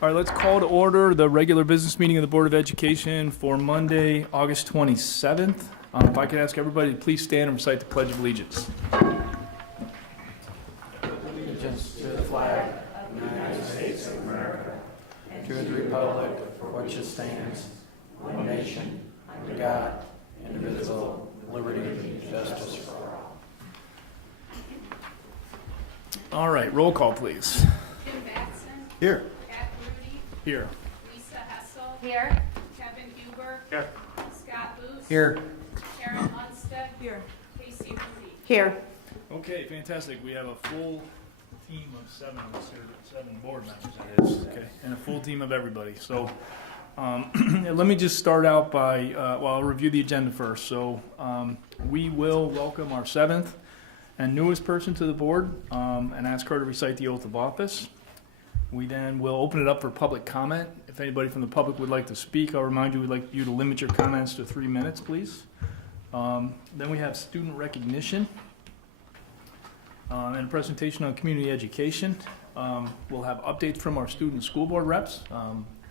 All right, let's call to order the regular business meeting of the Board of Education for Monday, August 27th. If I could ask everybody to please stand and recite the Pledge of Allegiance. Allegiance to the flag of the United States of America, and to the republic for which it stands, one nation, under God, indivisible, with liberty and justice for all. All right, roll call, please. Tim Batson. Here. Pat Rudy. Here. Lisa Hessel. Here. Kevin Huber. Here. Scott Booth. Here. Karen Munstead. Here. Casey Rudy. Here. Okay, fantastic. We have a full team of seven board members, that is, okay, and a full team of everybody. So let me just start out by, I'll review the agenda first. So we will welcome our seventh and newest person to the board and ask her to recite the oath of office. We then will open it up for public comment. If anybody from the public would like to speak, I'll remind you we'd like you to limit your comments to 3 minutes, please. Then we have student recognition and a presentation on community education. We'll have updates from our student school board reps.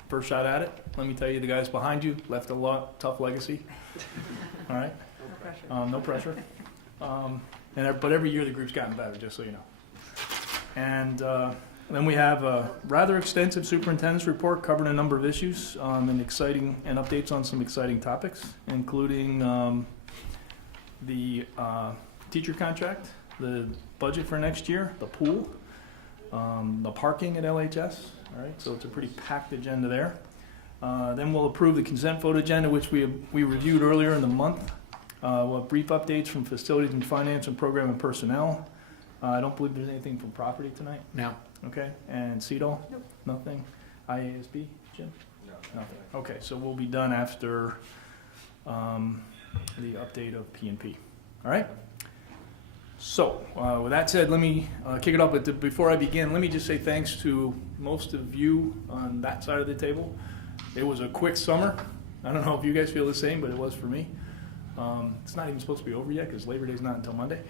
First shot at it. Let me tell you, the guys behind you left a tough legacy. All right? No pressure. But every year the group's gotten better, just so you know. And then we have a rather extensive superintendent's report covering a number of issues and updates on some exciting topics, including the teacher contract, the budget for next year, the pool, the parking at LHS. All right, so it's a pretty packed agenda there. Then we'll approve the consent vote agenda, which we reviewed earlier in the month. We'll have brief updates from facilities and finance and program and personnel. I don't believe there's anything from property tonight. No. Okay, and CEDAW? Nope. Nothing. IASB, Jim? No. Nothing. Okay, so we'll be done after the update of P&P. All right? So, with that said, let me kick it up. But before I begin, let me just say thanks to most of you on that side of the table. It was a quick summer. I don't know if you guys feel the same, but it was for me. It's not even supposed to be over yet because Labor Day's not until Monday.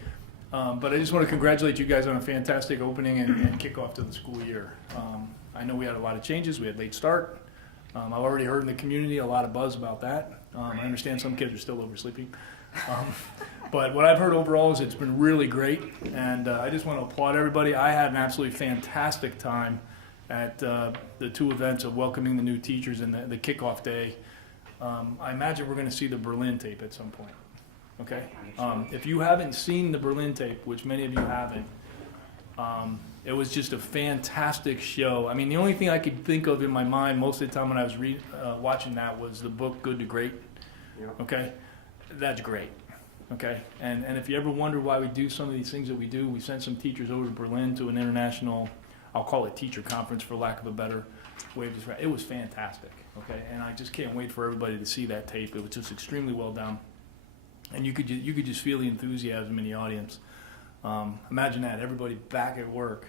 But I just want to congratulate you guys on a fantastic opening and kickoff to the school year. I know we had a lot of changes. We had late start. I've already heard in the community a lot of buzz about that. I understand some kids are still oversleeping. But what I've heard overall is it's been really great, and I just want to applaud everybody. I had an absolutely fantastic time at the two events of welcoming the new teachers and the kickoff day. I imagine we're going to see the Berlin tape at some point. Okay? If you haven't seen the Berlin tape, which many of you haven't, it was just a fantastic show. I mean, the only thing I could think of in my mind most of the time when I was watching that was the book Good to Great. Yep. Okay? That's great. Okay? And if you ever wonder why we do some of these things that we do, we sent some teachers over to Berlin to an international, I'll call it teacher conference for lack of a better way of describing it. It was fantastic. Okay? And I just can't wait for everybody to see that tape. It was just extremely well done. And you could just feel the enthusiasm in the audience. Imagine that, everybody back at work,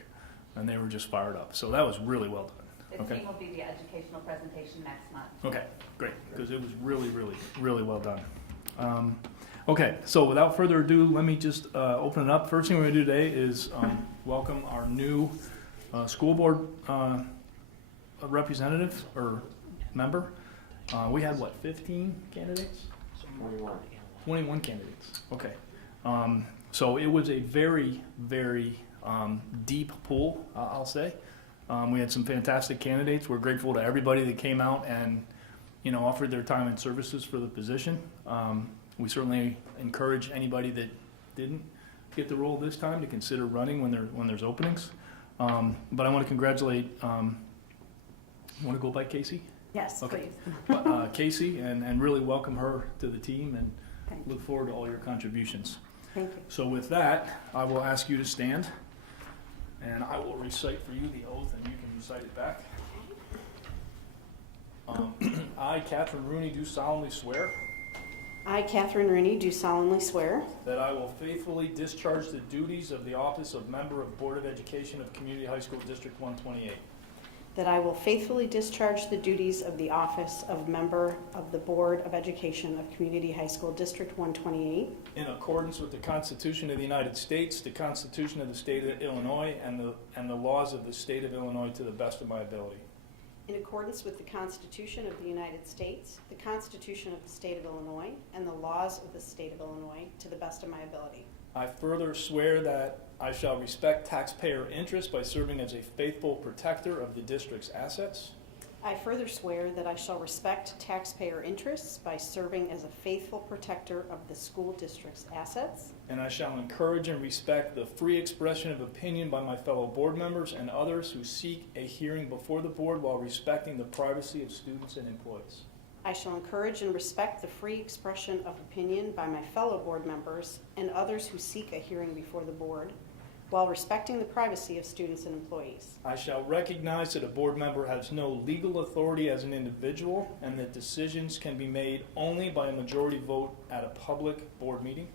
and they were just fired up. So that was really well done. The team will be the educational presentation next month. Okay, great, because it was really, really, really well done. Okay, so without further ado, let me just open it up. First thing we're going to do today is welcome our new school board representative or member. We had, 15 candidates? 21 candidates. Okay. So it was a very, very deep pool, I'll say. We had some fantastic candidates. We're grateful to everybody that came out and, offered their time and services for the position. We certainly encourage anybody that didn't get the role this time to consider running when there's openings. But I want to congratulate. Want to go by Casey? Yes, okay. Please. Casey, and really welcome her to the team and look forward to all your contributions. Thank you. So with that, I will ask you to stand, and I will recite for you the oath, and you can recite it back. I, Catherine Rooney, do solemnly swear I, Catherine Rooney, do solemnly swear that I will faithfully discharge the duties of the office of Member of Board of Education of Community High School District 128 that I will faithfully discharge the duties of the office of Member of the Board of Education of Community High School District 128 in accordance with the Constitution of the United States, the Constitution of the State of Illinois, and the laws of the State of Illinois to the best of my ability. in accordance with the Constitution of the United States, the Constitution of the State of Illinois, and the laws of the State of Illinois, to the best of my ability. I further swear that I shall respect taxpayer interests by serving as a faithful protector of the district's assets. I further swear that I shall respect taxpayer interests by serving as a faithful protector of the school district's assets. And I shall encourage and respect the free expression of opinion by my fellow board members and others who seek a hearing before the board while respecting the privacy of students and employees. I shall encourage and respect the free expression of opinion by my fellow board members and others who seek a hearing before the board while respecting the privacy of students and employees. I shall recognize that a board member has no legal authority as an individual and that decisions can be made only by a majority vote at a public board meeting.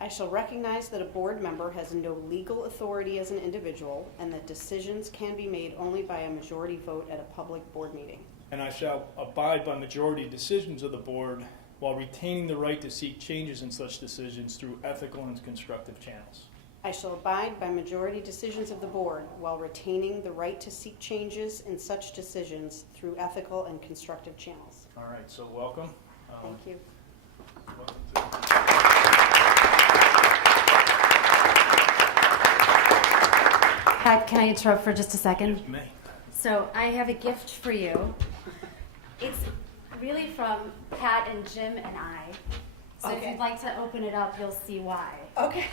I shall recognize that a board member has no legal authority as an individual and that decisions can be made only by a majority vote at a public board meeting. And I shall abide by majority decisions of the board while retaining the right to seek changes in such decisions through ethical and constructive channels. I shall abide by majority decisions of the board while retaining the right to seek changes in such decisions through ethical and constructive channels. All right, so welcome. Thank you. Welcome to Pat, can I interrupt for just a second? May. So I have a gift for you. It's really from Pat and Jim and I. So if Okay. you'd like to open it up, you'll see why. Okay.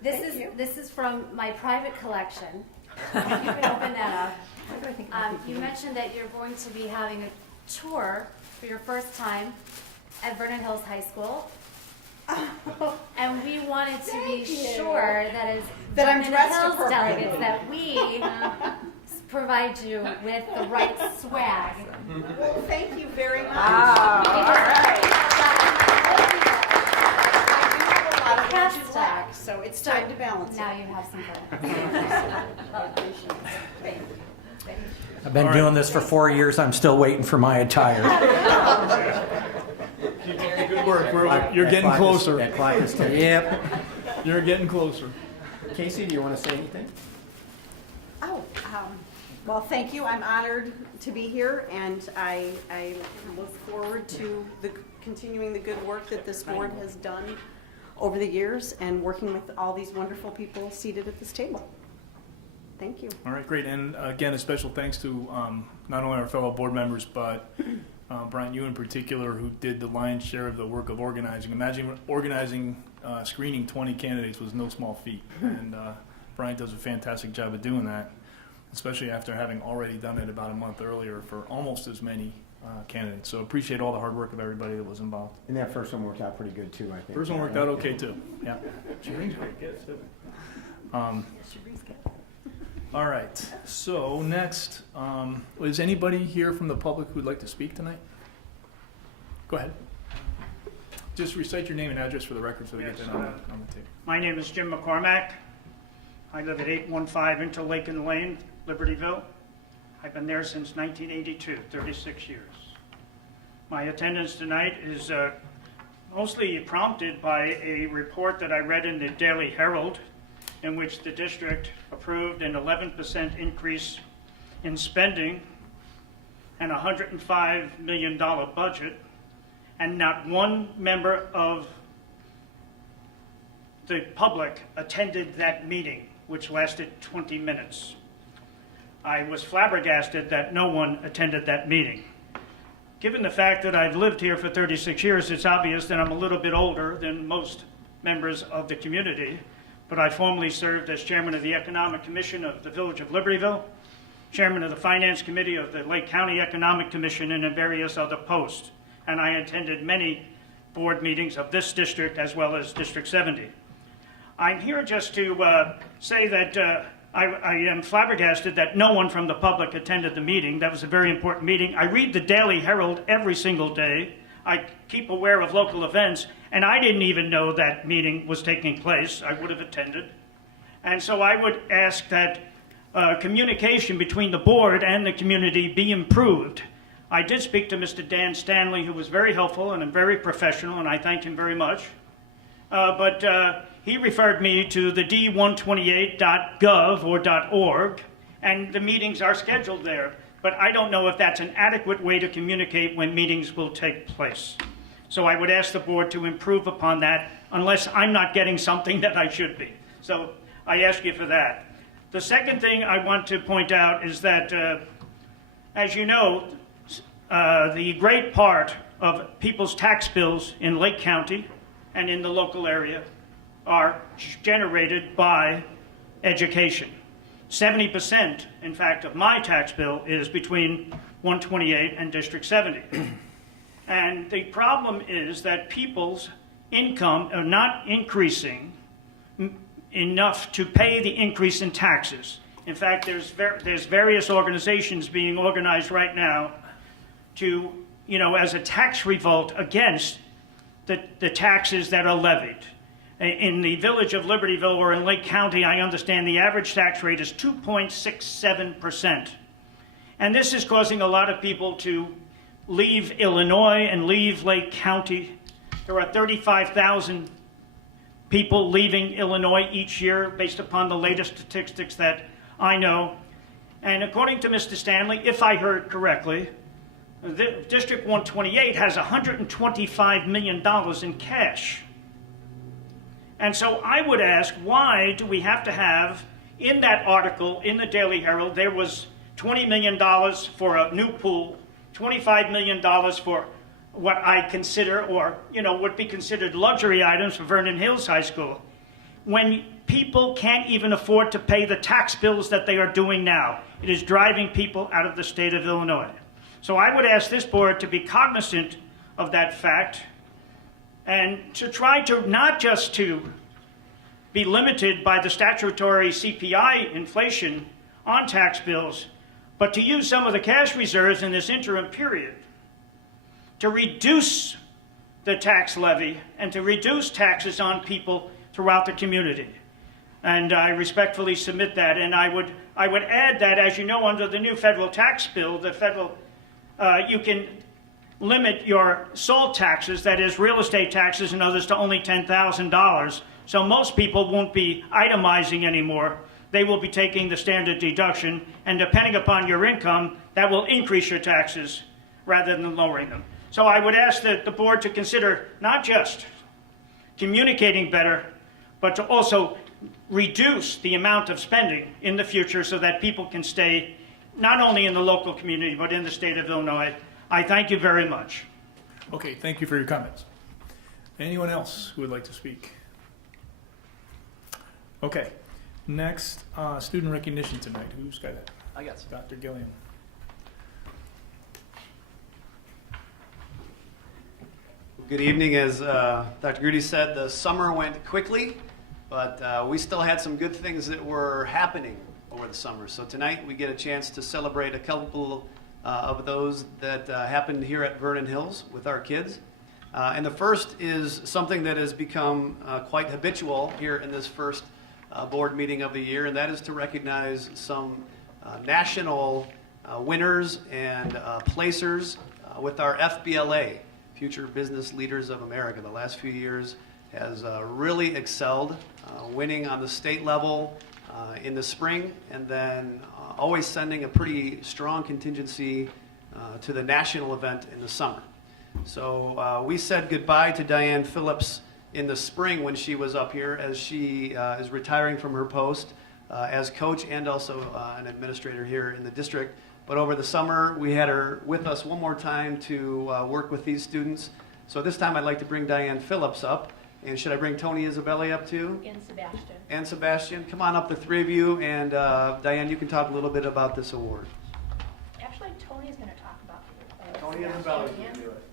This is from my private collection. If you can open that up. You mentioned that you're going to be having a tour for your first time at Vernon Hills High School. And we wanted to be Thank you. sure that as That I'm Vernon dressed Hills appropriately. delegates that we provide you with the right swag. Well, thank you very much. Fantastic. So it's time to balance Now it. you have some fun. I've been doing this for 4 years. I'm still waiting for my attire. Keep up the good work. You're getting That clock is- closer. That clock is ticking. Yep. You're getting closer. Casey, do you want to say anything? Well, thank you. I'm honored to be here, and I look forward to continuing the good work that this board has done over the years and working with all these wonderful people seated at this table. Thank you. All right, great. And again, a special thanks to not only our fellow board members, but Brian, you in particular, who did the lion's share of the work of organizing. Imagine organizing, screening 20 candidates was no small feat. And Brian does a fantastic job of doing that, especially after having already done it about a month earlier for almost as many candidates. So appreciate all the hard work of everybody that was involved. And that first one worked out pretty good too, I think. First one worked out okay too. Yeah. She brings great gifts too. All right. So next, is anybody here from the public who'd like to speak tonight? Go ahead. Just recite your name and address for the record so they get that on the tape. My name is Jim McCormack. I live at 815 Interlaken Lane, Libertyville. I've been there since 1982, 36 years. My attendance tonight is mostly prompted by a report that I read in the Daily Herald, in which the district approved an 11% increase in spending and a $105 million budget, and not one member of the public attended that meeting, which lasted 20 minutes. I was flabbergasted that no one attended that meeting. Given the fact that I've lived here for 36 years, it's obvious that I'm a little bit older than most members of the community, but I formerly served as chairman of the Economic Commission of the Village of Libertyville, chairman of the Finance Committee of the Lake County Economic Commission, and in various other posts. And I attended many board meetings of this district as well as District 70. I'm here just to say that I am flabbergasted that no one from the public attended the meeting. That was a very important meeting. I read the Daily Herald every single day. I keep aware of local events, and I didn't even know that meeting was taking place. I would have attended. And so I would ask that communication between the board and the community be improved. I did speak to Mr. Dan Stanley, who was very helpful and very professional, and I thank him very much. But he referred me to the D128.gov or .org, and the meetings are scheduled there. but I don't know if that's an adequate way to communicate when meetings will take place. So I would ask the board to improve upon that unless I'm not getting something that I should be. So I ask you for that. The second thing I want to point out is that, as you know, the great part of people's tax bills in Lake County and in the local area are generated by education. 70%, in fact, of my tax bill is between 128 and District 70. And the problem is that people's income are not increasing enough to pay the increase in taxes. In fact, there's various organizations being organized right now to, as a tax revolt against the taxes that are levied. In the village of Libertyville or in Lake County, I understand the average tax rate is 2.67%. And this is causing a lot of people to leave Illinois and leave Lake County. There are 35,000 people leaving Illinois each year based upon the latest statistics that I know. And according to Mr. Stanley, if I heard correctly, the District 128 has $125 million in cash. And so I would ask, why do we have to have, in that article in the Daily Herald, there was $20 million for a new pool, $25 million for what I consider, or would be considered luxury items for Vernon Hills High School, when people can't even afford to pay the tax bills that they are doing now. It is driving people out of the state of Illinois. So I would ask this board to be cognizant of that fact and to try to not just to be limited by the statutory CPI inflation on tax bills, but to use some of the cash reserves in this interim period to reduce the tax levy and to reduce taxes on people throughout the community. And I respectfully submit that. And I would add that, as you know, under the new federal tax bill, you can limit your SALT taxes, that is real estate taxes and others, to only $10,000. So most people won't be itemizing anymore. They will be taking the standard deduction, and depending upon your income, that will increase your taxes rather than lowering them. So I would ask the board to consider not just communicating better, but to also reduce the amount of spending in the future so that people can stay not only in the local community, but in the state of Illinois. I thank you very much. Okay, thank you for your comments. Anyone else who would like to speak? Okay, next, student recognition tonight. Who's got it? I got some. Dr. Gilliam. Good evening. As Dr. Grudy said, the summer went quickly, but we still had some good things that were happening over the summer. So tonight we get a chance to celebrate a couple of those that happened here at Vernon Hills with our kids. And the first is something that has become quite habitual here in this first board meeting of the year, and that is to recognize some national winners and placers with our FBLA, Future Business Leaders of America. The last few years has really excelled, winning on the state level in the spring, and then always sending a pretty strong contingency to the national event in the summer. So we said goodbye to Diane Phillips in the spring when she was up here, as she is retiring from her post as coach and also an administrator here in the district. But over the summer, we had her with us one more time to work with these students. So this time I'd like to bring Diane Phillips up. And should I bring Tony Isabelli up too? And Sebastian. And Sebastian. Come on up, the three of you. And Diane, you can talk a little bit about this award. Actually, Tony's going to talk about it. Tony Isabelli can do it.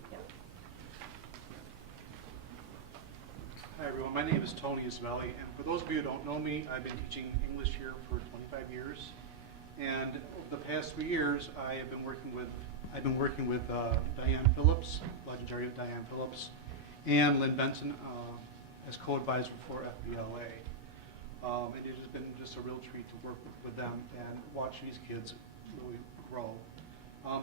Hi everyone, my name is Tony Isabelli, and for those of you who don't know me, I've been teaching English here for 25 years, and over the past 3 years, I've been working with Diane Phillips, legendary Diane Phillips, and Lynn Benson as co-advisor for FBLA. And it has been just a real treat to work with them and watch these kids really grow.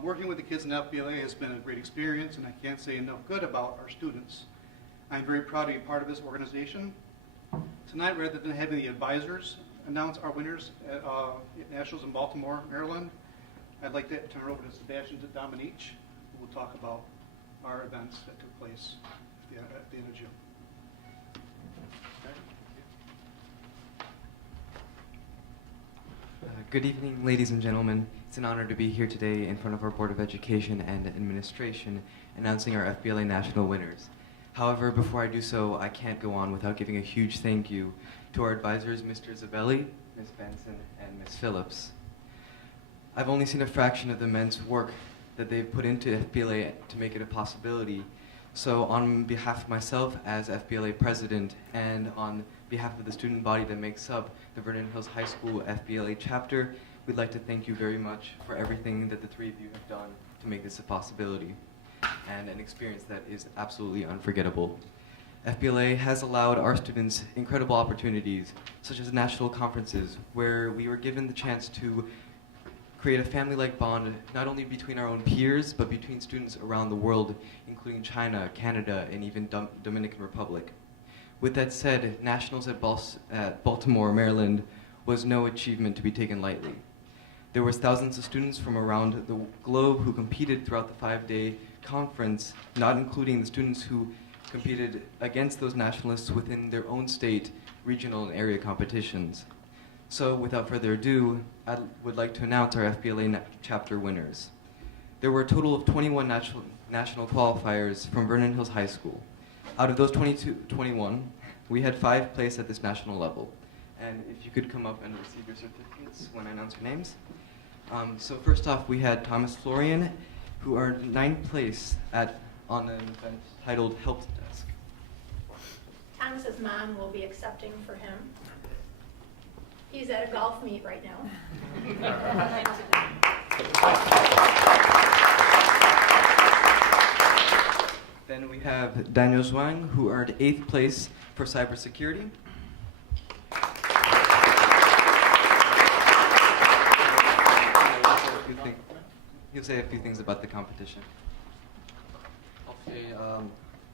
Working with the kids in FBLA has been a great experience, and I can't say enough good about our students. I'm very proud to be part of this organization. Tonight, rather than having the advisors announce our winners at Nationals in Baltimore, Maryland, I'd like to turn it over to Sebastian Dominique, who will talk about our events that took place at the end of June. Good evening, ladies and gentlemen. It's an honor to be here today in front of our Board of Education and Administration announcing our FBLA national winners. However, before I do so, I can't go on without giving a huge thank you to our advisors, Mr. Zabelli, Ms. Benson, and Ms. Phillips. I've only seen a fraction of the immense work that they've put into FBLA to make it a possibility. So on behalf of myself as FBLA president and on behalf of the student body that makes up the Vernon Hills High School FBLA chapter, we'd like to thank you very much for everything that the three of you have done to make this a possibility and an experience that is absolutely unforgettable. FBLA has allowed our students incredible opportunities, such as national conferences, where we were given the chance to create a family-like bond not only between our own peers, but between students around the world, including China, Canada, and even Dominican Republic. With that said, nationals at Baltimore, Maryland was no achievement to be taken lightly. There was thousands of students from around the globe who competed throughout the 5-day conference, not including the students who competed against those nationalists within their own state, regional, and area competitions. So, without further ado, I would like to announce our FBLA chapter winners. There were a total of 21 national qualifiers from Vernon Hills High School. Out of those 21, we had 5 placed at this national level. And if you could come up and receive your certificates when I announce your names. So first off, we had Thomas Florian, who earned 9th place on an event titled Help Desk. Thomas's mom will be accepting for him. He's at a golf meet right now. Then we have Daniel Zhuang, who earned 8th place for cybersecurity. He'll say a few things about the competition. Okay,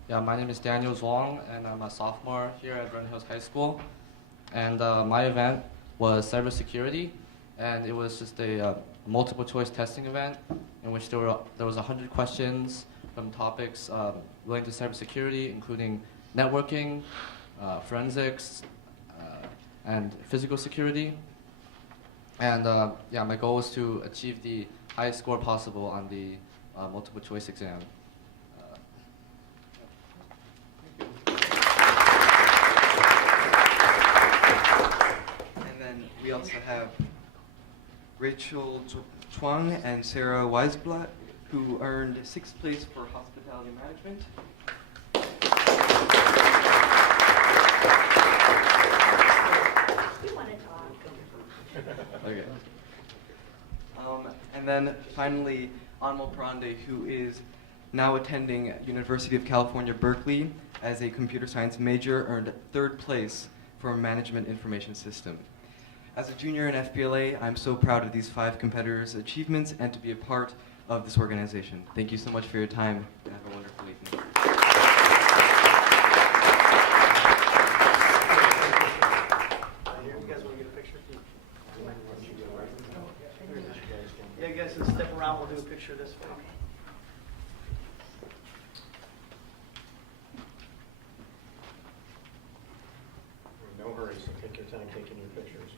yeah, my name is Daniel Zhuang, and I'm a sophomore here at Vernon Hills High School. And my event was cybersecurity, and it was just a multiple choice testing event in which there was 100 questions from topics relating to cybersecurity, including networking, forensics, and physical security. And yeah, my goal was to achieve the highest score possible on the multiple choice exam. And then we also have Rachel Chuang and Sarah Weisblatt, who earned 6th place for hospitality management. You want to talk. Okay. And then finally, Anmol Prande, who is now attending University of California, Berkeley as a computer science major, earned 3rd place for management information system. As a junior in FBLA, I'm so proud of these 5 competitors' achievements and to be a part of this organization. Thank you so much for your time, and have a wonderful evening. You guys want to get a picture? Yeah, you guys can step around. We'll do a picture of this for you. No hurry, so take your time taking your pictures.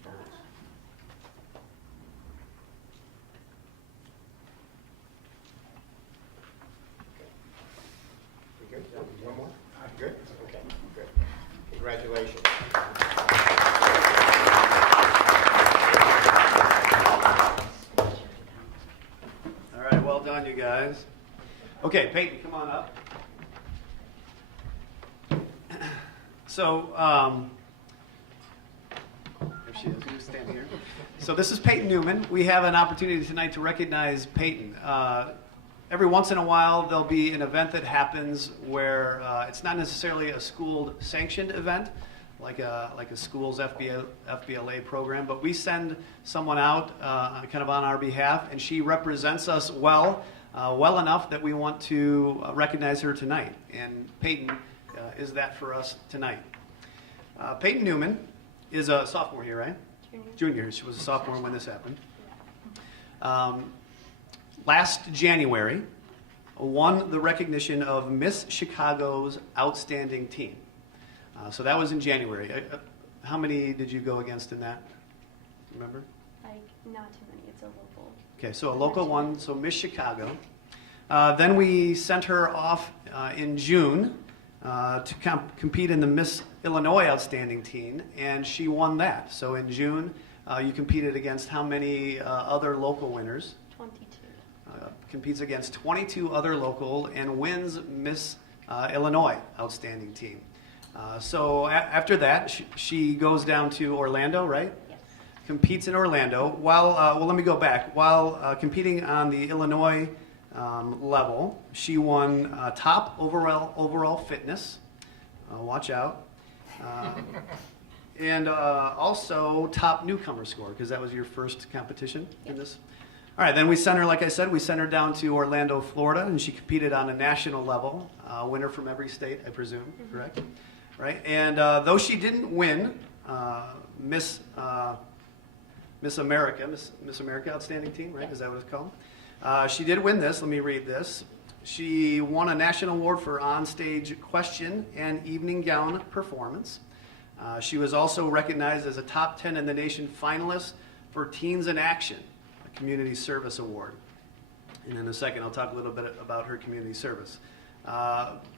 You good? One more? Good? Okay, good. Congratulations. All right, well done, you guys. Okay, Peyton, come on up. So, there she is. You stand here. So this is Peyton Newman. We have an opportunity tonight to recognize Peyton. Every once in a while, there'll be an event that happens where it's not necessarily a school-sanctioned event, like a school's FBLA program, but we send someone out kind of on our behalf, and she represents us well enough that we want to recognize her tonight. And Peyton is that for us tonight. Peyton Newman is a sophomore here, right? Junior. She was a sophomore when this happened. last January, won the recognition of Miss Chicago's Outstanding Teen. So that was in January. How many did you go against in that? Remember? Like, not too many. It's a local. Okay, so a local one, so Miss Chicago. Then we sent her off in June to compete in the Miss Illinois Outstanding Teen, and she won that. So in June, you competed against how many other local winners? 22. Competes against 22 other local and wins Miss Illinois Outstanding Teen. So after that, she goes down to Orlando, right? Yes. Competes in Orlando. While let me go back. While competing on the Illinois level, she won top overall fitness. Watch out. And also top newcomer score, because that was your first competition in this. All right, then we sent her, like I said, we sent her down to Orlando, Florida, and she competed on a national level. Winner from every state, I presume, correct? Right, and though she didn't win Miss America Outstanding Teen, right? Is that what it's called? She did win this. Let me read this. She won a national award for onstage question and evening gown performance. She was also recognized as a top 10 in the nation finalist for Teens in Action, a community service award. And in a second, I'll talk a little bit about her community service.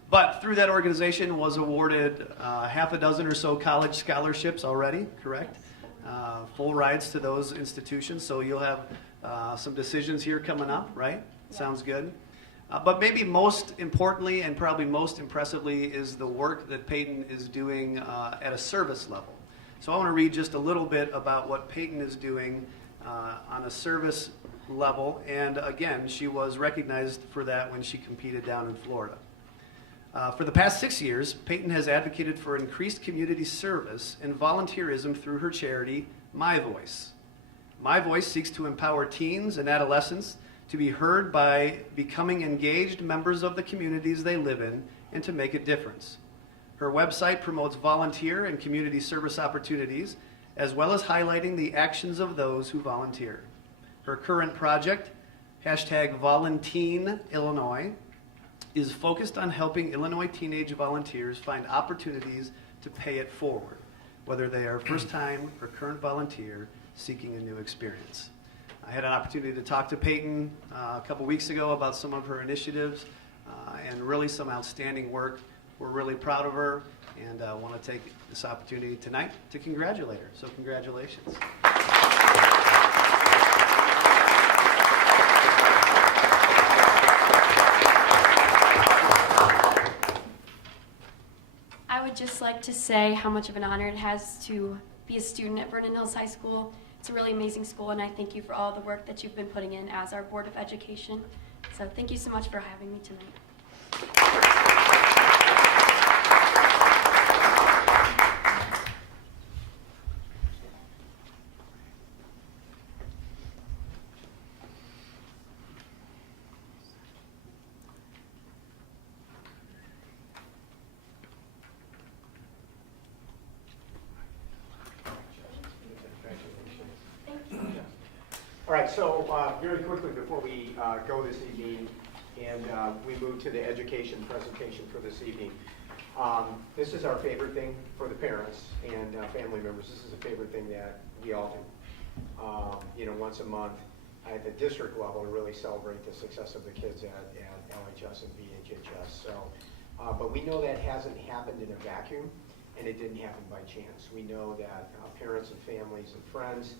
But through that organization was awarded half a dozen or so college scholarships already, correct? Full rides to those institutions. So you'll have some decisions here coming up, right? Yeah. Sounds good. But maybe most importantly and probably most impressively is the work that Peyton is doing at a service level. So I want to read just a little bit about what Peyton is doing on a service level. And again, she was recognized for that when she competed down in Florida. For the past 6 years, Peyton has advocated for increased community service and volunteerism through her charity, My Voice. My Voice seeks to empower teens and adolescents to be heard by becoming engaged members of the communities they live in and to make a difference. Her website promotes volunteer and community service opportunities, as well as highlighting the actions of those who volunteer. Her current project, #VolunTeenIllinois, is focused on helping Illinois teenage volunteers find opportunities to pay it forward, whether they are first-time or current volunteer seeking a new experience. I had an opportunity to talk to Peyton a couple weeks ago about some of her initiatives and really some outstanding work. We're really proud of her and want to take this opportunity tonight to congratulate her. So congratulations. I would just like to say how much of an honor it has to be a student at Vernon Hills High School. It's a really amazing school, and I thank you for all the work that you've been putting in as our Board of Education. So thank you so much for having me tonight. All right, so very quickly before we go this evening and we move to the education presentation for this evening, this is our favorite thing for the parents and family members. This is a favorite thing that we all do. Once a month at the district level to really celebrate the success of the kids at LHS and BHHS. So, but we know that hasn't happened in a vacuum, and it didn't happen by chance. We know that parents and families and friends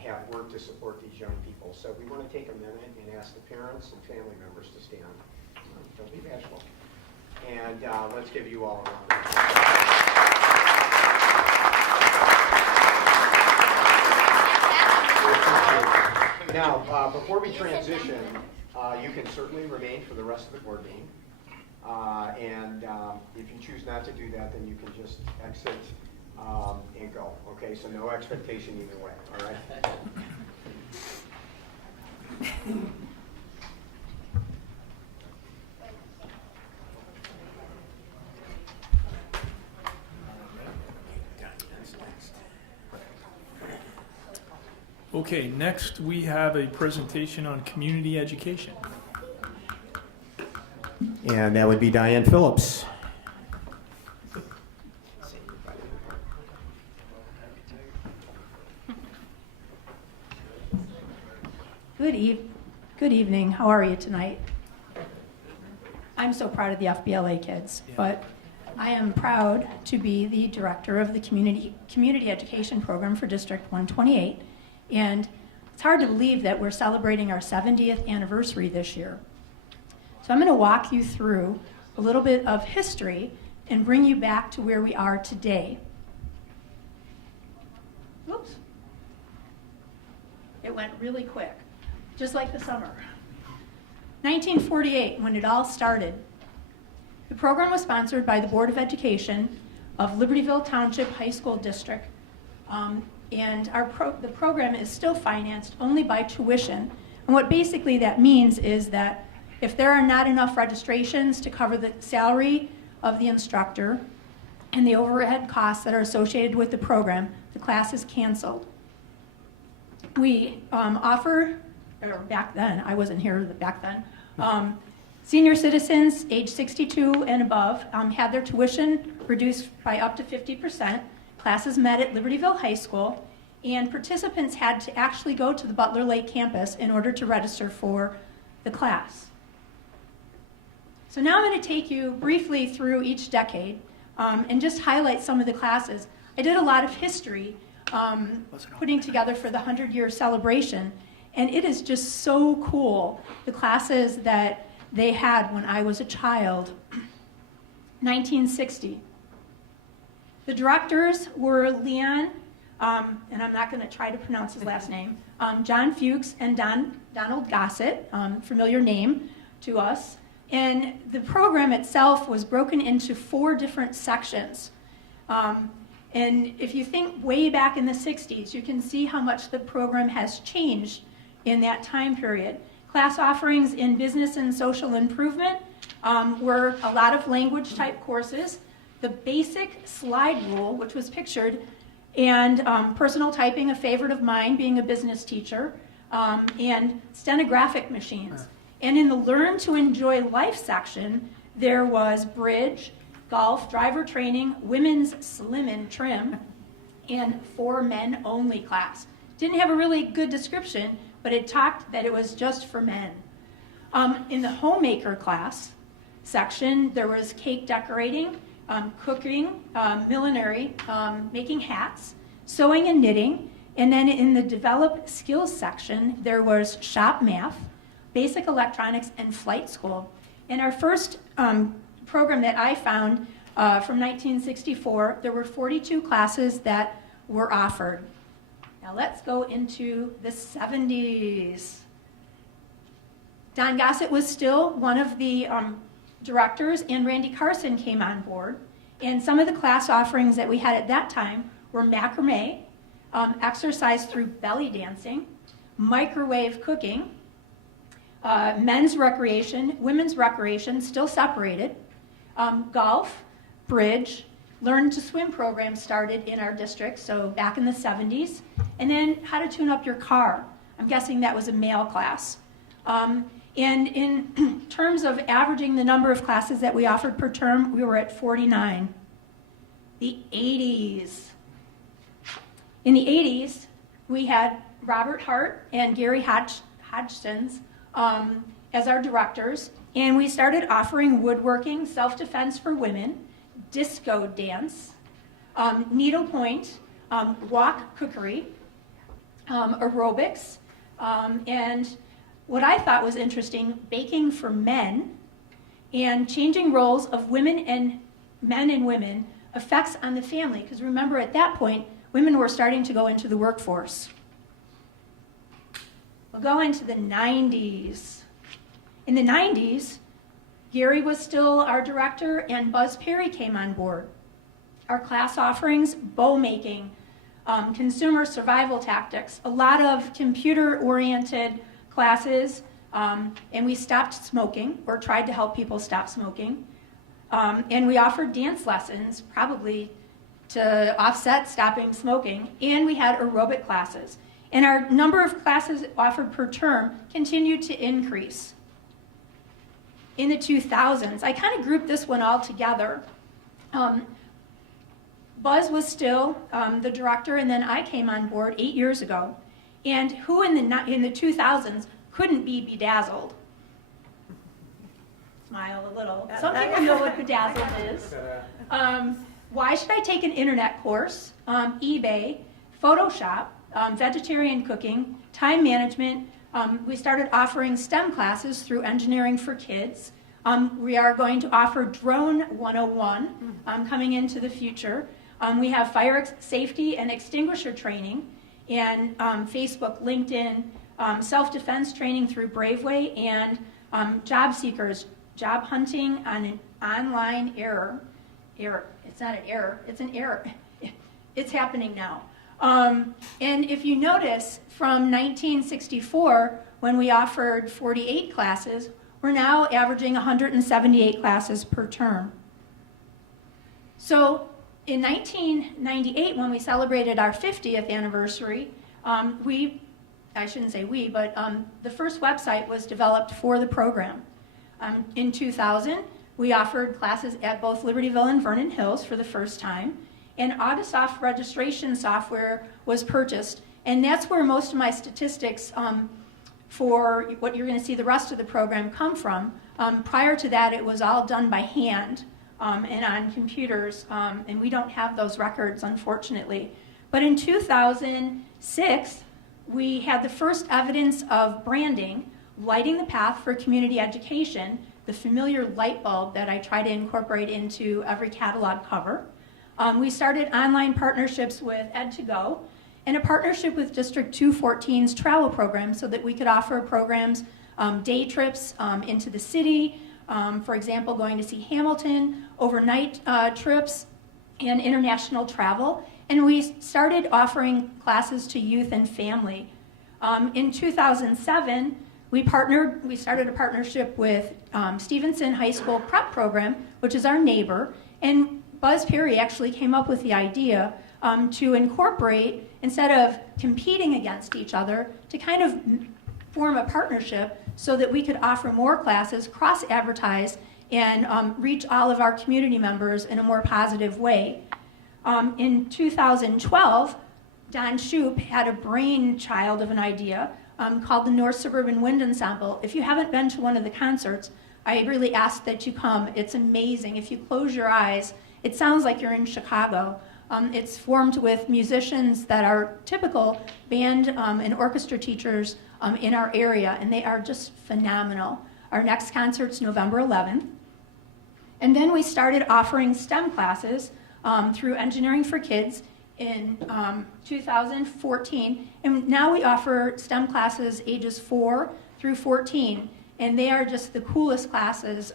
have worked to support these young people. So we want to take a minute and ask the parents and family members to stand. Don't be bashful. And let's give you all a round of applause. Now, before we transition, you can certainly remain for the rest of the board meeting. And if you choose not to do that, then you can just exit and go. Okay, so no expectation either way, all right? Okay, next we have a presentation on community education. And that would be Diane Phillips. Good evening. How are you tonight? I'm so proud of the FBLA kids, but I am proud to be the director of the community education program for District 128, and it's hard to believe that we're celebrating our 70th anniversary this year. So I'm going to walk you through a little bit of history and bring you back to where we are today. Whoops. It went really quick, just like the summer. 1948, when it all started. The program was sponsored by the Board of Education of Libertyville Township High School District, and the program is still financed only by tuition. And what basically that means is that if there are not enough registrations to cover the salary of the instructor and the overhead costs that are associated with the program, the class is canceled. We offer, or back then, I wasn't here back then, senior citizens age 62 and above had their tuition reduced by up to 50%. Classes met at Libertyville High School, and participants had to actually go to the Butler Lake campus in order to register for the class. So now I'm going to take you briefly through each decade and just highlight some of the classes. I did a lot of history putting together for the 100-year celebration, and it is just so cool, the classes that they had when I was a child. 1960. The directors were Leon, and I'm not going to try to pronounce his last name, John Fuchs and Donald Gossett, familiar name to us. And the program itself was broken into 4 different sections. And if you think way back in the 60s, you can see how much the program has changed in that time period. Class offerings in business and social improvement were a lot of language type courses, the basic slide rule, which was pictured, and personal typing, a favorite of mine being a business teacher, and stenographic machines. And in the Learn to Enjoy Life section, there was bridge, golf, driver training, women's slim and trim, and for men only class. Didn't have a really good description, but it talked that it was just for men. In the homemaker class section, there was cake decorating, cooking, millinery, making hats, sewing and knitting. And then in the develop skills section, there was shop math, basic electronics, and flight school. In our first program that I found from 1964, there were 42 classes that were offered. Now let's go into the 70s. Don Gossett was still one of the directors, and Randy Carson came on board. And some of the class offerings that we had at that time were macrame, exercise through belly dancing, microwave cooking, men's recreation, women's recreation, still separated, golf, bridge, learn to swim program started in our district, so back in the 70s, and then how to tune up your car. I'm guessing that was a male class. And in terms of averaging the number of classes that we offered per term, we were at 49. The 80s. In the 80s, we had Robert Hart and Gary Hodgson as our directors, and we started offering woodworking, self-defense for women, disco dance, needlepoint, wok cookery, aerobics, and what I thought was interesting, baking for men, and changing roles of women and men and women, effects on the family, because remember at that point, women were starting to go into the workforce. We'll go into the 90s. In the 90s, Gary was still our director, and Buzz Perry came on board. Our class offerings, bow making, consumer survival tactics, a lot of computer-oriented classes, and we stopped smoking, or tried to help people stop smoking. And we offered dance lessons, probably to offset stopping smoking, and we had aerobic classes. And our number of classes offered per term continued to increase. In the 2000s, I kind of grouped this one all together. Buzz was still the director, and then I came on board 8 years ago. And who in the 2000s couldn't be bedazzled? Smile a little. Some people know what bedazzled is. Why should I take an internet course? eBay, Photoshop, vegetarian cooking, time management. We started offering STEM classes through Engineering for Kids. We are going to offer Drone 101 coming into the future. We have fire safety and extinguisher training, and Facebook, LinkedIn, self-defense training through Braveway, and job seekers, job hunting on an online error. It's not an error, it's an error. It's happening now. And if you notice, from 1964, when we offered 48 classes, we're now averaging 178 classes per term. So in 1998, when we celebrated our 50th anniversary, the first website was developed for the program. In 2000, we offered classes at both Libertyville and Vernon Hills for the first time, and Audisoft registration software was purchased, and that's where most of my statistics for what you're going to see the rest of the program come from. Prior to that, it was all done by hand and on computers, and we don't have those records, unfortunately. But in 2006, we had the first evidence of branding, lighting the path for community education, the familiar light bulb that I try to incorporate into every catalog cover. We started online partnerships with Ed2Go and a partnership with District 214's travel program so that we could offer programs, day trips into the city, for example, going to see Hamilton, overnight trips, and international travel. And we started offering classes to youth and family. In 2007, we started a partnership with Stevenson High School Prep Program, which is our neighbor, and Buzz Perry actually came up with the idea to incorporate, instead of competing against each other, to kind of form a partnership so that we could offer more classes, cross-advertise, and reach all of our community members in a more positive way. In 2012, Don Shoup had a brainchild of an idea called the North Suburban Wind Ensemble. If you haven't been to one of the concerts, I really ask that you come. It's amazing. If you close your eyes, it sounds like you're in Chicago. It's formed with musicians that are typical band and orchestra teachers in our area, and they are just phenomenal. Our next concert's November 11th. And then we started offering STEM classes through Engineering for Kids in 2014, and now we offer STEM classes ages 4 through 14, and they are just the coolest classes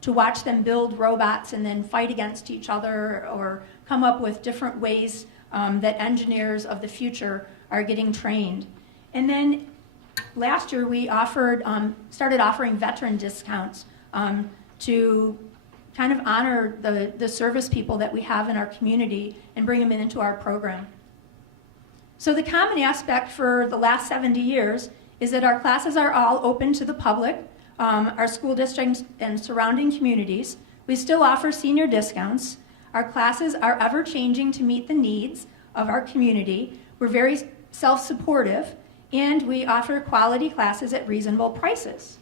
to watch them build robots and then fight against each other or come up with different ways that engineers of the future are getting trained. And then last year we started offering veteran discounts to kind of honor the service people that we have in our community and bring them into our program. So the common aspect for the last 70 years is that our classes are all open to the public, our school districts and surrounding communities. We still offer senior discounts. Our classes are ever changing to meet the needs of our community. We're very self-supportive, and we offer quality classes at reasonable prices.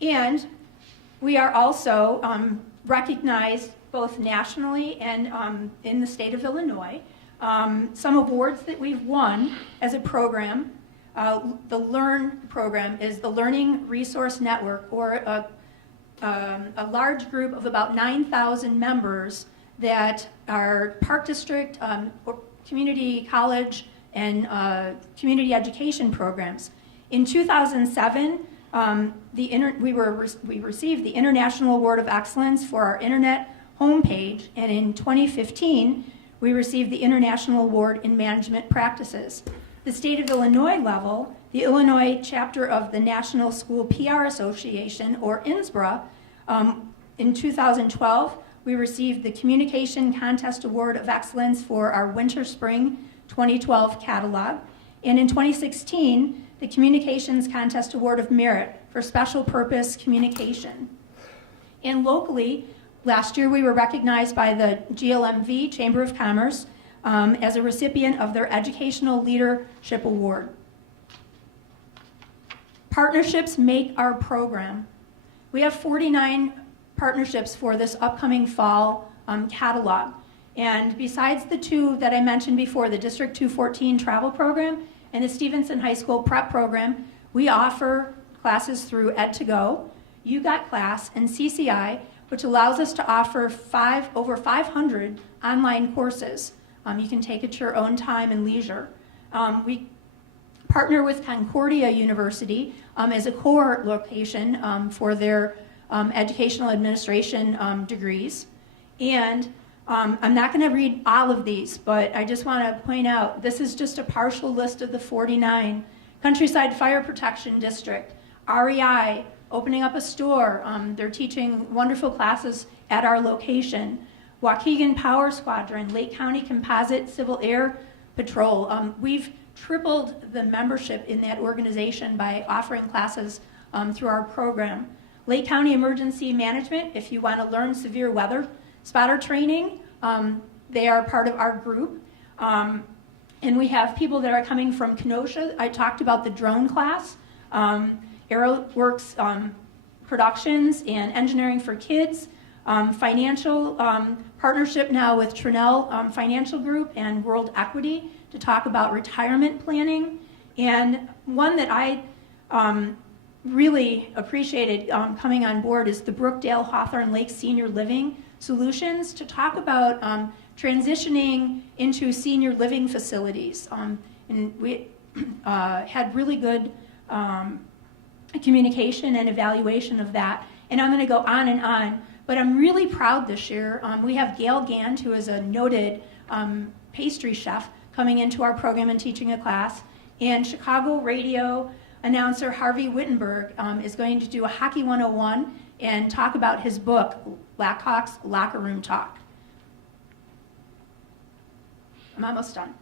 And we are also recognized both nationally and in the state of Illinois. Some awards that we've won as a program, the LEARN program is the Learning Resource Network, or a large group of about 9,000 members that are Park District, community college, and community education programs. In 2007, we received the International Award of Excellence for our internet homepage, and in 2015, we received the International Award in Management Practices. The state of Illinois level, the Illinois chapter of the National School PR Association, or INSBRA, in 2012, we received the Communication Contest Award of Excellence for our Winter-Spring 2012 catalog. And in 2016, the Communications Contest Award of Merit for Special Purpose Communication. And locally, last year we were recognized by the GLMV Chamber of Commerce as a recipient of their Educational Leadership Award. Partnerships make our program. We have 49 partnerships for this upcoming fall catalog. And besides the two that I mentioned before, the District 214 travel program and the Stevenson High School prep program, we offer classes through Ed2Go, You Got Class, and CCI, which allows us to offer over 500 online courses. You can take at your own time and leisure. We partner with Concordia University as a core location for their educational administration degrees. And I'm not going to read all of these, but I just want to point out this is just a partial list of the 49. Countryside Fire Protection District, REI, opening up a store. They're teaching wonderful classes at our location. Waukegan Power Squadron, Lake County Composite Civil Air Patrol. We've tripled the membership in that organization by offering classes through our program. Lake County Emergency Management, if you want to learn severe weather spotter training, they are part of our group. And we have people that are coming from Kenosha. I talked about the drone class, AeroWorks Productions and Engineering for Kids, financial partnership now with Trinell Financial Group and World Equity to talk about retirement planning. And one that I really appreciated coming on board is the Brookdale Hawthorne Lake Senior Living Solutions to talk about transitioning into senior living facilities. And we had really good communication and evaluation of that. And I'm going to go on and on, but I'm really proud this year. We have Gail Gant, who is a noted pastry chef, coming into our program and teaching a class. And Chicago radio announcer Harvey Wittenberg is going to do a Hockey 101 and talk about his book, Blackhawks Locker Room Talk. I'm almost done.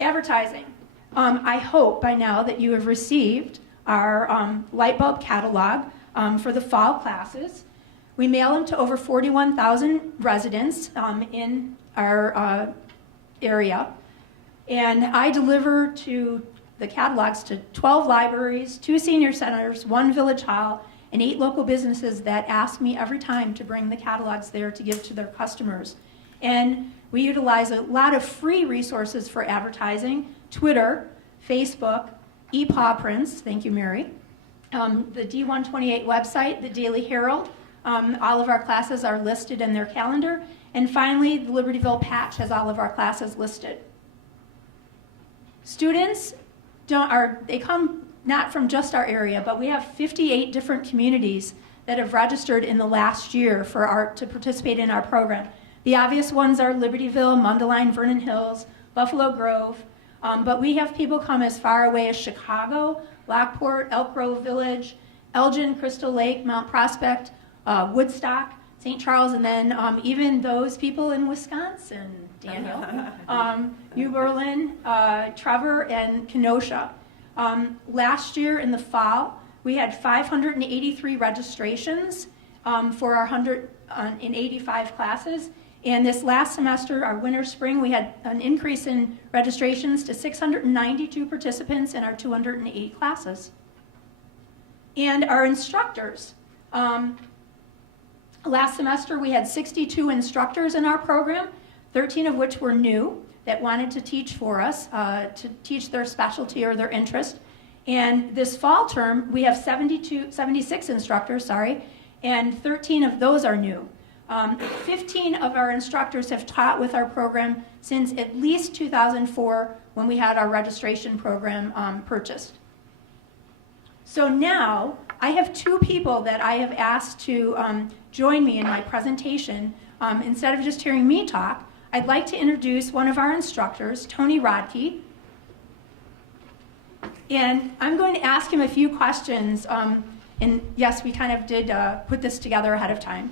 Advertising. I hope by now that you have received our light bulb catalog for the fall classes. We mail them to over 41,000 residents in our area. And I deliver to the catalogs to 12 libraries, 2 senior centers, 1 village hall, and 8 local businesses that ask me every time to bring the catalogs there to give to their customers. And we utilize a lot of free resources for advertising: Twitter, Facebook, ePaw prints, thank you, Mary, the D128 website, the Daily Herald. All of our classes are listed in their calendar. And finally, the Libertyville Patch has all of our classes listed. Students they come not from just our area, but we have 58 different communities that have registered in the last year to participate in our program. The obvious ones are Libertyville, Mundelein, Vernon Hills, Buffalo Grove, but we have people come as far away as Chicago, Lockport, Elk Grove Village, Elgin, Crystal Lake, Mount Prospect, Woodstock, St. Charles, and then even those people in Wisconsin, Daniel, New Berlin, Trevor, and Kenosha. Last year in the fall, we had 583 registrations for our 185 classes. And this last semester, our winter spring, we had an increase in registrations to 692 participants in our 208 classes. And our instructors. Last semester, we had 62 instructors in our program, 13 of which were new that wanted to teach for us, to teach their specialty or their interest. And this fall term, we have 76 instructors, and 13 of those are new. 15 of our instructors have taught with our program since at least 2004 when we had our registration program purchased. So now I have 2 people that I have asked to join me in my presentation. Instead of just hearing me talk, I'd like to introduce one of our instructors, Tony Rodkey. And I'm going to ask him a few questions. And yes, we kind of did put this together ahead of time.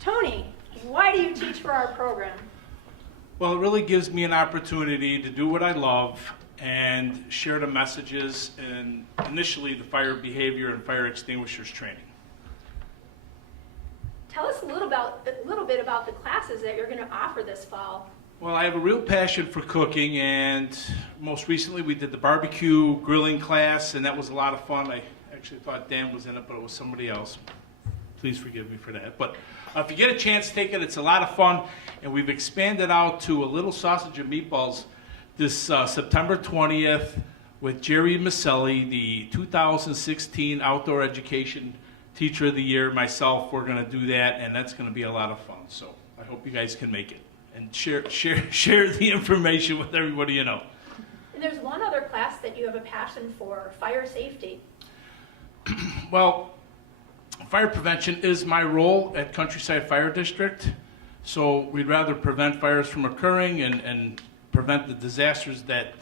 Tony, why do you teach for our program? Well, it really gives me an opportunity to do what I love and share the messages and initially the fire behavior and fire extinguishers training. Tell us a little bit about the classes that you're going to offer this fall. Well, I have a real passion for cooking, and most recently we did the barbecue grilling class, and that was a lot of fun. I actually thought Dan was in it, but it was somebody else. Please forgive me for that. But if you get a chance to take it, it's a lot of fun, and we've expanded out to a little sausage and meatballs this September 20th with Jerry Maselli, the 2016 Outdoor Education Teacher of the Year. Myself, we're going to do that, and that's going to be a lot of fun. So I hope you guys can make it and share the information with everybody you know. And there's one other class that you have a passion for, fire safety. Well, fire prevention is my role at Countryside Fire District. So we'd rather prevent fires from occurring and prevent the disasters that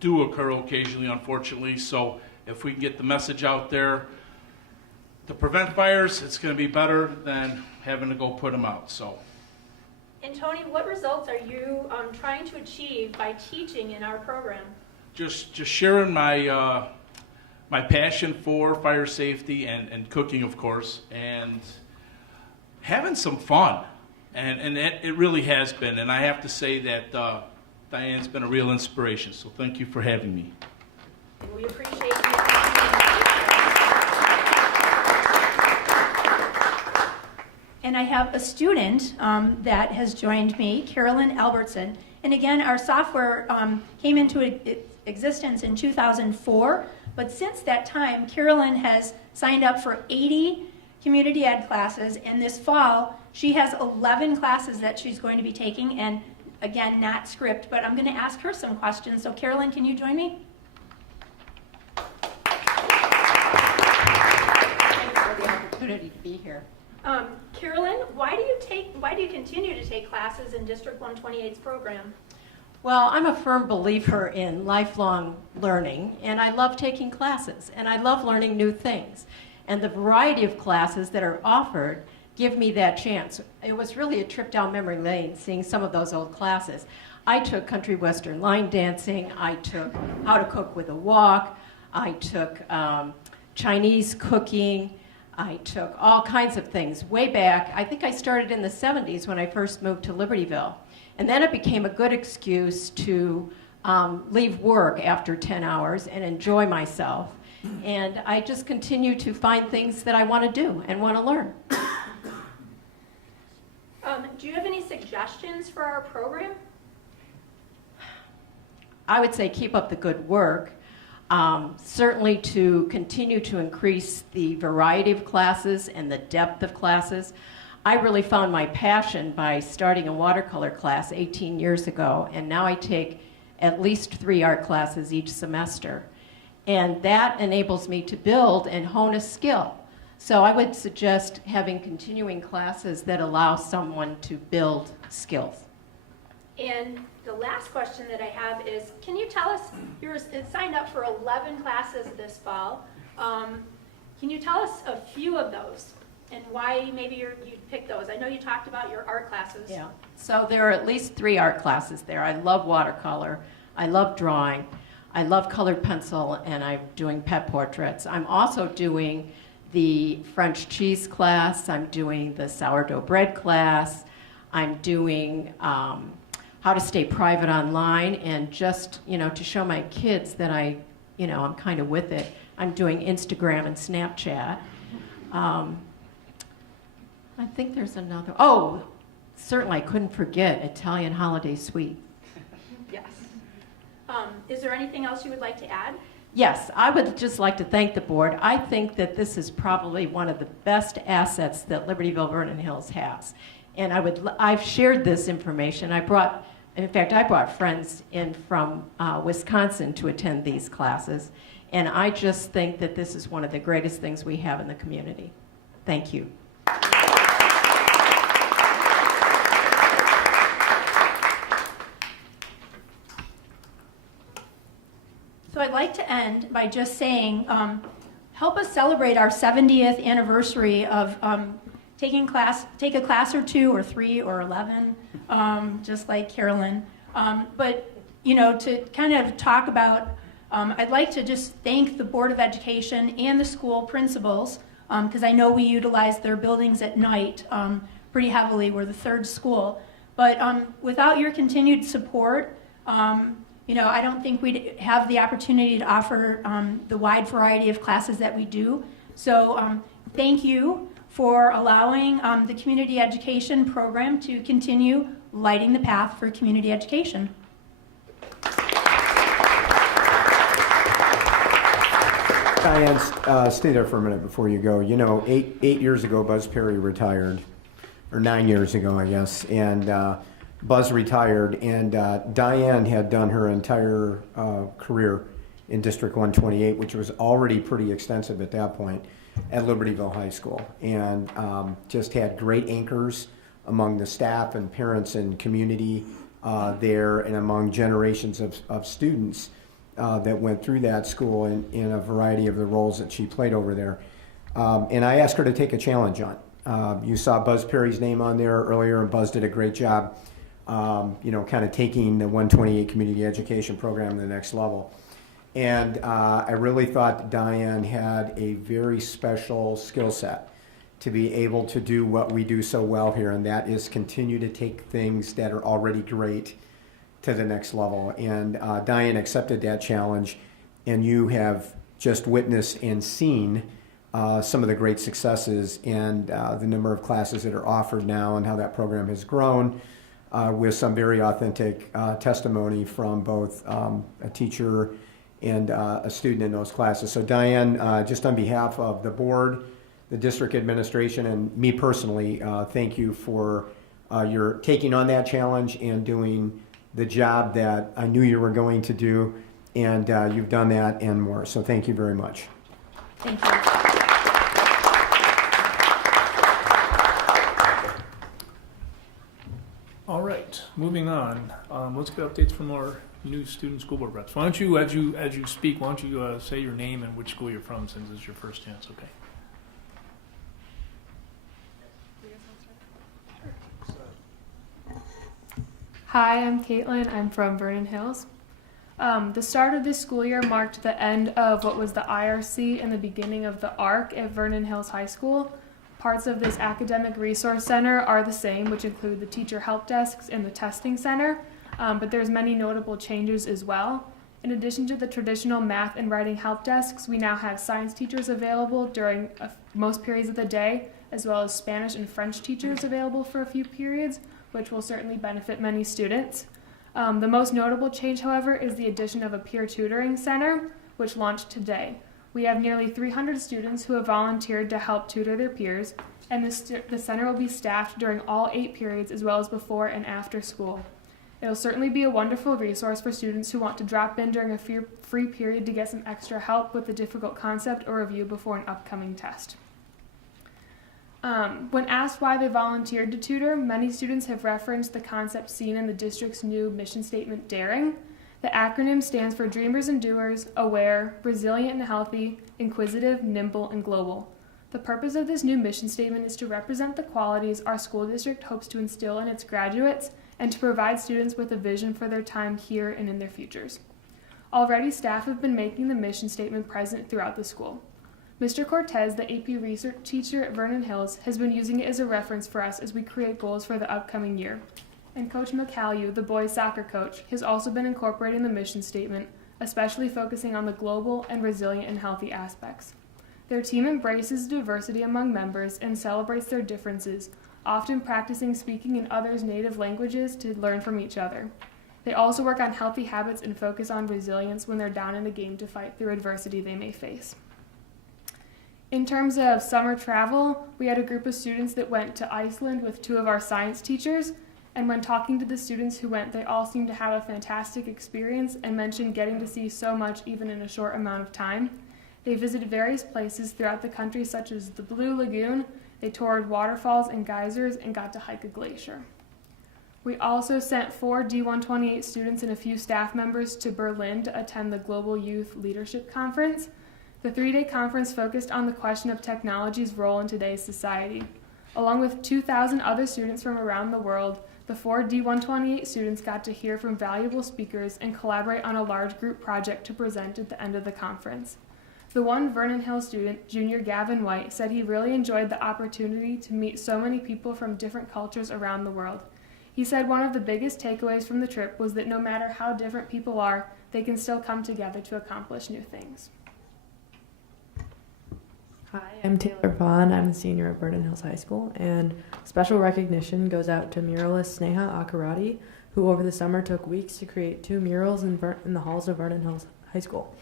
do occur occasionally, unfortunately. So if we can get the message out there to prevent fires, it's going to be better than having to go put them out. So. And Tony, what results are you trying to achieve by teaching in our program? Just sharing my my passion for fire safety and cooking, of course, and having some fun. And it really has been. And I have to say that Diane's been a real inspiration. So thank you for having me. And we appreciate you. And I have a student that has joined me, Carolyn Albertson. And again, our software came into existence in 2004. But since that time, Carolyn has signed up for 80 community ed classes. And this fall, she has 11 classes that she's going to be taking. And again, not script, but I'm going to ask her some questions. So Carolyn, can you join me? Thanks for the opportunity to be here. Carolyn, why do you continue to take classes in District 128's program? Well, I'm a firm believer in lifelong learning, and I love taking classes, and I love learning new things. And the variety of classes that are offered give me that chance. It was really a trip down memory lane seeing some of those old classes. I took country western line dancing, I took how to cook with a wok, I took Chinese cooking, I took all kinds of things way back. I think I started in the 70s when I first moved to Libertyville. And then it became a good excuse to leave work after 10 hours and enjoy myself. And I just continue to find things that I want to do and want to learn. Do you have any suggestions for our program? I would say keep up the good work. Certainly to continue to increase the variety of classes and the depth of classes. I really found my passion by starting a watercolor class 18 years ago, and now I take at least 3 art classes each semester. And that enables me to build and hone a skill. So I would suggest having continuing classes that allow someone to build skills. And the last question that I have is, can you tell us, you're signed up for 11 classes this fall. Can you tell us a few of those and why maybe you picked those? I know you talked about your art classes. Yeah, so there are at least 3 art classes there. I love watercolor, I love drawing, I love colored pencil, and I'm doing pet portraits. I'm also doing the French cheese class, I'm doing the sourdough bread class, I'm doing how to stay private online, and just, to show my kids that I'm kind of with it, I'm doing Instagram and Snapchat. I think there's another, certainly I couldn't forget Italian Holiday Suite. Yes. Is there anything else you would like to add? Yes, I would just like to thank the board. I think that this is probably one of the best assets that Libertyville Vernon Hills has. And I've shared this information. I brought friends in from Wisconsin to attend these classes. And I just think that this is one of the greatest things we have in the community. Thank you. So I'd like to end by just saying, help us celebrate our 70th anniversary of take a class or 2 or 3 or 11 just like Carolyn. But, to kind of talk about, I'd like to just thank the Board of Education and the school principals, because I know we utilize their buildings at night pretty heavily. We're the third school. But without your continued support, I don't think we'd have the opportunity to offer the wide variety of classes that we do. So thank you for allowing the community education program to continue lighting the path for community education. Diane, stay there for a minute before you go. 8 years ago, Buzz Perry retired, or 9 years ago, I guess, and Buzz retired, and Diane had done her entire career in District 128, which was already pretty extensive at that point, at Libertyville High School, and just had great anchors among the staff and parents and community there, and among generations of students that went through that school in a variety of the roles that she played over there. And I asked her to take a challenge on. You saw Buzz Perry's name on there earlier, and Buzz did a great job, kind of taking the 128 community education program to the next level. And I really thought Diane had a very special skill set to be able to do what we do so well here, and that is continue to take things that are already great to the next level. And Diane accepted that challenge, and you have just witnessed and seen some of the great successes and the number of classes that are offered now and how that program has grown with some very authentic testimony from both a teacher and a student in those classes. So Diane, just on behalf of the board, the district administration, and me personally, thank you for your taking on that challenge and doing the job that I knew you were going to do, and you've done that and more. So thank you very much. Thank you. All right, moving on. Let's get updates from our new student school board reps. Why don't you, as you speak, why don't you say your name and which school you're from, since it's your first chance, okay? Hi, I'm Caitlin. I'm from Vernon Hills. The start of this school year marked the end of what was the IRC and the beginning of the ARC at Vernon Hills High School. Parts of this academic resource center are the same, which include the teacher help desks and the testing center, but there's many notable changes as well. In addition to the traditional math and writing help desks, we now have science teachers available during most periods of the day, as well as Spanish and French teachers available for a few periods, which will certainly benefit many students. The most notable change, however, is the addition of a peer tutoring center, which launched today. We have nearly 300 students who have volunteered to help tutor their peers, and the center will be staffed during all 8 periods as well as before and after school. It will certainly be a wonderful resource for students who want to drop in during a free period to get some extra help with a difficult concept or review before an upcoming test. When asked why they volunteered to tutor, many students have referenced the concept seen in the district's new mission statement, DARING. The acronym stands for Dreamers and Doers, Aware, Resilient and Healthy, Inquisitive, Nimble, and Global. The purpose of this new mission statement is to represent the qualities our school district hopes to instill in its graduates and to provide students with a vision for their time here and in their futures. Already, staff have been making the mission statement present throughout the school. Mr. Cortez, the AP research teacher at Vernon Hills, has been using it as a reference for us as we create goals for the upcoming year. And Coach McCallew, the boys soccer coach, has also been incorporating the mission statement, especially focusing on the global and resilient and healthy aspects. Their team embraces diversity among members and celebrates their differences, often practicing speaking in others' native languages to learn from each other. They also work on healthy habits and focus on resilience when they're down in the game to fight through adversity they may face. In terms of summer travel, we had a group of students that went to Iceland with 2 of our science teachers, and when talking to the students who went, they all seemed to have a fantastic experience and mentioned getting to see so much even in a short amount of time. They visited various places throughout the country, such as the Blue Lagoon. They toured waterfalls and geysers and got to hike a glacier. We also sent 4 D128 students and a few staff members to Berlin to attend the Global Youth Leadership Conference. The 3-day conference focused on the question of technology's role in today's society. Along with 2,000 other students from around the world, The 4 D128 students got to hear from valuable speakers and collaborate on a large group project to present at the end of the conference. The one Vernon Hills student, junior Gavin White, said he really enjoyed the opportunity to meet so many people from different cultures around the world. He said one of the biggest takeaways from the trip was that no matter how different people are, they can still come together to accomplish new things. Hi, I'm Taylor Vaughn. I'm a senior at Vernon Hills High School, and special recognition goes out to muralist Sneha Akarati, who over the summer took weeks to create 2 murals in the halls of Vernon Hills High School.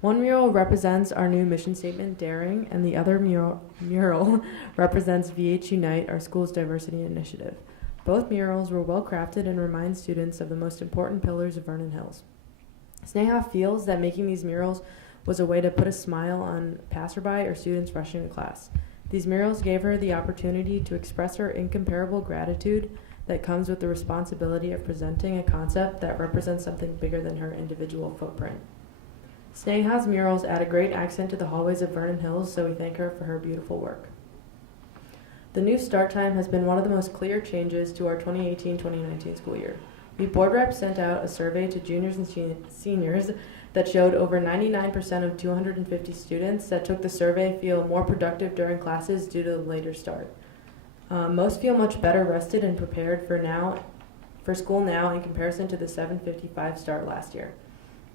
One mural represents our new mission statement, Daring, and the other mural represents VH Unite, our school's diversity initiative. Both murals were well crafted and remind students of the most important pillars of Vernon Hills. Sneha feels that making these murals was a way to put a smile on passerby or students rushing to class. These murals gave her the opportunity to express her incomparable gratitude that comes with the responsibility of presenting a concept that represents something bigger than her individual footprint. Sneha's murals add a great accent to the hallways of Vernon Hills, so we thank her for her beautiful work. The new start time has been one of the most clear changes to our 2018-2019 school year. We board reps sent out a survey to juniors and seniors that showed over 99% of 250 students that took the survey feel more productive during classes due to the later start. Most feel much better rested and prepared for school now in comparison to the 7:55 start last year.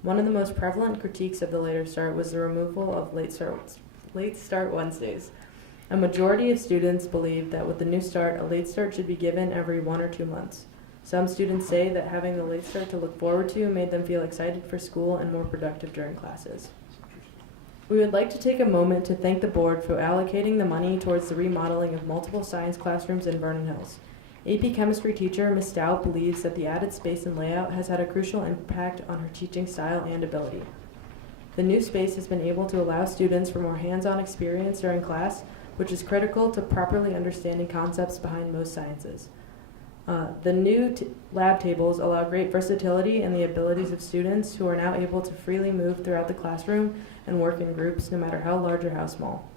One of the most prevalent critiques of the later start was the removal of late start Wednesdays. A majority of students believe that with the new start, a late start should be given every 1 or 2 months. Some students say that having the late start to look forward to made them feel excited for school and more productive during classes. We would like to take a moment to thank the board for allocating the money towards the remodeling of multiple science classrooms in Vernon Hills. AP Chemistry teacher Ms. Stout believes that the added space and layout has had a crucial impact on her teaching style and ability. The new space has been able to allow students for more hands-on experience during class, which is critical to properly understanding concepts behind most sciences. The new lab tables allow great versatility in the abilities of students who are now able to freely move throughout the classroom and work in groups no matter how large or how small.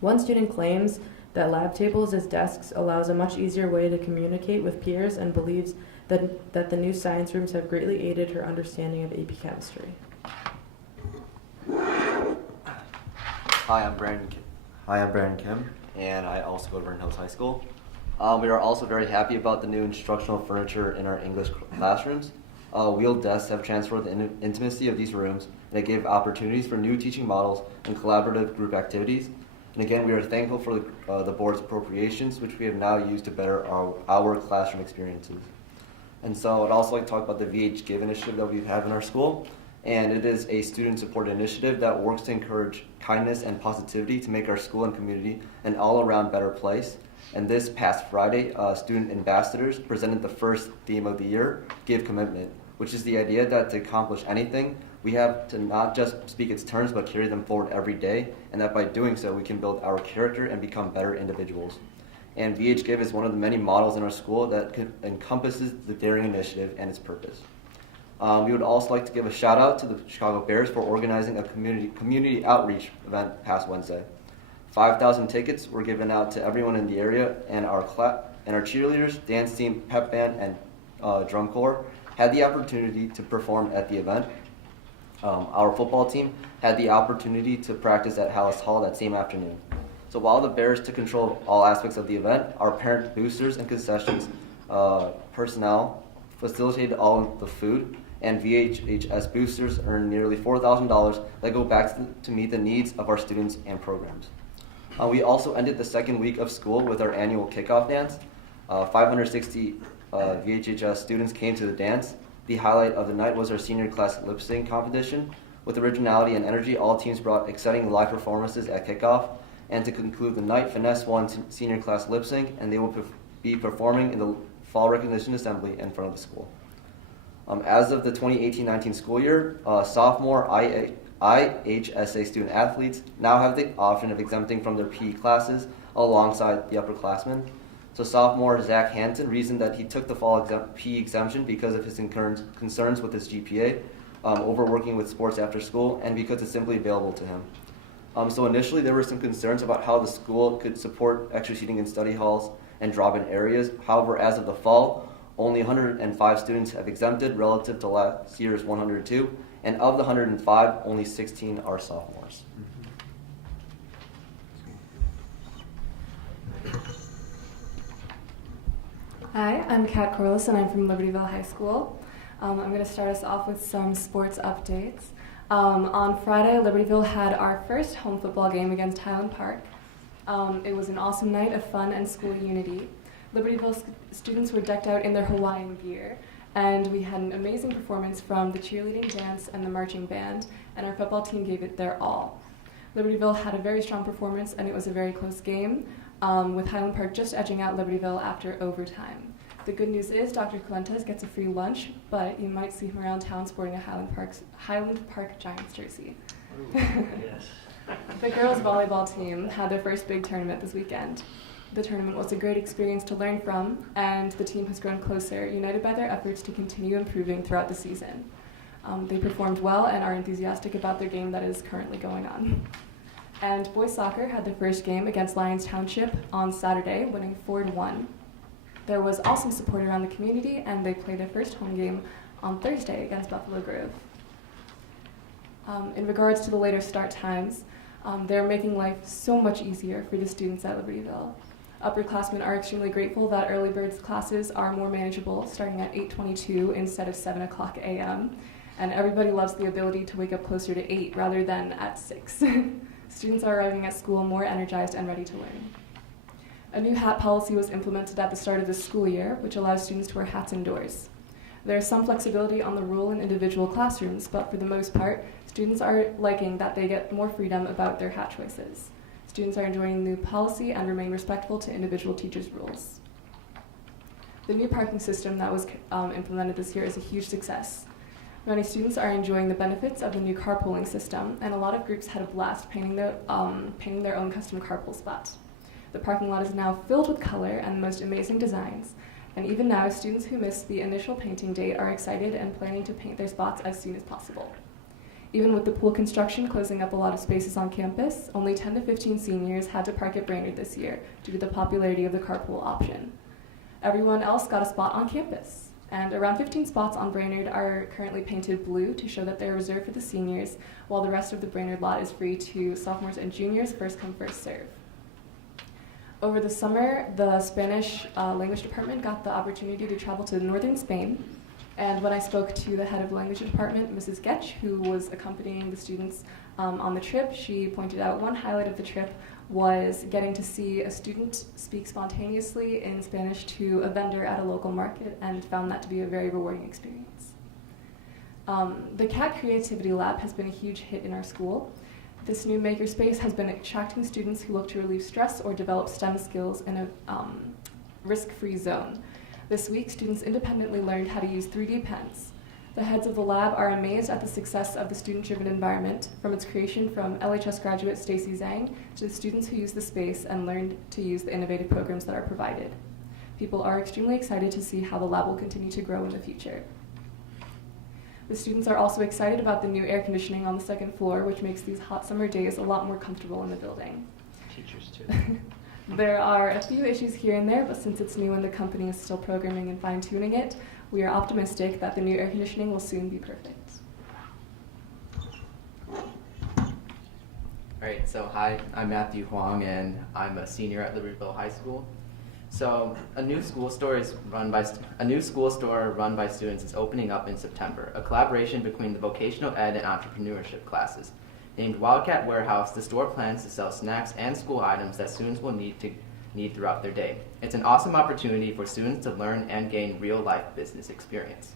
One student claims that lab tables as desks allows a much easier way to communicate with peers and believes that the new science rooms have greatly aided her understanding of AP Chemistry. Hi, I'm Brandon Kim, and I also go to Vernon Hills High School. We are also very happy about the new instructional furniture in our English classrooms. Wheeled desks have transformed the intimacy of these rooms, and it gave opportunities for new teaching models and collaborative group activities. And again, we are thankful for the board's appropriations, which we have now used to better our classroom experiences. And so I'd also like to talk about the VH Give initiative that we have in our school. And it is a student-supported initiative that works to encourage kindness and positivity to make our school and community an all-around better place. And this past Friday, student ambassadors presented the first theme of the year, Give Commitment, which is the idea that to accomplish anything, we have to not just speak its terms, but carry them forward every day, and that by doing so, we can build our character and become better individuals. And VH Give is one of the many models in our school that encompasses the Daring Initiative and its purpose. We would also like to give a shout out to the Chicago Bears for organizing a community outreach event past Wednesday. 5,000 tickets were given out to everyone in the area, and our cheerleaders, dance team, pep band, and drum corps had the opportunity to perform at the event. Our football team had the opportunity to practice at Hallis Hall that same afternoon. So while the Bears took control of all aspects of the event, our parent boosters and concessions personnel facilitated all of the food, and VHHS boosters earned nearly $4,000 that go back to meet the needs of our students and programs. We also ended the second week of school with our annual kickoff dance. 560 VHHS students came to the dance. The highlight of the night was our senior class lip sync competition. With originality and energy, all teams brought exciting live performances at kickoff. And to conclude the night, Finesse won senior class lip sync, and they will be performing in the Fall Recognition Assembly in front of the school. As of the 2018-19 school year, sophomore IHSA student athletes now have the option of exempting from their PE classes alongside the upperclassmen. So sophomore Zach Hanton reasoned that he took the fall PE exemption because of his concerns with his GPA, overworking with sports after school, and because it's simply available to him. So initially there were some concerns about how the school could support extra seating in study halls and drop-in areas. However, as of the fall, Only 105 students have exempted relative to last year's 102, and of the 105, only 16 are sophomores. Hi, I'm Kat Corliss and I'm from Libertyville High School. I'm going to start us off with some sports updates. On Friday, Libertyville had our first home football game against Highland Park. It was an awesome night of fun and school unity. Libertyville students were decked out in their Hawaiian gear, and we had an amazing performance from the cheerleading dance and the marching band, and our football team gave it their all. Libertyville had a very strong performance, and it was a very close game, with Highland Park just edging out Libertyville after overtime. The good news is Dr. Calentes gets a free lunch, but you might see him around town sporting a Highland Park Giants jersey. Yes. The girls' volleyball team had their first big tournament this weekend. The tournament was a great experience to learn from, and the team has grown closer, united by their efforts to continue improving throughout the season. They performed well and are enthusiastic about their game that is currently going on. And boys soccer had their first game against Lyons Township on Saturday, winning 4-1. There was awesome support around the community, and they played their first home game on Thursday against Buffalo Grove. In regards to the later start times, they're making life so much easier for the students at Libertyville. Upperclassmen are extremely grateful that early birds classes are more manageable, starting at 8:22 instead of 7 o'clock a.m., and everybody loves the ability to wake up closer to 8 rather than at 6. Students are arriving at school more energized and ready to learn. A new hat policy was implemented at the start of the school year, which allows students to wear hats indoors. There is some flexibility on the rule in individual classrooms, but for the most part, students are liking that they get more freedom about their hat choices. Students are enjoying the new policy and remain respectful to individual teachers' rules. The new parking system that was implemented this year is a huge success. Many students are enjoying the benefits of the new carpooling system, and a lot of groups had a blast painting their own custom carpool spots. The parking lot is now filled with color and the most amazing designs, and even now, students who missed the initial painting date are excited and planning to paint their spots as soon as possible. Even with the pool construction closing up a lot of spaces on campus, only 10 to 15 seniors had to park at Brainerd this year due to the popularity of the carpool option. Everyone else got a spot on campus, and around 15 spots on Brainerd are currently painted blue to show that they're reserved for the seniors, while the rest of the Brainerd lot is free to sophomores and juniors, first come, first serve. Over the summer, the Spanish language department got the opportunity to travel to northern Spain. And when I spoke to the head of the language department, Mrs. Getch, who was accompanying the students on the trip, she pointed out one highlight of the trip was getting to see a student speak spontaneously in Spanish to a vendor at a local market, and found that to be a very rewarding experience. The CAT Creativity Lab has been a huge hit in our school. This new makerspace has been attracting students who look to relieve stress or develop STEM skills in a risk-free zone. This week, students independently learned how to use 3D pens. The heads of the lab are amazed at the success of the student-driven environment, from its creation from LHS graduate Stacy Zhang to the students who use the space and learned to use the innovative programs that are provided. People are extremely excited to see how the lab will continue to grow in the future. The students are also excited about the new air conditioning on the second floor, which makes these hot summer days a lot more comfortable in the building. Teachers too. There are a few issues here and there, but since it's new and the company is still programming and fine-tuning it, we are optimistic that the new air conditioning will soon be perfect. Alright, so hi, I'm Matthew Huang and I'm a senior at Libertyville High School. So a new school store run by students is opening up in September, a collaboration between the vocational ed and entrepreneurship classes. Named Wildcat Warehouse, the store plans to sell snacks and school items that students will need throughout their day. It's an awesome opportunity for students to learn and gain real-life business experience.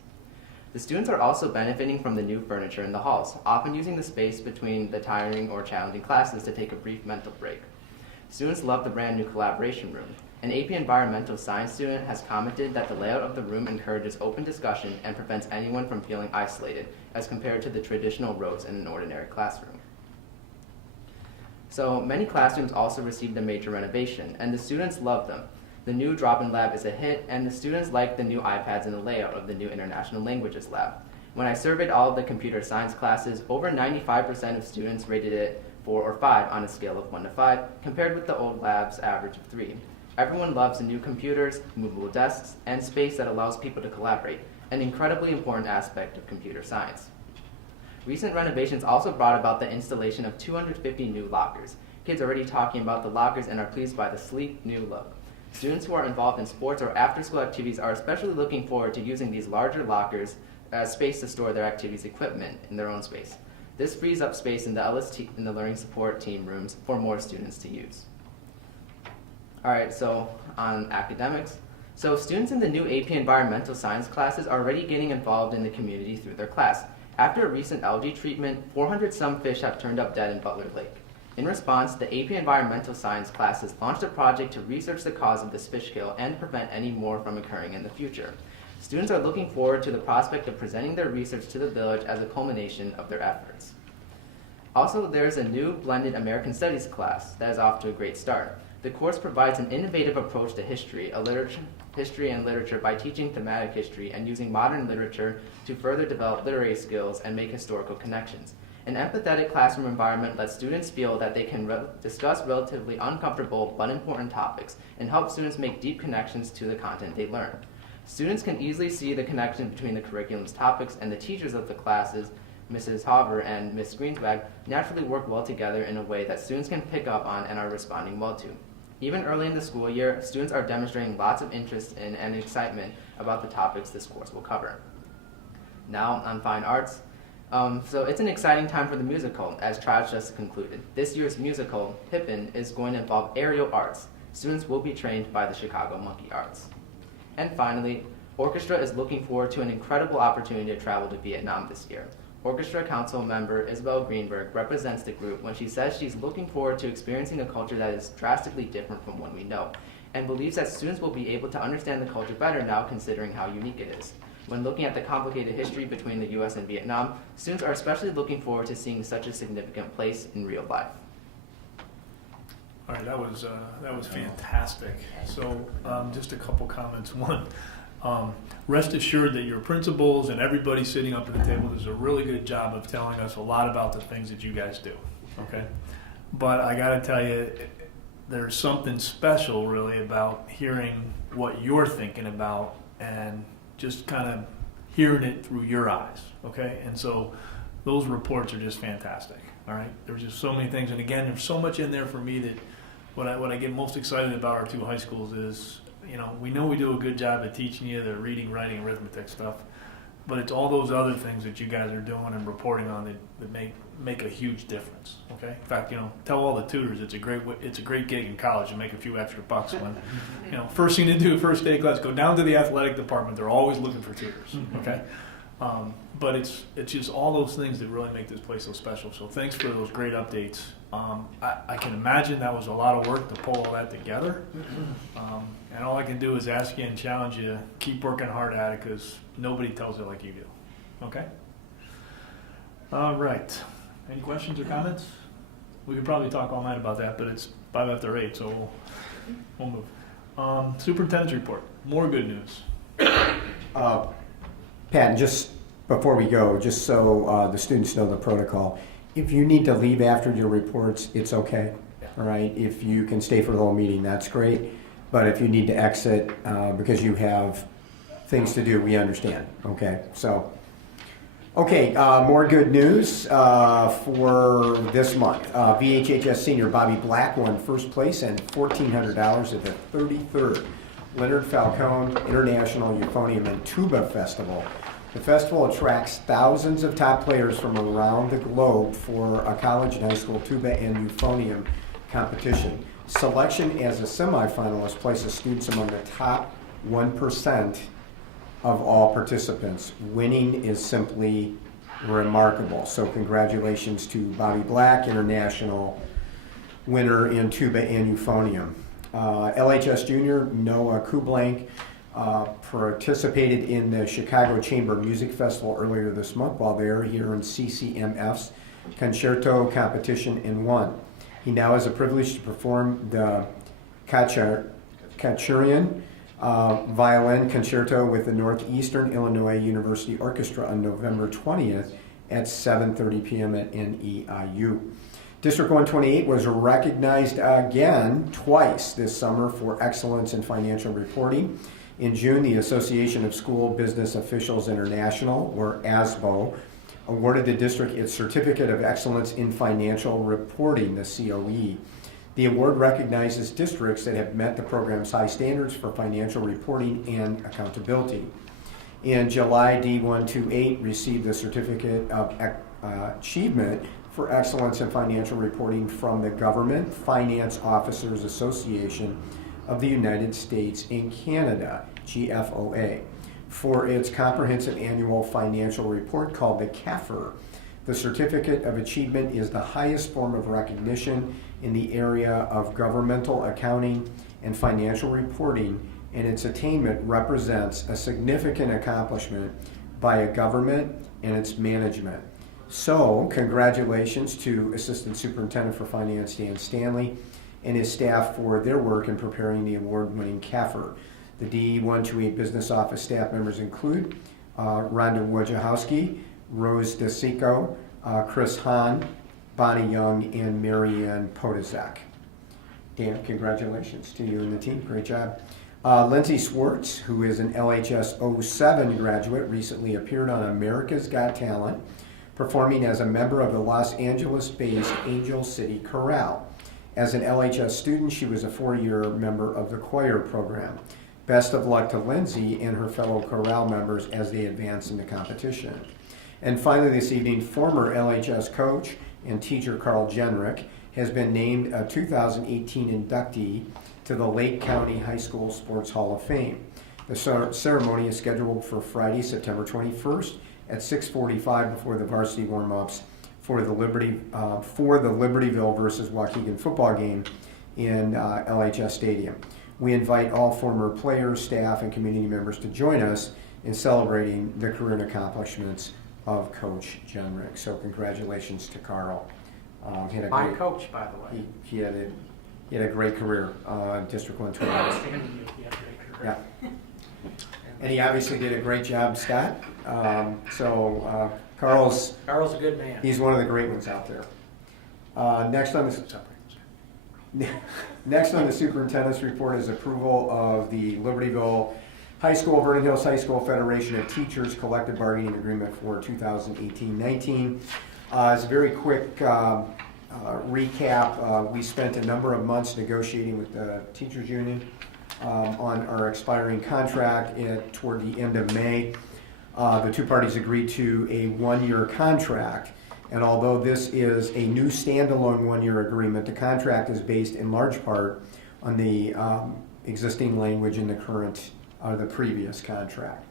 The students are also benefiting from the new furniture in the halls, often using the space between the tiring or challenging classes to take a brief mental break. Students love the brand new collaboration room. An AP Environmental Science student has commented that the layout of the room encourages open discussion and prevents anyone from feeling isolated, as compared to the traditional rows in an ordinary classroom. So many classrooms also received a major renovation, and the students love them. The new drop-in lab is a hit, and the students like the new iPads and the layout of the new International Languages lab. When I surveyed all of the computer science classes, over 95% of students rated it 4 or 5 on a scale of 1 to 5, compared with the old lab's average of 3. Everyone loves the new computers, movable desks, and space that allows people to collaborate, an incredibly important aspect of computer science. Recent renovations also brought about the installation of 250 new lockers. Kids are already talking about the lockers and are pleased by the sleek new look. Students who are involved in sports or after-school activities are especially looking forward to using these larger lockers as space to store their activities equipment in their own space. This frees up space in the LST in the Learning Support Team rooms for more students to use. All right, so on academics. So students in the new AP Environmental Science classes are already getting involved in the community through their class. After a recent algae treatment, 400-some fish have turned up dead in Butler Lake. In response, the AP Environmental Science classes launched a project to research the cause of this fish kill and prevent any more from occurring in the future. Students are looking forward to the prospect of presenting their research to the village as a culmination of their efforts. Also, there's a new blended American Studies class that is off to a great start. The course provides an innovative approach to history and literature by teaching thematic history and using modern literature to further develop literary skills and make historical connections. An empathetic classroom environment lets students feel that they can discuss relatively uncomfortable but important topics and help students make deep connections to the content they learn. Students can easily see the connection between the curriculum's topics, and the teachers of the classes, Mrs. Hover and Ms. Greenswag, naturally work well together in a way that students can pick up on and are responding well to. Even early in the school year, students are demonstrating lots of interest in and excitement about the topics this course will cover. Now on fine arts. So it's an exciting time for the musical, as trials just concluded. This year's musical, Pippin, is going to involve aerial arts. Students will be trained by the Chicago Monkey Arts. And finally, orchestra is looking forward to an incredible opportunity to travel to Vietnam this year. Orchestra Council member Isabel Greenberg represents the group when she says she's looking forward to experiencing a culture that is drastically different from one we know, and believes that students will be able to understand the culture better now considering how unique it is. When looking at the complicated history between the U.S. and Vietnam, students are especially looking forward to seeing such a significant place in real life. All right, that was fantastic. So just a couple comments. One, rest assured that your principals and everybody sitting up at the table does a really good job of telling us a lot about the things that you guys do, okay? But I gotta tell you, there's something special really about hearing what you're thinking about and just kind of hearing it through your eyes, okay? And so those reports are just fantastic, all right? There's just so many things, and again, there's so much in there for me that what I get most excited about our two high schools is, you know we do a good job at teaching you the reading, writing, arithmetic stuff, but it's all those other things that you guys are doing and reporting on that make a huge difference. Okay. In fact, tell all the tutors it's a great gig in college to make a few extra bucks when, first thing to do, first day of class, go down to the athletic department. They're always looking for tutors. Okay. But it's just all those things that really make this place so special. So thanks for those great updates. I can imagine that was a lot of work to pull all that together. And all I can do is ask you and challenge you to keep working hard at it, because nobody tells it like you do. Okay? All right. Any questions or comments? We could probably talk all night about that, but it's 5 after 8, so we'll move. Superintendent's report. More good news. Pat, just before we go, just so the students know the protocol, if you need to leave after your reports, it's okay. All right. If you can stay for the whole meeting, that's great. But if you need to exit because you have things to do, we understand. Okay. So, okay, more good news for this month. VHHS senior Bobby Black won first place and $1,400 at the 33rd Leonard Falcone International Euphonium and Tuba Festival. The festival attracts thousands of top players from around the globe for a college and high school tuba and euphonium competition. Selection as a semifinalist places students among the top 1% of all participants. Winning is simply remarkable. So congratulations to Bobby Black, international winner in tuba and euphonium. LHS junior Noah Kublank participated in the Chicago Chamber Music Festival earlier this month while they're here in CCMF's concerto competition and won. He now has the privilege to perform the Kachurian violin concerto with the Northeastern Illinois University Orchestra on November 20th at 7:30 p.m. at NEIU. District 128 was recognized again twice this summer for excellence in financial reporting. In June, the Association of School Business Officials International, or ASBO, awarded the district its Certificate of Excellence in Financial Reporting, the COE. The award recognizes districts that have met the program's high standards for financial reporting and accountability. In July, D128 received the Certificate of Achievement for Excellence in Financial Reporting from the Government Finance Officers Association of the United States and Canada, GFOA, for its comprehensive annual financial report called the CAFR. The Certificate of Achievement is the highest form of recognition in the area of governmental accounting and financial reporting, and its attainment represents a significant accomplishment by a government and its management. So, congratulations to Assistant Superintendent for Finance Dan Stanley and his staff for their work in preparing the award-winning CAFR. The D128 Business Office staff members include Rhonda Wojciechowski, Rose DeSico, Chris Hahn, Bonnie Young, and Marianne Podizak. Dan, congratulations to you and the team. Great job. Lindsay Swartz, who is an LHS 07 graduate, recently appeared on America's Got Talent, performing as a member of the Los Angeles-based Angel City Chorale. As an LHS student, she was a 4-year member of the choir program. Best of luck to Lindsay and her fellow chorale members as they advance in the competition. And finally this evening, former LHS coach and teacher Carl Jenrick has been named a 2018 inductee to the Lake County High School Sports Hall of Fame. The ceremony is scheduled for Friday, September 21st at 6:45 before the varsity warm-ups for the Libertyville versus Waukegan football game in LHS Stadium. We invite all former players, staff, and community members to join us in celebrating the career and accomplishments of Coach Jenrick. So congratulations to Carl. My coach, by the way. He had a great career, District 128. Yeah. And he obviously did a great job, Scott. Carl's a good man. He's one of the great ones out there. Next on the superintendent's report is approval of the Libertyville High School, Vernon Hills High School Federation of Teachers Collective Bargaining Agreement for 2018-19. As a very quick recap, we spent a number of months negotiating with the teachers union on our expiring contract toward the end of May. The two parties agreed to a 1-year contract, and although this is a new standalone 1-year agreement, the contract is based in large part on the existing language in the previous contract.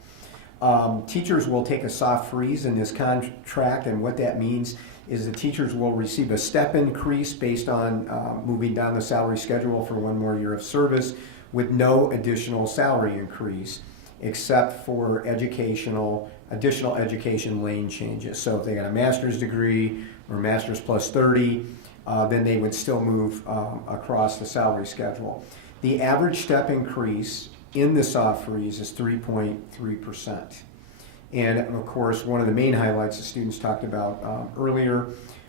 Teachers will take a soft freeze in this contract, and what that means is the teachers will receive a step increase based on moving down the salary schedule for 1 more year of service with no additional salary increase except for additional education lane changes. So if they got a master's degree or master's plus 30, then they would still move across the salary schedule. The average step increase in the soft freeze is 3.3%. And of course, one of the main highlights the students talked about earlier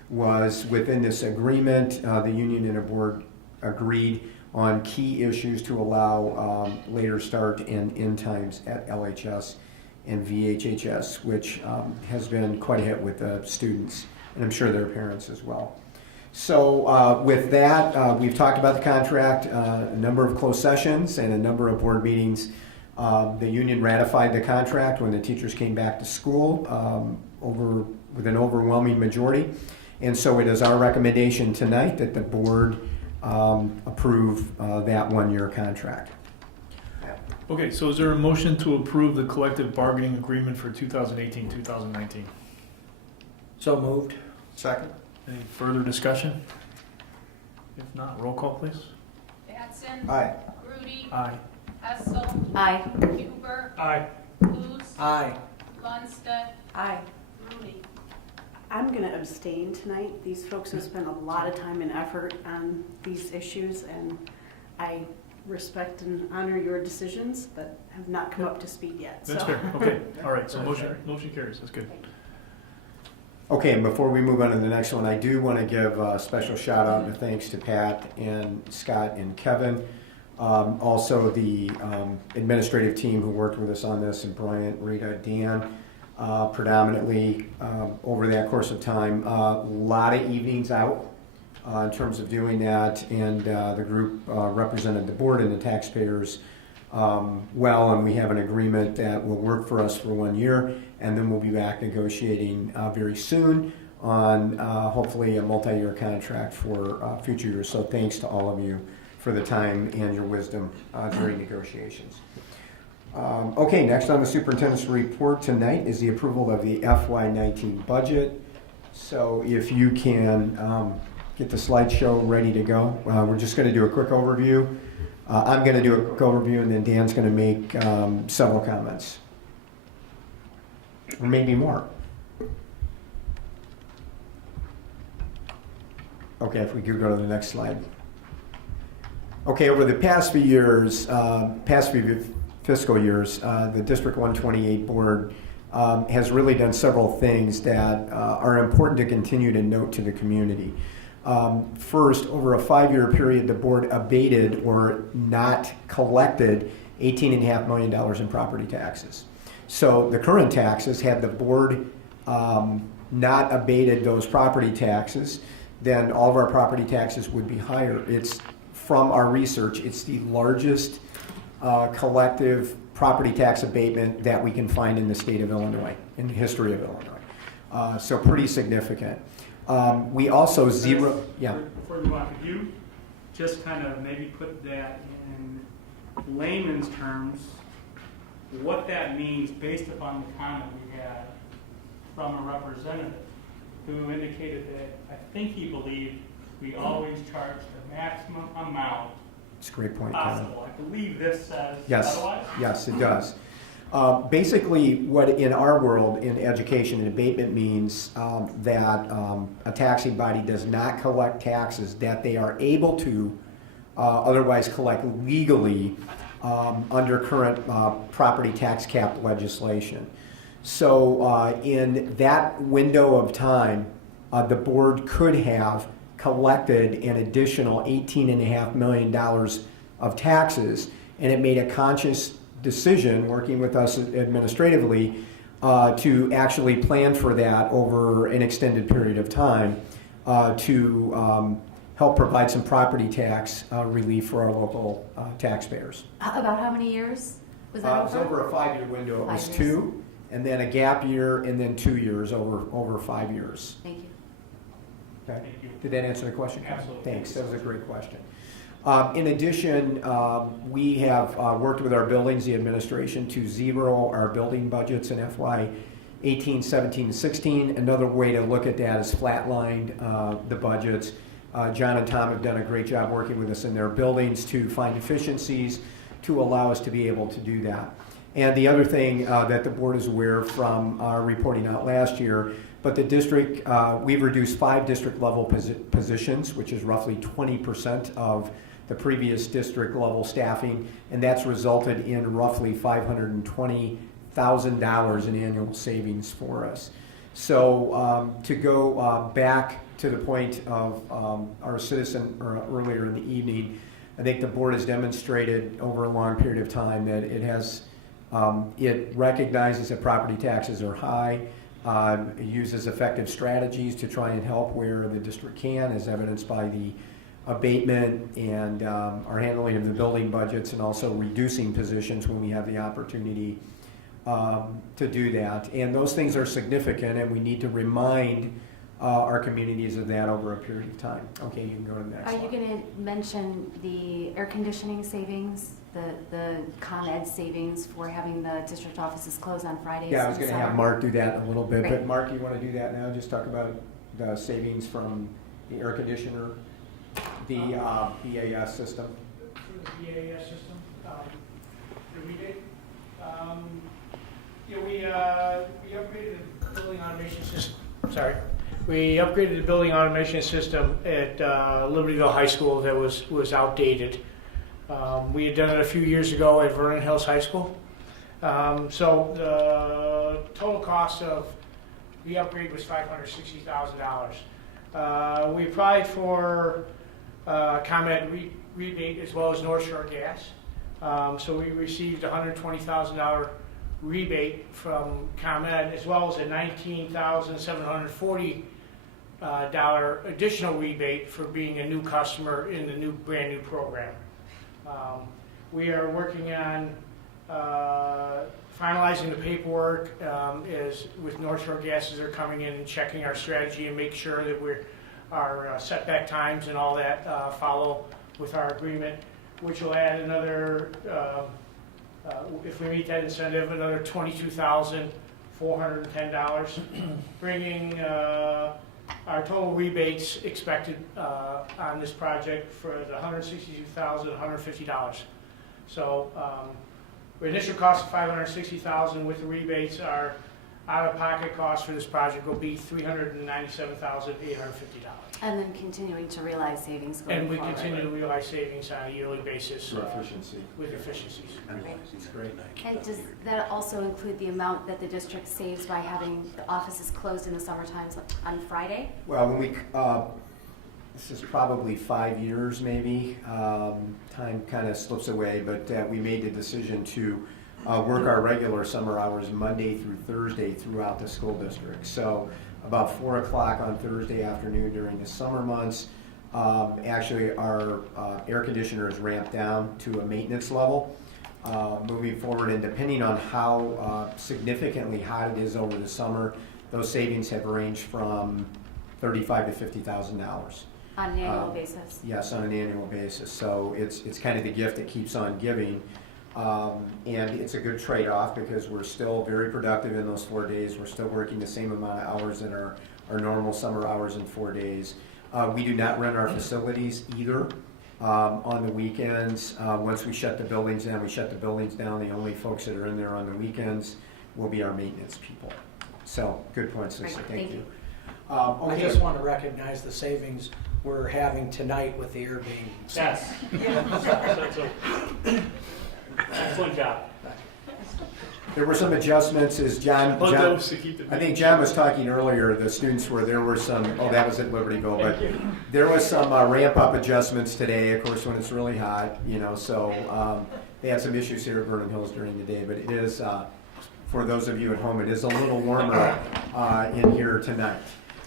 was within this agreement, the union and the board agreed on key issues to allow later start and end times at LHS and VHHS, which has been quite a hit with the students, and I'm sure their parents as well. So with that, we've talked about the contract, a number of closed sessions and a number of board meetings. The union ratified the contract when the teachers came back to school with an overwhelming majority. And so it is our recommendation tonight that the board approve that 1-year contract. Okay, so is there a motion to approve the collective bargaining agreement for 2018-2019? So moved. Second. Any further discussion? If not, roll call, please. Batson. Aye. Grudy. Aye. Hessel. Aye. Huber. Aye. Luce. Aye. Lundstedt. Aye. Rudy. I'm going to abstain tonight. These folks have spent a lot of time and effort on these issues, and I respect and honor your decisions, but have not come up to speed yet. That's so. fair. Okay. All right. So motion carries. That's good. Okay, and before we move on to the next one, I do want to give a special shout out and thanks to Pat and Scott and Kevin. Also the administrative team who worked with us on this, and Bryant, Rita, Dan, predominantly over that course of time. A lot of evenings out in terms of doing that, and the group represented the board and the taxpayers well, and we have an agreement that will work for us for 1 year, and then we'll be back negotiating very soon on hopefully a multi-year contract for future years. So thanks to all of you for the time and your wisdom during negotiations. Okay, next on the superintendent's report tonight is the approval of the FY19 budget. So if you can get the slideshow ready to go. We're just going to do a quick overview. I'm going to do a quick overview, and then Dan's going to make several comments. Or maybe more. Okay, if we could go to the next slide. Okay, over the past few years, past few fiscal years, the District 128 board has really done several things that are important to continue to note to the community. First, over a 5-year period, the board abated or not collected $18.5 million in property taxes. So the current taxes, had the board not abated those property taxes, then all of our property taxes would be higher. It's, from our research, it's the largest collective property tax abatement that we can find in the state of Illinois, in the history of Illinois. So pretty significant. We also zero, yeah. Before we move on, could you just kind of maybe put that in layman's terms, what that means based upon the comment we had from a representative who indicated that I think he believed we always charge the maximum amount It's a great point, possible. I believe this says yes. otherwise. Yes, it does. Basically, what in our world, in education, an abatement means that a taxing body does not collect taxes that they are able to otherwise collect legally under current property tax cap legislation. So in that window of time, the board could have collected an additional $18.5 million of taxes, and it made a conscious decision, working with us administratively, to actually plan for that over an extended period of time to help provide some property tax relief for our local taxpayers. About how many years was It that was over a 5-year window. It was 2, and then a gap year, and then 2 years over 5 years. Thank you. Okay. Did that answer the question? Absolutely. Thanks. That was a great question. In addition, we have worked with our buildings, the administration, to zero our building budgets in FY 18, 17, and 16. Another way to look at that is flatlined the budgets. John and Tom have done a great job working with us in their buildings to find efficiencies to allow us to be able to do that. And the other thing that the board is aware from our reporting out last year, but the district, we've reduced 5 district level positions, which is roughly 20% of the previous district level staffing, and that's resulted in roughly $520,000 in annual savings for us. So to go back to the point of our citizen earlier in the evening, I think the board has demonstrated over a long period of time that it has, it recognizes that property taxes are high, it uses effective strategies to try and help where the district can, as evidenced by the abatement and our handling of the building budgets, and also reducing positions when we have the opportunity to do that. And those things are significant, and we need to remind our communities of that over a period of time. Okay, you can go to the next Are slide. you going to mention the air conditioning savings, the ComEd savings for having the district offices closed on Fridays? Yeah, I was going to have Mark do that in a little bit, Great. but Mark, you want to do that now? Just talk about the savings from the air conditioner, the BAS system. The BAS system, the rebate. We upgraded the building automation system. Sorry. We upgraded the building automation system at Libertyville High School that was outdated. We had done it a few years ago at Vernon Hills High School. So the total cost of The upgrade was $560,000. We applied for ComEd rebate as well as North Shore Gas. So we received a $120,000 rebate from ComEd as well as a $19,740 additional rebate for being a new customer in the brand new program. We are working on finalizing the paperwork as with North Shore Gas as they're coming in and checking our strategy and make sure that our setback times and all that follow with our agreement, which will add another, if we meet that incentive, another $22,410, bringing our total rebates expected on this project for the $162,150. So the initial cost of $560,000 with the rebates, our out-of-pocket cost for this project will be $397,850. And then continuing to realize savings going forward. And we continue to realize savings on a yearly basis. For efficiency. With efficiencies. It's great. And does that also include the amount that the district saves by having the offices closed in the summer times on Friday? Well, when this is probably 5 years maybe, time kind of slips away, but we made the decision to work our regular summer hours Monday through Thursday throughout the school district. So about 4 o'clock on Thursday afternoon during the summer months, actually our air conditioner is ramped down to a maintenance level. Moving forward, and depending on how significantly hot it is over the summer, those savings have ranged from $35,000 to $50,000. On an annual basis? Yes, on an annual basis. So it's kind of the gift that keeps on giving. And it's a good trade-off because we're still very productive in those 4 days. We're still working the same amount of hours that our normal summer hours in 4 days. We do not rent our facilities either. On the weekends, once we shut the buildings down, we shut the buildings down. The only folks that are in there on the weekends will be our maintenance people. So, good point, sister. Thank you. I just want to recognize the savings we're having tonight with the air being. Yes. Excellent job. There were some adjustments as John I think John was talking earlier, the students there were some, that was at Libertyville, but there was some ramp up adjustments today, of course, when it's really hot, so they had some issues here at Vernon Hills during the day, but it is, for those of you at home, it is a little warmer in here tonight.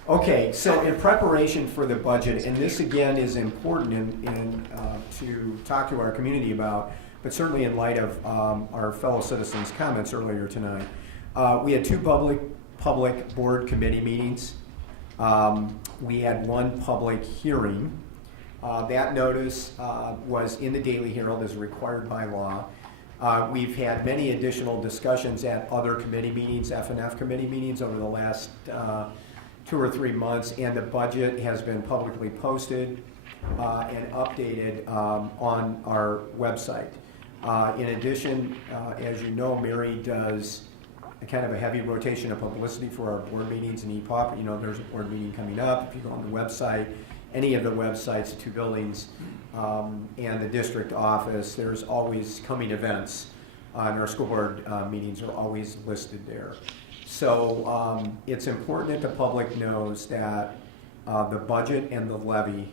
Okay, so in preparation for the budget, and this again is important to talk to our community about, but certainly in light of our fellow citizens' comments earlier tonight, we had two public board committee meetings. We had one public hearing. That notice was in the Daily Herald as required by law. We've had many additional discussions at other committee meetings, F&F committee meetings over the last 2 or 3 months, and the budget has been publicly posted and updated on our website. In addition, as you know, Mary does a kind of a heavy rotation of publicity for our board meetings and EPOP. There's a board meeting coming up. If you go on the website, any of the websites, the two buildings, and the district office, there's always coming events, and our school board meetings are always listed there. So it's important that the public knows that the budget and the levy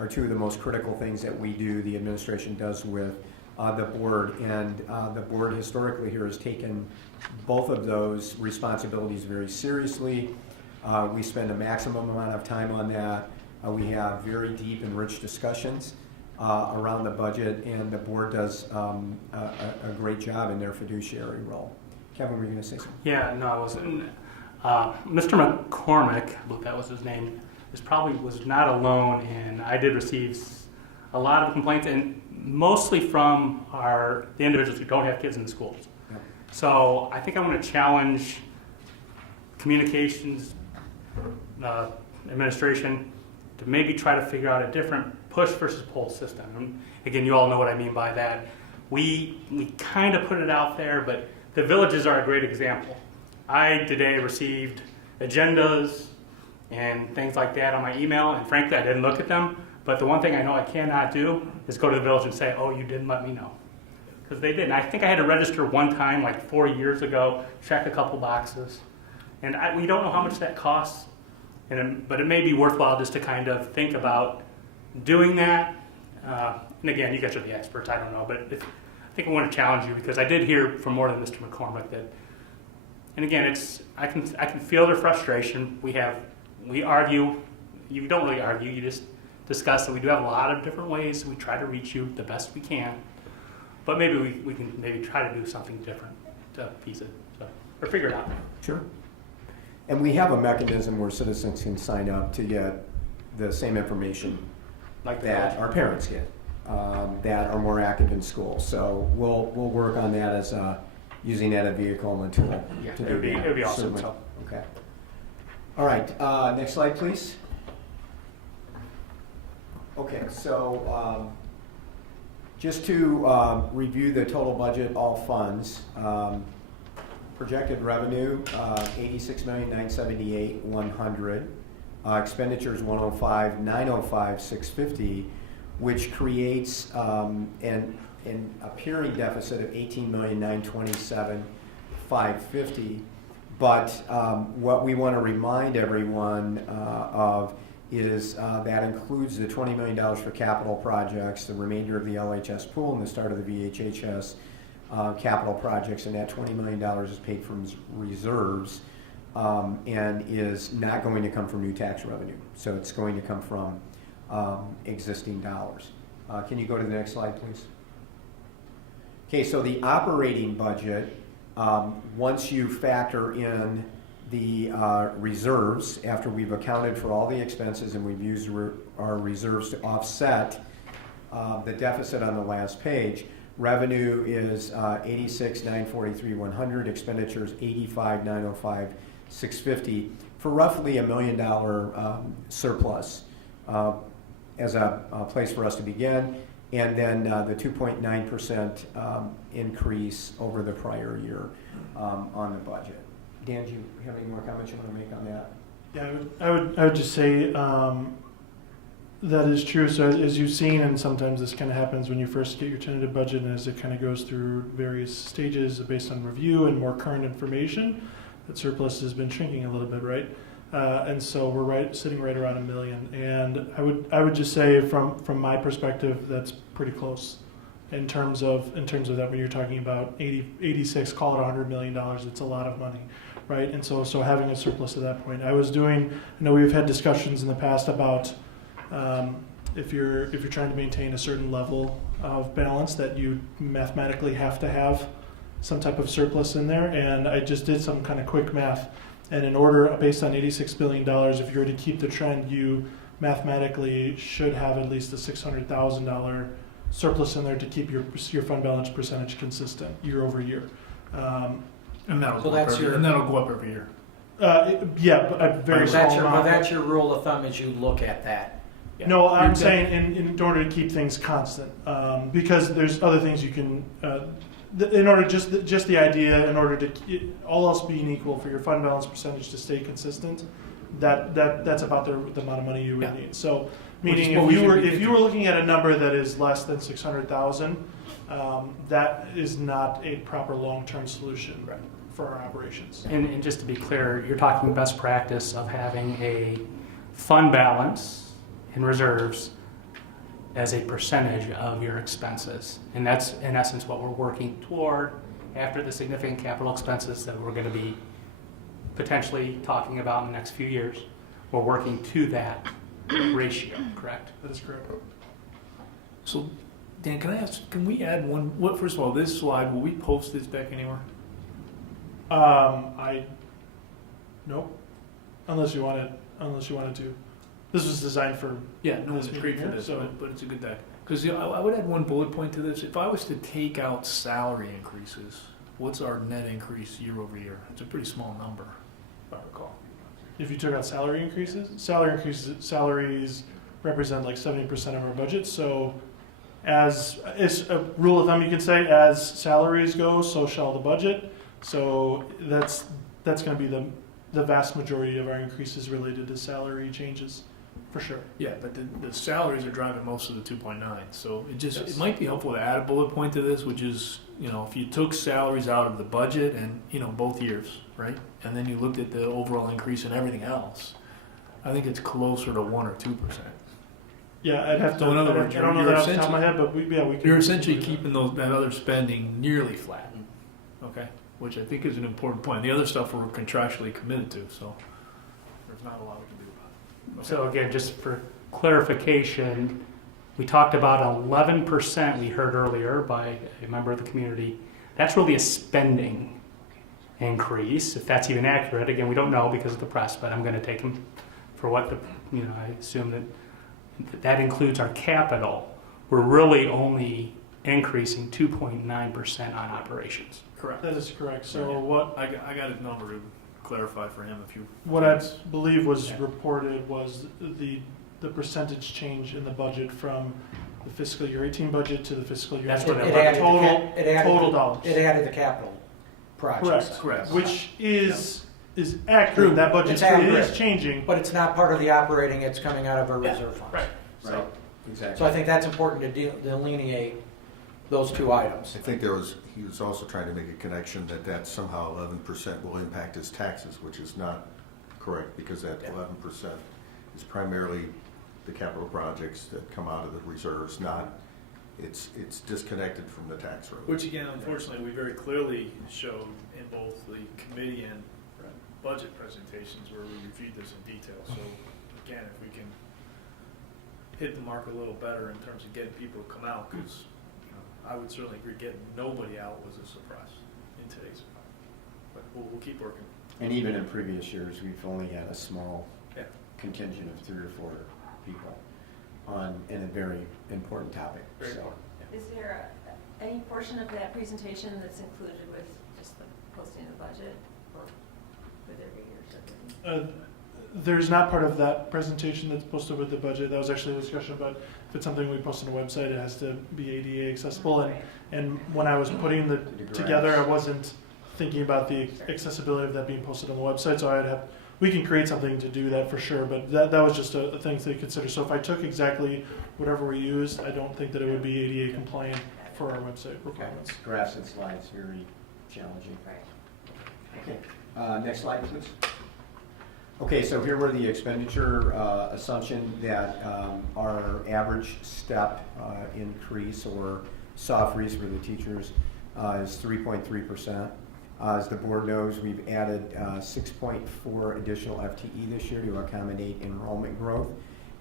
are two of the most critical things that we do, the administration does with the board, and the board historically here has taken both of those responsibilities very seriously. We spend a maximum amount of time on that. We have very deep and rich discussions around the budget, and the board does a great job in their fiduciary role. Kevin, were you going to say something? Yeah, no, I wasn't. Mr. McCormick, I believe that was his name, was not alone, and I did receive a lot of complaints, and mostly from the individuals who don't have kids in the schools. Yeah. So I think I want to challenge communications administration to maybe try to figure out a different push versus pull system. And again, you all know what I mean by that. We kind of put it out there, but the villages are a great example. I today received agendas and things like that on my email, and frankly, I didn't look at them. But the one thing I know I cannot do is go to the village and say, oh, you didn't let me know. Because they didn't. I think I had to register one time, like 4 years ago, check a couple boxes. And we don't know how much that costs, but it may be worthwhile just to kind of think about doing that. And again, you guys are the experts, I don't know, but I think I want to challenge you because I did hear from more than Mr. McCormick that, and again, I can feel their frustration. We argue, you don't really argue, you just discuss that we do have a lot of different ways we try to reach you the best we can, but maybe we can maybe try to do something different to piece it, or figure it out. Sure. And we have a mechanism where citizens can sign up to get the same information like that our parents get, that are more active in school. So we'll work on that as using that as a vehicle and a tool to do that. It'd be awesome. Certainly. Okay. All right. Next slide, please. Okay. So just to review the total budget, all funds. Projected revenue, $86,978,100. Expenditures, $105,905,650, which creates an appearing deficit of $18,927,550. But what we want to remind everyone of is that includes the $20 million for capital projects, the remainder of the LHS pool, and the start of the VHHS capital projects, and that $20 million is paid from reserves and is not going to come from new tax revenue. So it's going to come from existing dollars. Can you go to the next slide, please? Okay, so the operating budget, once you factor in the reserves, after we've accounted for all the expenses and we've used our reserves to offset the deficit on the last page, revenue is $86,943,100, expenditures $85,905,650, for roughly $1 million surplus as a place for us to begin, and then the 2.9% increase over the prior year on the budget. Dan, do you have any more comments you want to make on that? Yeah, I would just say that is true. So as you've seen, and sometimes this kind of happens when you first get your tentative budget, and as it kind of goes through various stages based on review and more current information, that surplus has been shrinking a little bit, right? And so we're sitting right around $1 million. And I would just say from my perspective, that's pretty close in terms of that. When you're talking about 86, call it $100 million, it's a lot of money, right? And so having a surplus at that point, I know we've had discussions in the past about if you're trying to maintain a certain level of balance, that you mathematically have to have some type of surplus in there. And I just did some kind of quick math, and in order, based on $86 billion, if you were to keep the trend, you mathematically should have at least a $600,000 surplus in there to keep your fund balance percentage consistent year over year. And that'll go up every year. Yeah, but a very small amount. But that's your rule of thumb as you look at that. Yeah. No, I'm saying in order to keep things constant, because there's other things you can, in order just the idea, in order to all else being equal, for your fund balance percentage to stay consistent, that's about the amount of money you would need. So, meaning if you were looking at a number that is less than 600,000, that is not a proper long-term solution for our operations. And just to be clear, you're talking best practice of having a fund balance in reserves as a percentage of your expenses. And that's in essence what we're working toward after the significant capital expenses that we're going to be potentially talking about in the next few years. We're working to that ratio, correct? That is correct. So, Dan, can I ask, can we add one, first of all, this slide, will we post this back anywhere? Nope. Unless you wanted to. This was designed for. Yeah, no, it's great for this, but it's a good deck. Because I would add one bullet point to this. If I was to take out salary increases, what's our net increase year over year? It's a pretty small number, if I recall. If you took out salaries represent like 70% of our budget. So, as is a rule of thumb, you could say, as salaries go, so shall the budget. So that's going to be the vast majority of our increases related to salary changes. For sure. Yeah, but the salaries are driving most of the 2.9. So it might be helpful to add a bullet point to this, which is, if you took salaries out of the budget and, both years, right? And then you looked at the overall increase in everything else, I think it's closer to 1 or 2%. Yeah, I'd have to. So in other words, I don't know that off the top of my head, but we can. You're essentially keeping that other spending nearly flat, okay? Which I think is an important point. The other stuff we're contractually committed to, so there's not a lot we can do about it. So again, just for clarification, we talked about 11% we heard earlier by a member of the community. That's really a spending increase, if that's even accurate. Again, we don't know because of the press, but I'm going to take them for what I assume that includes our capital. We're really only increasing 2.9% on operations. Correct. That is correct. So what I got his number to clarify for him if you. What I believe was reported was the percentage change in the budget from the fiscal year 18 budget to the fiscal year. That's what It added total dollars. It added the capital projects. Correct. Which is accurate. That budget It's accurate. is changing. But it's not part of the operating, it's coming out of our reserve funds. Right. So, Exactly. so I think that's important to delineate those two items. I think he was also trying to make a connection that somehow 11% will impact his taxes, which is not correct, because that 11% is primarily the capital projects that come out of the reserves, it's disconnected from the tax rate. Which again, unfortunately, we very clearly showed in both the committee and budget presentations where we reviewed this in detail. So again, if we can hit the mark a little better in terms of getting people to come out, because I would certainly agree getting nobody out was a surprise in today's environment. But we'll keep working. And even in previous years, we've only had a small contingent of 3 or 4 people in a very important topic. Very so, important. Is there any portion of that presentation that's included with just the posting of the budget, or would there be or something? There's not part of that presentation that's posted with the budget. That was actually a discussion about if it's something we post on the website, it has to be ADA accessible. And when I was putting the together, I wasn't thinking about the accessibility of that being posted on the website. So we can create something to do that for sure, but that was just a thing to consider. So if I took exactly whatever we used, I don't think that it would be ADA compliant for our website requirements. Graphs and slides, very challenging. Right. Okay. Next slide, please. Okay, so here were the expenditure assumption that our average step increase or soft freeze for the teachers is 3.3%. As the board knows, we've added 6.4 additional FTE this year to accommodate enrollment growth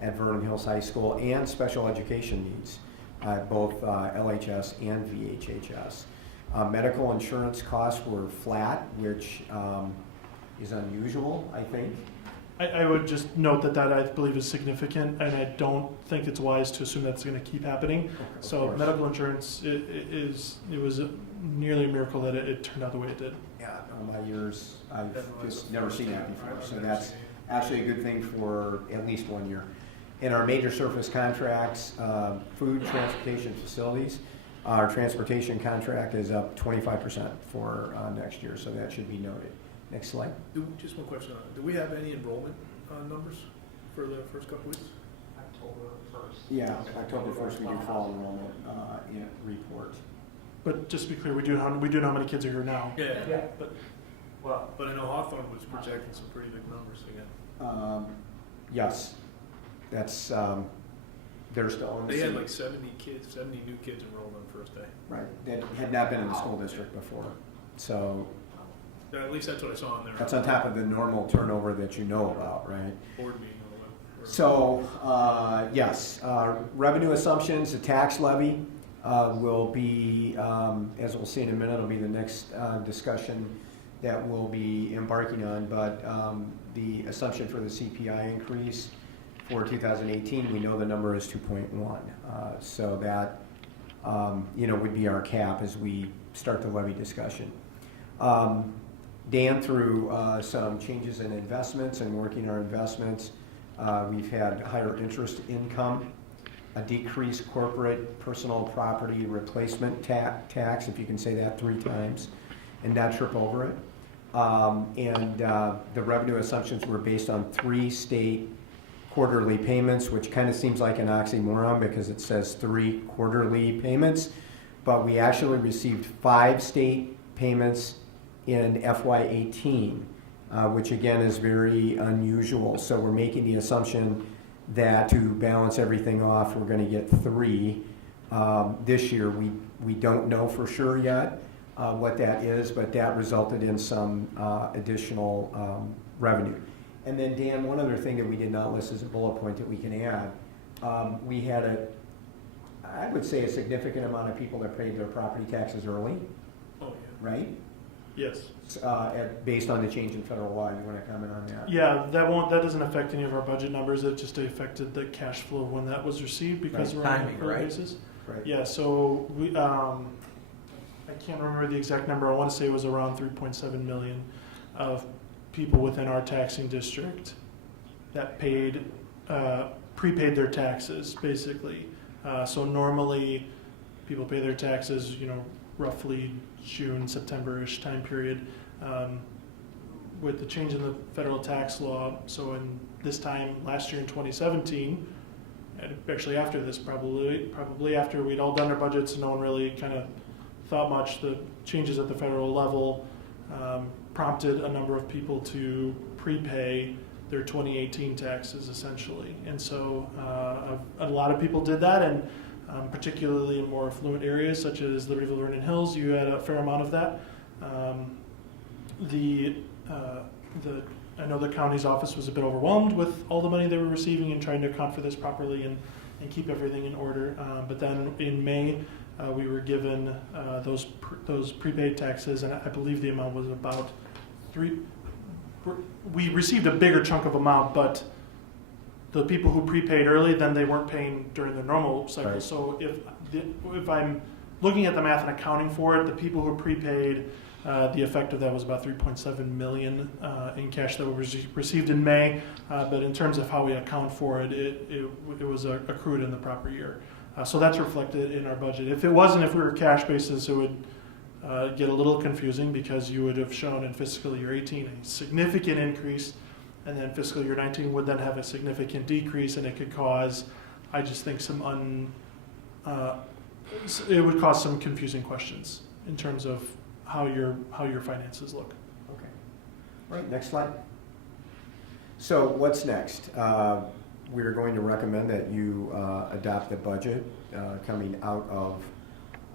at Vernon Hills High School and special education needs at both LHS and VHHS. Medical insurance costs were flat, which is unusual, I think. I would just note that I believe is significant, and I don't think it's wise to assume that's going to keep happening. So medical insurance, it was nearly a miracle that it turned out the way it did. Yeah, in my years, I've just never seen that before. So that's actually a good thing for at least 1 year. In our major surface contracts, food, transportation, facilities, our transportation contract is up 25% for next year, so that should be noted. Next slide. Just one question. Do we have any enrollment numbers for the first couple weeks? October 1st. Yeah, October 1st we do fall enrollment report. But just to be clear, we do know how many kids are here now. Yeah. But I know Hawthorne was projecting some pretty big numbers again. Yes, that's they're still in the They had city. like 70 new kids enrolled on the first day. Right, that had not been in the school district before. So At least that's what I saw on there. that's on top of the normal turnover that you know about, right? Board meeting on the web. So, yes, revenue assumptions, the tax levy will be, as we'll see in a minute, will be the next discussion that we'll be embarking on. But the assumption for the CPI increase for 2018, we know the number is 2.1. So that, would be our cap as we start the levy discussion. Dan, through some changes in investments and working our investments, we've had higher interest income, a decreased corporate personal property replacement tax, if you can say that 3 times, and not trip over it. And the revenue assumptions were based on 3 state quarterly payments, which kind of seems like an oxymoron because it says 3 quarterly payments, but we actually received 5 state payments in FY18, which again is very unusual. So we're making the assumption that to balance everything off, we're going to get 3 this year. We don't know for sure yet what that is, but that resulted in some additional revenue. And then Dan, one other thing that we did not list as a bullet point that we can add, we had I would say a significant amount of people that paid their property taxes early. Oh, yeah. Right? Yes. Based on the change in federal law. You want to comment on that? Yeah, that doesn't affect any of our budget numbers. It just affected the cash flow when that was received because we're on an accrual basis. Right. Yeah, so we, I can't remember the exact number. I want to say it was around 3.7 million of people within our taxing district that prepaid their taxes, basically. So normally people pay their taxes, roughly June, September-ish time period. With the change in the federal tax law, so in this time last year in 2017, and actually after this, probably after we'd all done our budgets, no one really kind of thought much. The changes at the federal level prompted a number of people to prepay their 2018 taxes, essentially. And so a lot of people did that, and particularly in more affluent areas such as Libertyville, Vernon Hills, you had a fair amount of that. I know the county's office was a bit overwhelmed with all the money they were receiving and trying to account for this properly and keep everything in order. But then in May, we were given those prepaid taxes, and I believe the amount was about we received a bigger chunk of amount, but the people who prepaid early, then they weren't paying during the normal cycle. Right. So if I'm looking at the math and accounting for it, the people who prepaid, the effect of that was about 3.7 million in cash that was received in May. But in terms of how we account for it, it was accrued in the proper year. So that's reflected in our budget. If we were cash basis, it would get a little confusing because you would have shown in fiscal year 18 a significant increase, and then fiscal year 19 would then have a significant decrease, and it could cause, I just think, it would cause some confusing questions in terms of how your finances look. Okay. Right, next slide. So what's next? We're going to recommend that you adopt the budget coming out of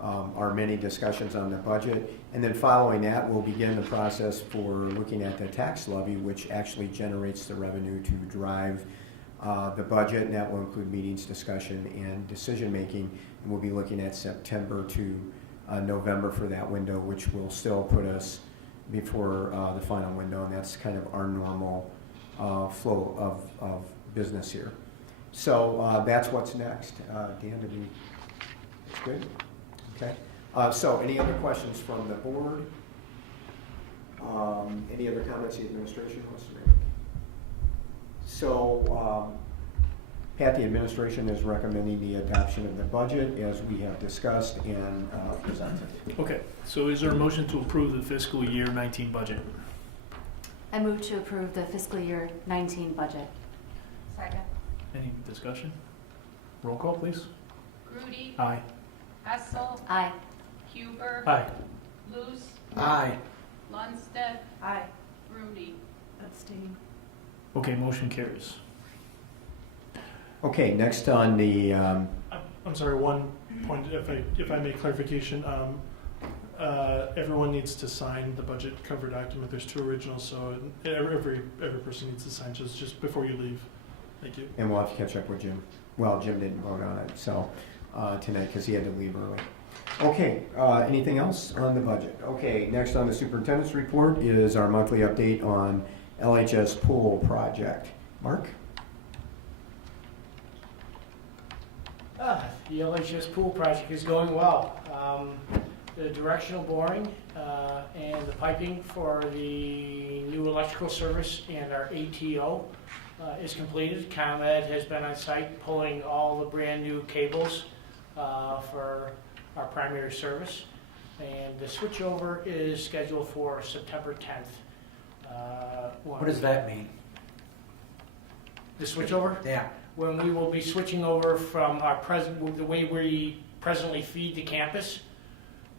our many discussions on the budget. And then following that, we'll begin the process for looking at the tax levy, which actually generates the revenue to drive the budget, and that will include meetings, discussion, and decision-making. And we'll be looking at September to November for that window, which will still put us before the final window, and that's kind of our normal flow of business here. So that's what's next. Dan, that's good? Okay. So any other questions from the board? Any other comments the administration wants to make? So Pat, the administration is recommending the adoption of the budget as we have discussed and presented. Okay, so is there a motion to approve the fiscal year 19 budget? I move to approve the fiscal year 19 budget. Second. Any discussion? Roll call, please. Grudy. Aye. Hessel. Aye. Huber. Aye. Luce. Aye. Lundstedt. Aye. Grudy. Abstain. Okay, motion carries. Okay, next on the... I'm sorry, one point, if I make clarification. Everyone needs to sign the budget cover document. There's 2 originals, so every person needs to sign just before you leave. Thank you. And we'll have to catch up with Jim. Well, Jim didn't vote on it, so tonight because he had to leave early. Okay, anything else on the budget? Okay, next on the superintendent's report is our monthly update on LHS pool project. Mark? The LHS pool project is going well. The directional boring and the piping for the new electrical service and our ATO is completed. ComEd has been on site pulling all the brand new cables for our primary service, and the switchover is scheduled for September 10th. What does that mean? The switchover? Yeah. When we will be switching over from our the way we presently feed the campus,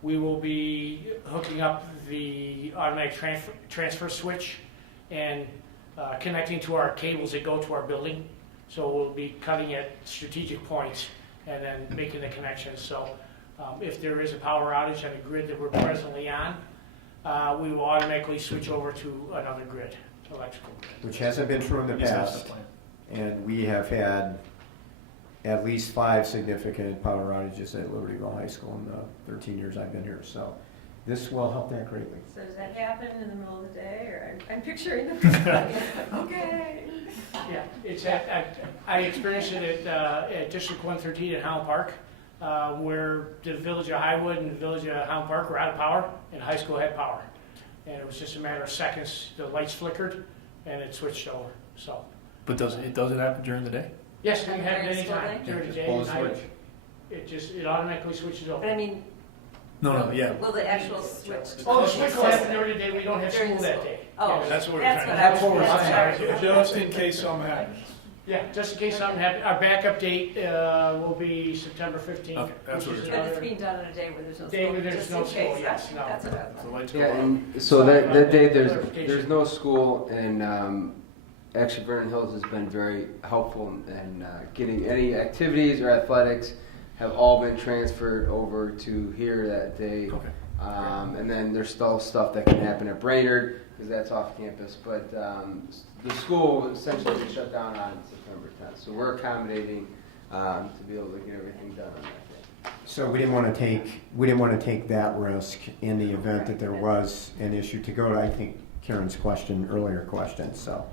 we will be hooking up the automatic transfer switch and connecting to our cables that go to our building. So we'll be cutting at strategic points and then making the connections. So if there is a power outage on the grid that we're presently on, we will automatically switch over to another grid, electrical grid. Which hasn't been true in the past. And we have had at least 5 significant power outages at Libertyville High School in the 13 years I've been here. So this will help that greatly. So does that happen in the middle of the day, or I'm picturing the okay. Yeah, it's I experienced it at District 113 at Highland Park, where the village of Highwood and the village of Highland Park were out of power, and high school had power. And it was just a matter of seconds. The lights flickered, and it switched over. So. But does it happen during the day? Yes, it can happen anytime during the day. Pull the switch. It automatically switches over. But I mean, No, yeah. will the actual switch? Oh, the switch will happen during the day. We don't have During school that school. day. Oh, Yeah, That's what we're that's trying what to I was. Sorry. Just in case something happens. Yeah, just in case something happens. Our backup date will be September 15th. Okay, that's what which is But it's another being done on a day where there's no day school. where there's just no in school, case. yes, no. That's what I was The lights go Yeah, on. and so that day Clarification. there's no school, and actually Vernon Hills has been very helpful in getting any activities or athletics have all been transferred over to here that day. Okay. And then there's still stuff that can happen at Brainerd because that's off campus, but the school will essentially be shut down on September 10th. So we're accommodating to be able to get everything done on that day. So we didn't want to take that risk in the event that there was an issue, to go to, I think, Karen's earlier question. So,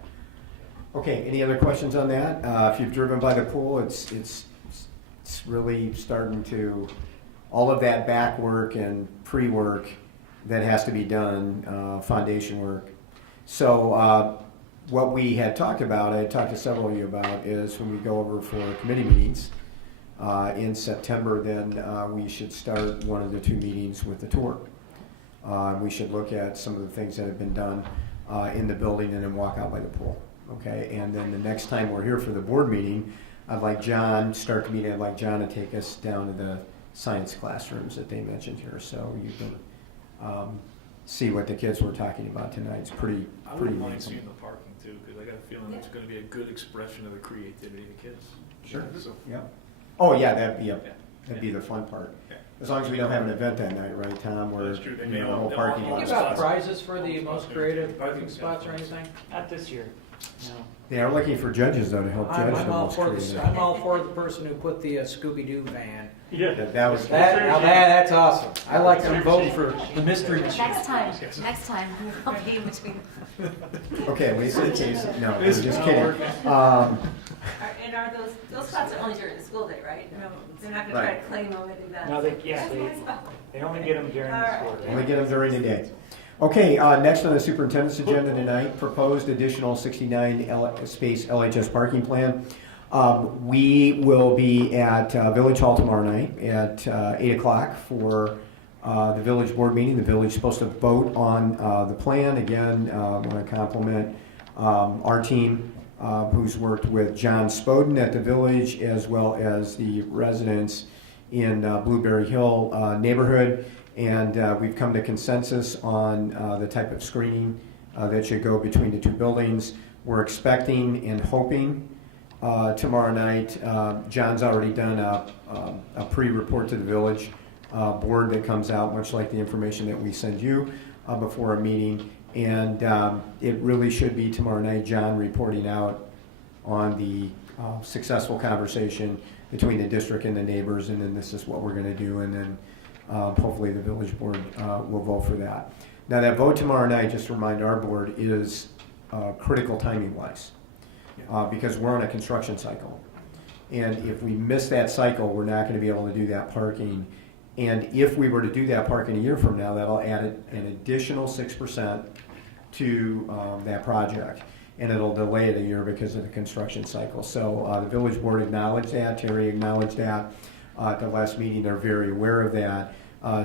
okay, any other questions on that? If you've driven by the pool, it's really starting to, all of that back work and pre-work that has to be done, foundation work. So what we had talked about, I had talked to several of you about, is when we go over for committee meetings in September, then we should start one of the 2 meetings with the tour. We should look at some of the things that have been done in the building and then walk out by the pool. Okay, and then the next time we're here for the board meeting, I'd like John to take us down to the science classrooms that they mentioned here, so you can see what the kids were talking about tonight. It's pretty I wouldn't mind amazing. seeing the parking too, because I got a feeling it's going to be a good expression of the creativity of the kids. Sure. So, Yeah. Oh yeah, that'd be the fun part. As long as we don't have an event that night, right, Tom? Where That's true. They you may know, the all- whole they'll parking all- lot. Think about prizes for the most creative parking spots or anything? Not this year, no. They are looking for judges though to help judge the most creative. I'm all for the person who put the Scooby-Doo van. Yeah. That was That's awesome. I like to vote for the mystery machine. Next time, I'll be in between. okay. We said case. No, we're This just is kidding. And are those spots are only during the school day, right? They're not going to try to claim them and do that. No, they only get them during the school day. Only get them during the day. Okay, next on the superintendent's agenda tonight, proposed additional 69 space LHS parking plan. We will be at Village Hall tomorrow night at 8 o'clock for the village board meeting. The village is supposed to vote on the plan. Again, I want to compliment our team who's worked with John Spoden at the village as well as the residents in Blueberry Hill neighborhood. And we've come to consensus on the type of screening that should go between the 2 buildings. We're expecting and hoping tomorrow night. John's already done a pre-report to the village board that comes out, much like the information that we send you before a meeting. And it really should be tomorrow night, John reporting out on the successful conversation between the district and the neighbors, and then this is what we're going to do, and then hopefully the village board will vote for that. Now that vote tomorrow night, just to remind our board, is critical timing-wise because we're on a construction cycle. And if we miss that cycle, we're not going to be able to do that parking. And if we were to do that parking a year from now, that'll add an additional 6% to that project. And it'll delay it a year because of the construction cycle. So the village board acknowledged that, Terry acknowledged that. At the last meeting, they're very aware of that.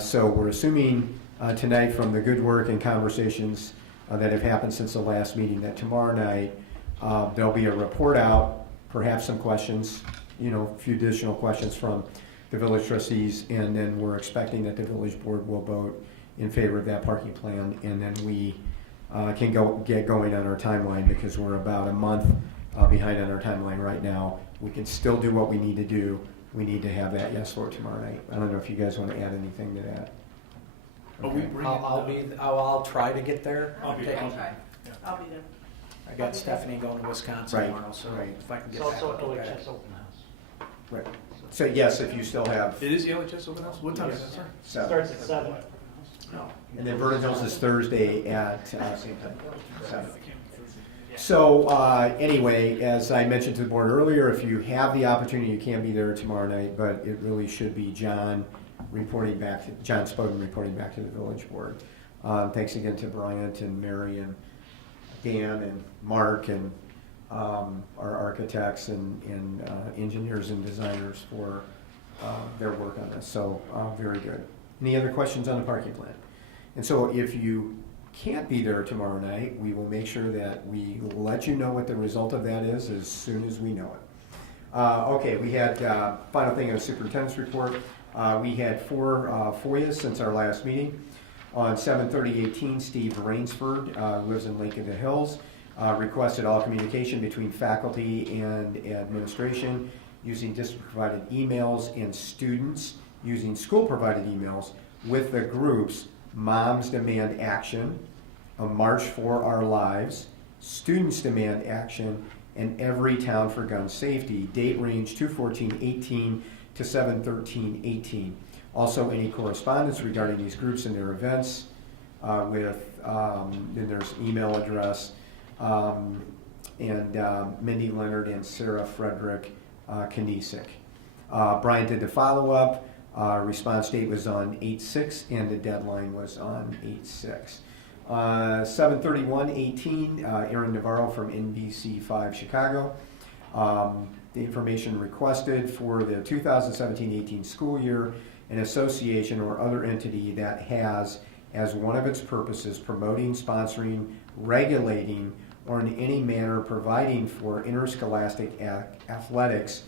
So we're assuming tonight from the good work and conversations that have happened since the last meeting that tomorrow night There'll be a report out, perhaps some questions, a few additional questions from the village trustees, and then we're expecting that the village board will vote in favor of that parking plan, and then we can get going on our timeline, because we're about a month behind on our timeline right now. We can still do what we need to do. We need to have that yes vote tomorrow night. I don't know if you guys want to add anything to that. Okay. I'll try to get there. I'll be Okay. there. I'll be there. I got Stephanie going to Wisconsin Right. tomorrow, so Right. if I can It's get back, also I'll get back. OHS open house. Right. So yes, if you still have. It is the LHS open house? What time is that, sir? 7. Starts at 7. No. And then Vernon Hills is Thursday at same time, 7. So anyway, as I mentioned to the board earlier, if you have the opportunity, you can be there tomorrow night, but it really should be John Spoden reporting back to the village board. Thanks again to Bryant and Mary and Dan and Mark and our architects and engineers and designers for their work on this. So very good. Any other questions on the parking plan? And so if you can't be there tomorrow night, we will make sure that we let you know what the result of that is as soon as we know it. Okay, we had, final thing on the superintendent's report. We had 4 FOIAs since our last meeting. On 7/30/18, Steve Rainsford, who lives in Lake of the Hills, requested all communication between faculty and administration using district-provided emails and students using school-provided emails with the groups Moms Demand Action, A March for Our Lives, Students Demand Action, and Every Town for Gun Safety. Date range 2/14/18 to 7/13/18. Also, any correspondence regarding these groups and their events then there's email address, and Mindy Leonard and Sarah Frederick Kanisic. Brian did the follow-up. Response date was on 8/6 and the deadline was on 8/6. 7/31/18, Aaron Navarro from NBC5 Chicago. The information requested for the 2017-18 school year, an association or other entity that has as one of its purposes promoting, sponsoring, regulating, or in any manner providing for interscholastic athletics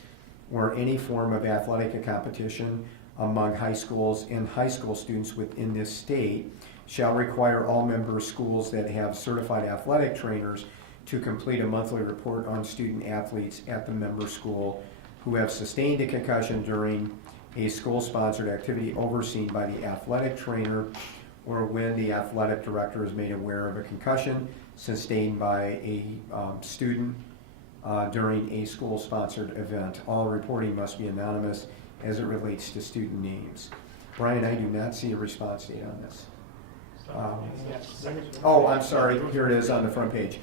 or any form of athletic competition among high schools and high school students within this state shall require all member schools that have certified athletic trainers to complete a monthly report on student athletes at the member school who have sustained a concussion during a school-sponsored activity overseen by the athletic trainer, or when the athletic director is made aware of a concussion sustained by a student during a school-sponsored event. All reporting must be anonymous as it relates to student names. Brian, I do not see a response date on this. Oh, I'm sorry, here it is on the front page.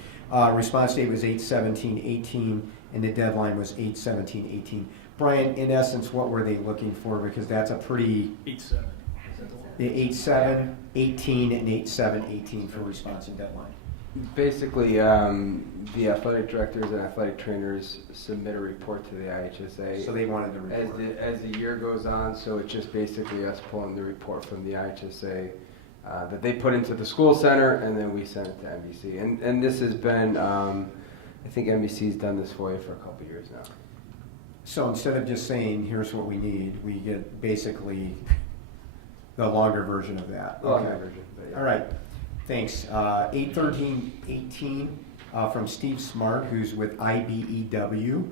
Response date was 8/17/18 and the deadline was 8/17/18. Brian, in essence, what were they looking for? Because that's a pretty... 8/7. The 8/7/18 and 8/7/18 for response and deadline. Basically, the athletic directors and athletic trainers submit a report to the IHSA. So they wanted the report. As the year goes on, so it's just basically us pulling the report from the IHSA that they put into the school center, and then we send it to NBC. And this has been, I think NBC's done this for you for a couple of years now. So instead of just saying, here's what we need, we get basically the longer version of that. Longer Okay. version, but yeah. All right, thanks. 8/13/18 from Steve Smart, who's with IBEW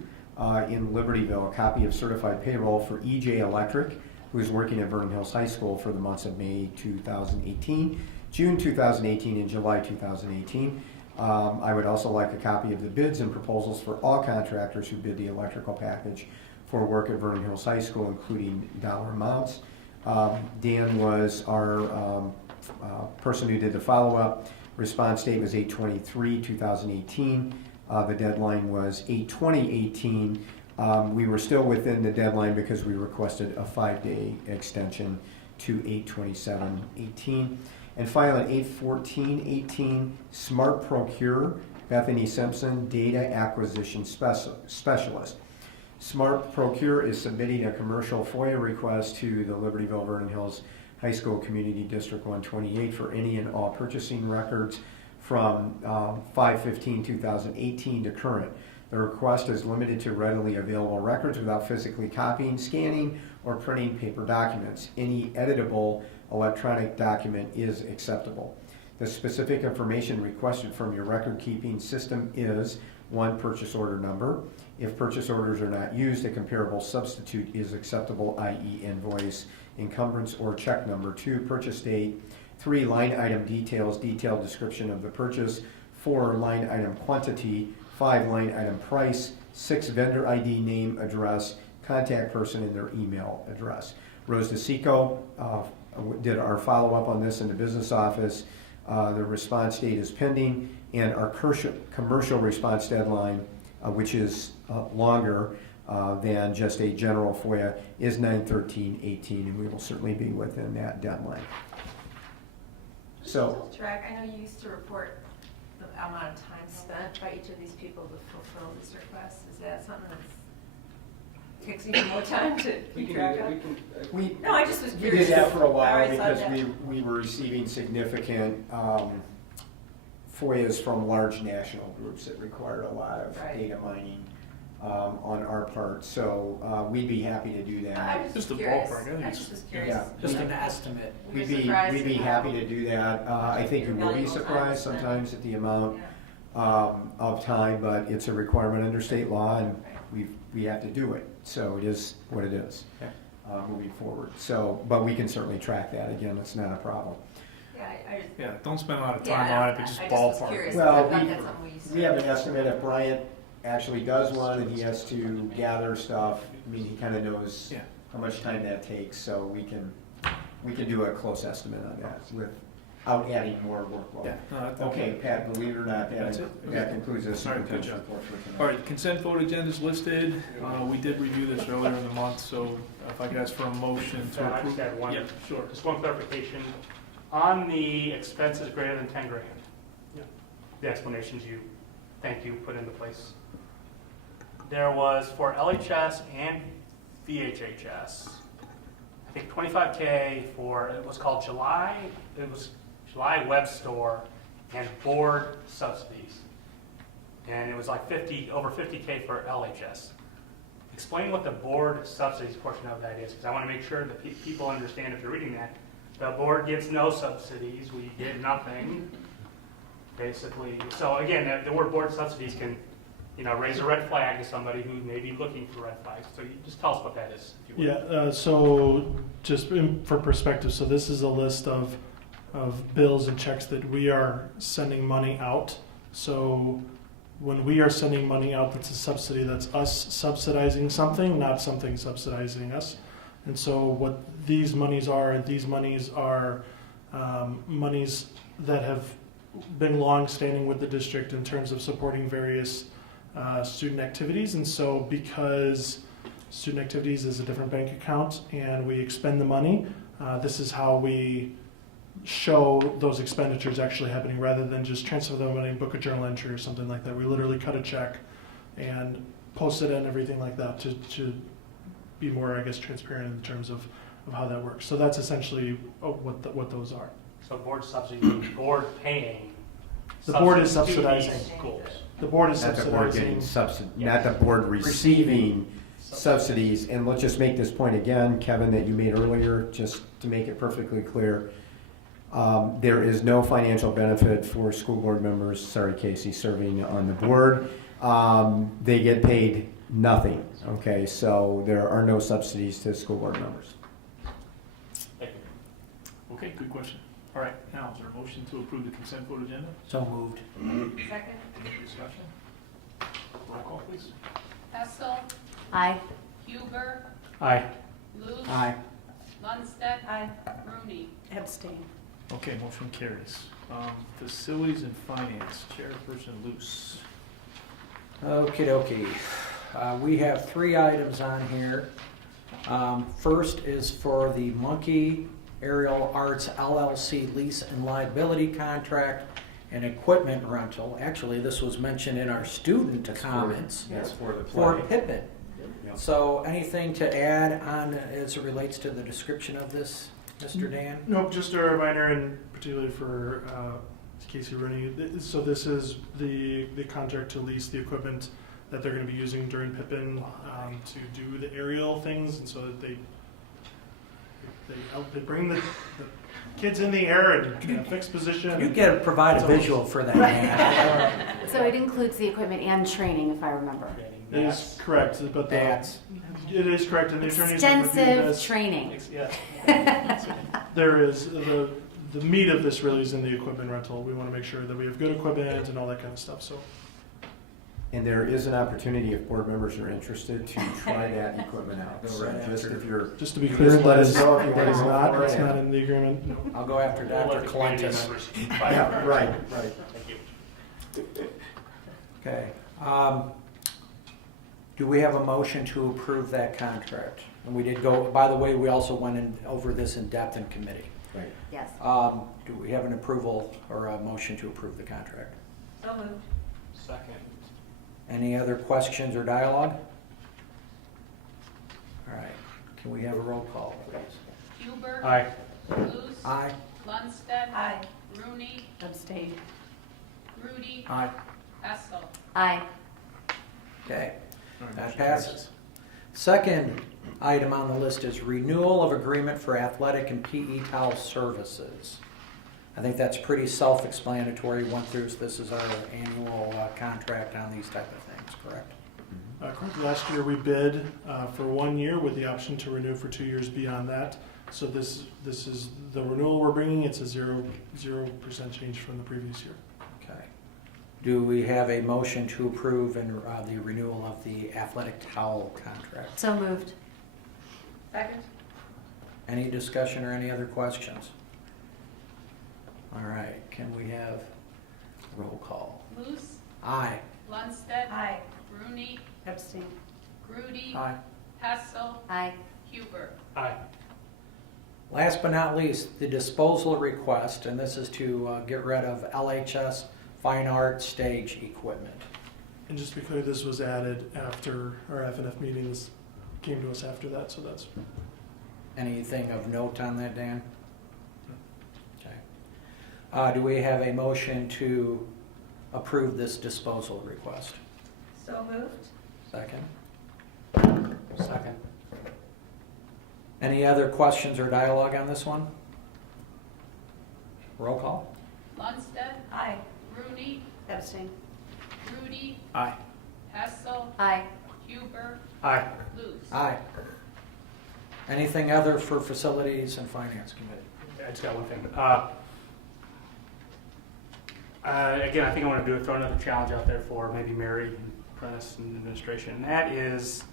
in Libertyville, a copy of certified payroll for EJ Electric, who is working at Vernon Hills High School for the months of May 2018, June 2018, and July 2018. I would also like a copy of the bids and proposals for all contractors who bid the electrical package for work at Vernon Hills High School, including dollar amounts. Dan was our person who did the follow-up. Response date was 8/23/2018. The deadline was 8/20/18. We were still within the deadline because we requested a 5-day extension to 8/27/18. And finally, 8/14/18, Smart Procure, Bethany Simpson, Data Acquisition Specialist. Smart Procure is submitting a commercial FOIA request to the Libertyville Vernon Hills High School Community District 128 for any and all purchasing records from 5/15/2018 to current. The request is limited to readily available records without physically copying, scanning, or printing paper documents. Any editable electronic document is acceptable. The specific information requested from your record-keeping system is: 1, purchase order number. If purchase orders are not used, a comparable substitute is acceptable, i.e. invoice, encumbrance, or check number. 2, purchase date. 3, line item details, detailed description of the purchase. 4, line item quantity. 5, line item price. 6, vendor ID, name, address, contact person, and their email address. Rose DeSico did our follow-up on this in the business office. The response date is pending, and our commercial response deadline, which is longer than just a general FOIA, is 9/13/18, and we will certainly be within that deadline. So, Track, I know you used to report the amount of time spent by each of these people to fulfill this request. Is that something that takes even more time to keep track of? No, I just was we curious. did that for a I while already thought because that. we were receiving significant FOIAs from large national groups that required a lot of Right. data mining on our part. So we'd be happy to do that. I was Just a curious. ballpark, I think I it's- was curious. Yeah. Just an estimate. We'd We were be surprised at how- happy to do that. I think you will be Valuable time surprised spent. sometimes at the amount Yeah. of time, but it's a requirement under state law, and we have to do it. So it is what it is moving forward. So, but we can certainly track that. Again, it's not a problem. Yeah, I just. Yeah, don't spend a lot of time Yeah, on it, but just I just was ballpark. curious. Well, I thought that's something we used to we have an do. estimate if Bryant actually does one and he has to gather stuff. I mean, he kind of knows Yeah. how much time that takes, so we can do a close estimate on that without adding more workload. Yeah, no, that's Okay, Pat, believe it or not, That's that it? that concludes this All right, good superintendent's job. report for tonight. All right, consent vote agenda is listed. We did review this earlier in the month, so if I could ask for a motion to I approve. just had one, Yeah, sure. just one clarification. On the expenses greater than 10 grand, the explanations thank you, put into place. There was for LHS and VHHS, I think 25K for, it was called July Web Store and board subsidies. And it was like over 50K for LHS. Explain what the board subsidies portion of that is, because I want to make sure that people understand if you're reading that. The board gets no subsidies, we get nothing, basically. So again, the word board subsidies can, raise a red flag to somebody who may be looking for red flags. So you just tell us what that is, if you would. Yeah, so just for perspective, so this is a list of bills and checks that we are sending money out. So when we are sending money out, that's a subsidy, that's us subsidizing something, not something subsidizing us. And so what these monies are monies that have been long-standing with the district in terms of supporting various student activities. And so because student activities is a different bank account and we expend the money, this is how we show those expenditures actually happening rather than just transfer the money and book a journal entry or something like that. We literally cut a check and post it and everything like that to be more, I guess, transparent in terms of how that works. So that's essentially what those are. So board subsidies, board paying. The board is subsidies to subsidizing. these schools. The board is Not the board getting subsidizing. not the board receiving subsidies. And let's just make this point again, Kevin, that you made earlier, just to make it perfectly clear. There is no financial benefit for school board members, sorry Casey, serving on the board. They get paid nothing, okay? So there are no subsidies to school board members. Thank you. Okay, good question. All right, now, is there a motion to approve the consent vote agenda? So moved. Second? Any discussion? Roll call, please. Hessel, Aye. Huber, Aye. Luce. Aye. Lundstedt. Aye. Rooney. Abstain. Okay, motion carries. Facilities and Finance, Chairperson Luce. Okie dokie. We have 3 items on here. First is for the Monkey Aerial Arts LLC lease and liability contract and equipment rental. Actually, this was mentioned in our student comments That's for the for play. Pippin. So anything to add on as it relates to the description of this, Mr. Dan? Nope, just a reminder, and particularly for Casey Rooney. So this is the contract to lease the equipment that they're going to be using during Pippin to do the aerial things, and so that they bring the kids in the air and in a fixed position. You got to provide a visual for that. Man. So it includes the equipment and training, if I remember. It is correct, but it is correct, and the attorneys have reviewed Extensive this. training. Yeah. There is the meat of this really is in the equipment rental. We want to make sure that we have good equipment and all that kind of stuff. So. And there is an opportunity if board members are interested to try that equipment out. So just to be clear, that is not. That's not in the agreement. No. I'll go after Dr. Clentus. Yeah, right. Thank you. Okay. Do we have a motion to approve that contract? And we did go. By the way, we also went over this in depth in committee. Right. Yes. Do we have an approval or a motion to approve the contract? So moved. Second. Any other questions or dialogue? All right. Can we have a roll call, please? Huber. Aye. Luce. Aye. Lundstedt. Aye. Rooney. Abstain. Rudy. Aye. Hessel. Aye. Okay. That passes. Second item on the list is renewal of agreement for athletic and PE towel services. I think that's pretty self-explanatory. Went through, this is our annual contract on these type of things, correct? Correct. Last year we bid for 1 year with the option to renew for 2 years beyond that. So this is the renewal we're bringing. It's a 0% change from the previous year. Okay. Do we have a motion to approve and the renewal of the athletic towel contract? So moved. Second. Any discussion or any other questions? All right, can we have roll call? Luce. Aye. Lundstedt. Aye. Rooney. Abstain. Grudy. Aye. Hessel. Aye. Huber. Aye. Last but not least, the disposal request, and this is to get rid of LHS fine art stage equipment. And just to be clear, this was added after our FNF meetings came to us after that, so that's. Anything of note on that, Dan? Okay. Do we have a motion to approve this disposal request? So moved. Second. Second. Any other questions or dialogue on this one? Roll call. Lundstedt. Aye. Rooney. Abstain. Grudy. Aye. Hessel. Aye. Huber. Aye. Luce. Aye. Anything other for Facilities and Finance Committee? I just got one thing. Again, I think I want to throw another challenge out there for maybe Mary and Prentice and administration, and that is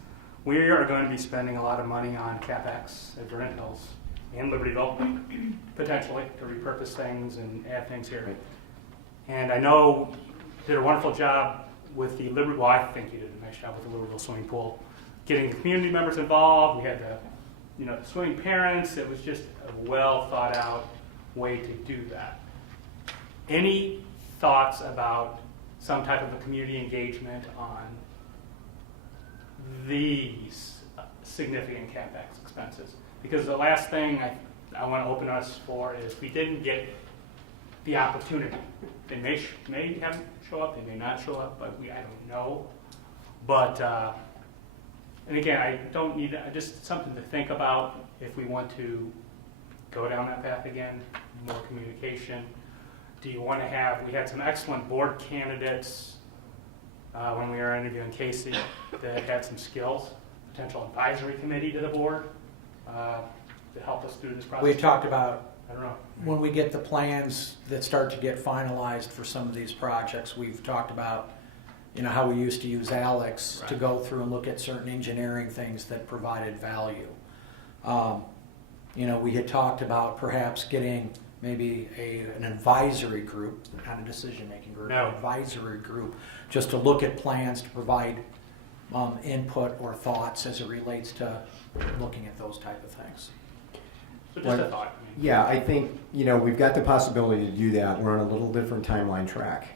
we are going to be spending a lot of money on CapEx at Vernon Hills and Libertyville, potentially, to repurpose things and add things here. And I know you did a wonderful job with the well, I think you did a nice job with the Libertyville swimming pool, getting the community members involved. We had the swimming parents. It was just a well thought out way to do that. Any thoughts about some type of a community engagement on these significant CapEx expenses? Because the last thing I want to open us for is we didn't get the opportunity. They may have show up, they may not show up, but I don't know. But and again, I don't need just something to think about if we want to go down that path again. More communication. Do you want to have? We had some excellent board candidates when we were interviewing Casey that had some skills. Potential advisory committee to the board to help us through this process. We talked about, I don't know. when we get the plans that start to get finalized for some of these projects, we've talked about, how we used to use Alex to go through and look at certain engineering things that provided value. We had talked about perhaps getting maybe an advisory group, not a decision-making group, an advisory group, just to look at plans to provide input or thoughts as it relates to looking at those type of things. So just a thought. Yeah, I think, we've got the possibility to do that. We're on a little different timeline track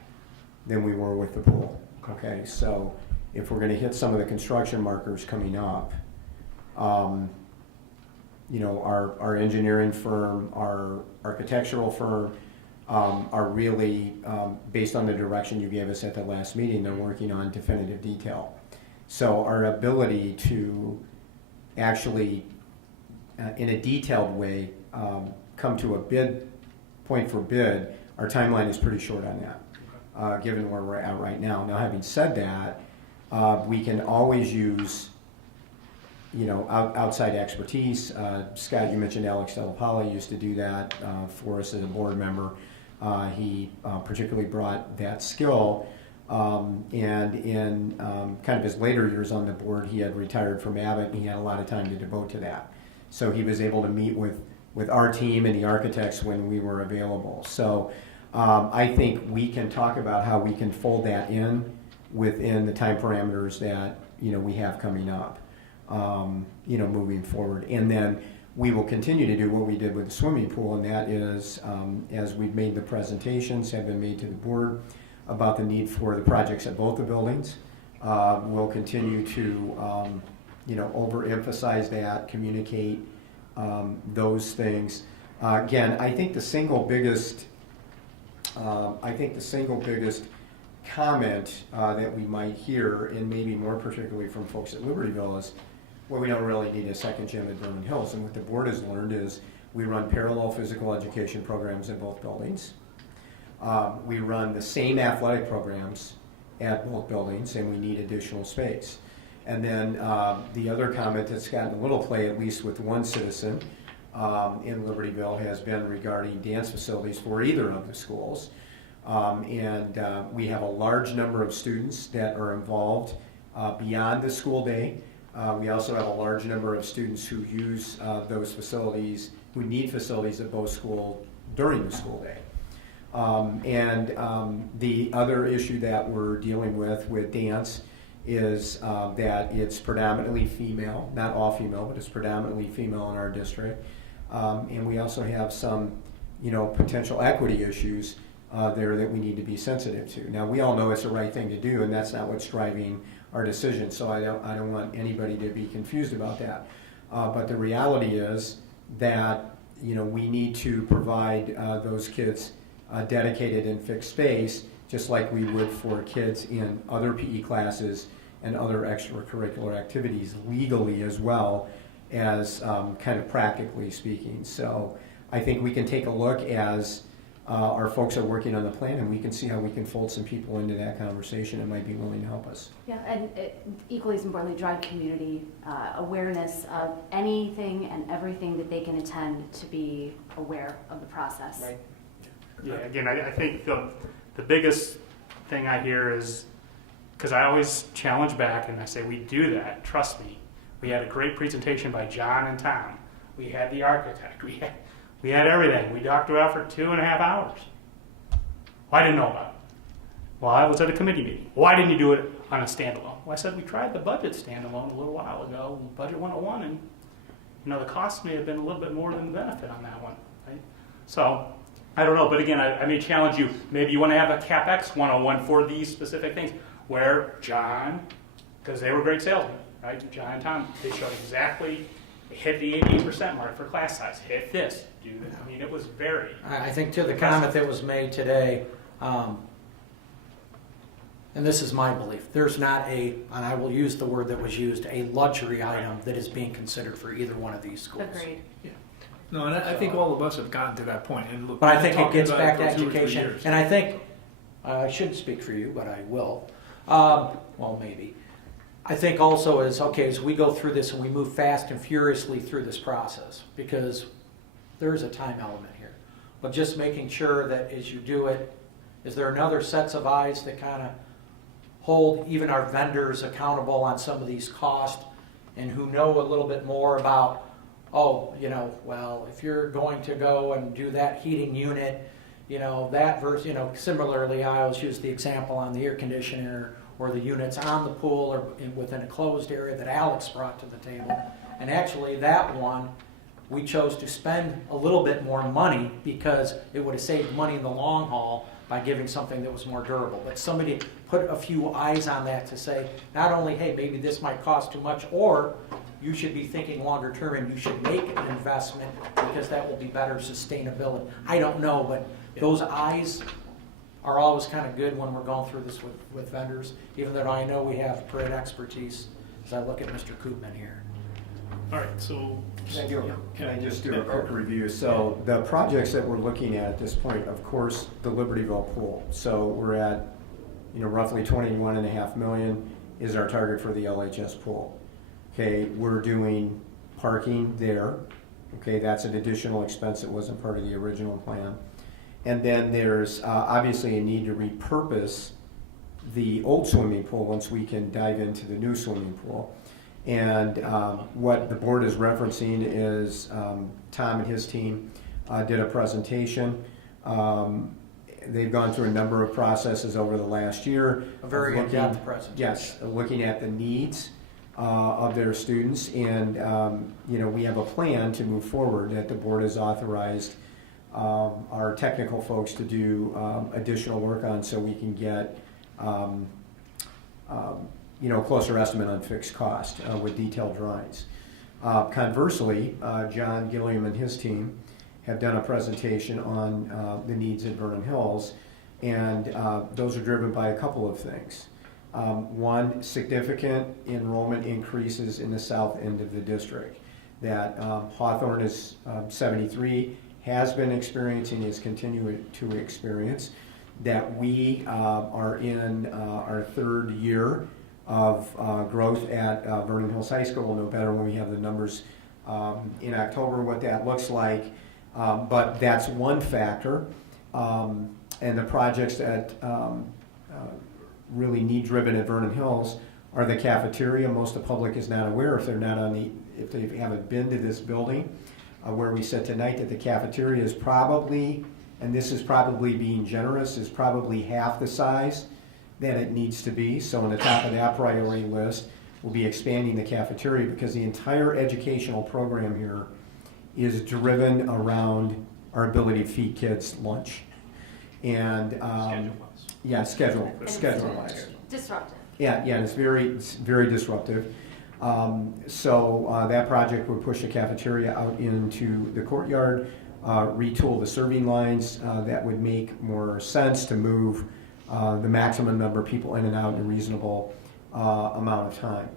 than we were with the pool. Okay, so if we're going to hit some of the construction markers coming up, our engineering firm, our architectural firm, are really, based on the direction you gave us at the last meeting, they're working on definitive detail. So our ability to actually, in a detailed way, come to a point for bid, our timeline is pretty short on that, given where we're at right now. Now, having said that, we can always use, outside expertise. Scott, you mentioned Alex Delapoli used to do that for us as a board member. He particularly brought that skill, and in kind of his later years on the board, he had retired from Abbott, and he had a lot of time to devote to that. So he was able to meet with our team and the architects when we were available. So I think we can talk about how we can fold that in within the time parameters that we have coming up, moving forward. And then we will continue to do what we did with the swimming pool, and that is, as we've made the presentations, have been made to the board about the need for the projects at both the buildings. We'll continue to, overemphasize that, communicate those things. Again, I think the single biggest comment that we might hear, and maybe more particularly from folks at Libertyville, is, well, we don't really need a second gym at Vernon Hills. And what the board has learned is we run parallel physical education programs at both buildings. We run the same athletic programs at both buildings, and we need additional space. And then the other comment that's gotten a little play, at least with one citizen in Libertyville, has been regarding dance facilities for either of the schools. And we have a large number of students that are involved beyond the school day. We also have a large number of students who use those facilities, who need facilities at both schools during the school day. The other issue that we're dealing with dance is that it's predominantly female, not all female, but it's predominantly female in our district. And we also have some, potential equity issues there that we need to be sensitive to. Now, we all know it's the right thing to do, and that's not what's driving our decision, so I don't want anybody to be confused about that. But the reality is that, we need to provide those kids dedicated and fixed space, just like we would for kids in other PE classes and other extracurricular activities legally, as well as kind of practically speaking. So I think we can take a look as our folks are working on the plan, and we can see how we can fold some people into that conversation that might be willing to help us. Yeah, and equally as importantly, drive community awareness of anything and everything that they can attend, to be aware of the process. Right. Yeah, again, I think the biggest thing I hear is, because I always challenge back and I say, we do that, trust me. We had a great presentation by John and Tom. We had the architect. We had everything. We talked about it for 2.5 hours. Well, I didn't know about it. Well, I was at a committee meeting. Why didn't you do it on a standalone? Well, I said we tried the budget standalone a little while ago, Budget 101, and the cost may have been a little bit more than the benefit on that one, right? So I don't know, but again, I may challenge you. Maybe you want to have a CapEx 101 for these specific things, where John, because they were great salesmen, right? John and Tom, they showed exactly, hit the 88% mark for class size, hit this, do that. I mean, it was very I think to the comment that was made today, and this is my belief, there's not and I will use the word that was used, a luxury item that is being considered for either one of these schools. Agreed. Yeah. No, and I think all of us have gotten to that point. And look, but I think it gets about back it to for 2 or 3 education, years. and I think, I shouldn't speak for you, but I will. Well, maybe. I think also is, okay, as we go through this and we move fast and furiously through this process, because there is a time element here, but just making sure that as you do it, is there another sets of eyes that kind of hold even our vendors accountable on some of these costs, and who know a little bit more about, well, if you're going to go and do that heating unit, that versus, similarly, I always use the example on the air conditioner or the units on the pool or within a closed area that Alex brought to the table. And actually that one, we chose to spend a little bit more money because it would have saved money in the long haul by giving something that was more durable. But somebody put a few eyes on that to say, not only, hey, maybe this might cost too much, or you should be thinking longer term and you should make an investment because that will be better sustainability. I don't know, but those eyes are always kind of good when we're going through this with vendors, even though I know we have great expertise as I look at Mr. Koopman here. All right, so. Can I just do a quick review? So the projects that we're looking at this point, of course, the Libertyville pool. So we're at, roughly 21.5 million is our target for the LHS pool. Okay, we're doing parking there. Okay, that's an additional expense that wasn't part of the original plan. And then there's obviously a need to repurpose the old swimming pool once we can dive into the new swimming pool. And what the board is referencing is Tom and his team did a presentation. They've gone through a number of processes over the last year. A very in-depth presentation. Yes, looking at the needs of their students. And, we have a plan to move forward that the board has authorized our technical folks to do additional work on so we can get closer estimate on fixed cost with detailed drawings. Conversely, John Gilliam and his team have done a presentation on the needs at Vernon Hills, and those are driven by a couple of things. One, significant enrollment increases in the south end of the district. That Hawthorne is 73, has been experiencing, is continuing to experience. That we are in our third year of growth at Vernon Hills High School. We'll know better when we have the numbers in October what that looks like. But that's one factor. And the projects that really need driven at Vernon Hills are the cafeteria. Most of the public is not aware if they haven't been to this building where we sit tonight, that the cafeteria is probably, and this is probably being generous, is probably half the size that it needs to be. So on the top of that priority list, we'll be expanding the cafeteria because the entire educational program here is driven around our ability to feed kids lunch. And schedule-wise. Disruptive. Yeah, it's very disruptive. So that project would push the cafeteria out into the courtyard, retool the serving lines. That would make more sense to move the maximum number of people in and out in a reasonable amount of time.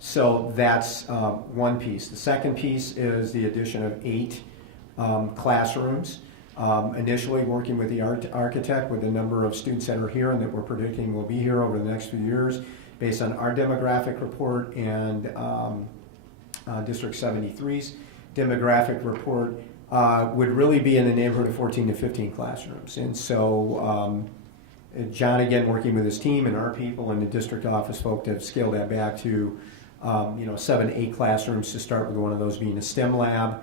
So that's one piece. The second piece is the addition of 8 classrooms. Initially working with the architect with the number of students that are here and that we're predicting will be here over the next few years based on our demographic report and District 73's demographic report would really be in the neighborhood of 14 to 15 classrooms. And so John, again, working with his team and our people and the district office folk to have scaled that back to 7, 8 classrooms to start with, one of those being a STEM lab.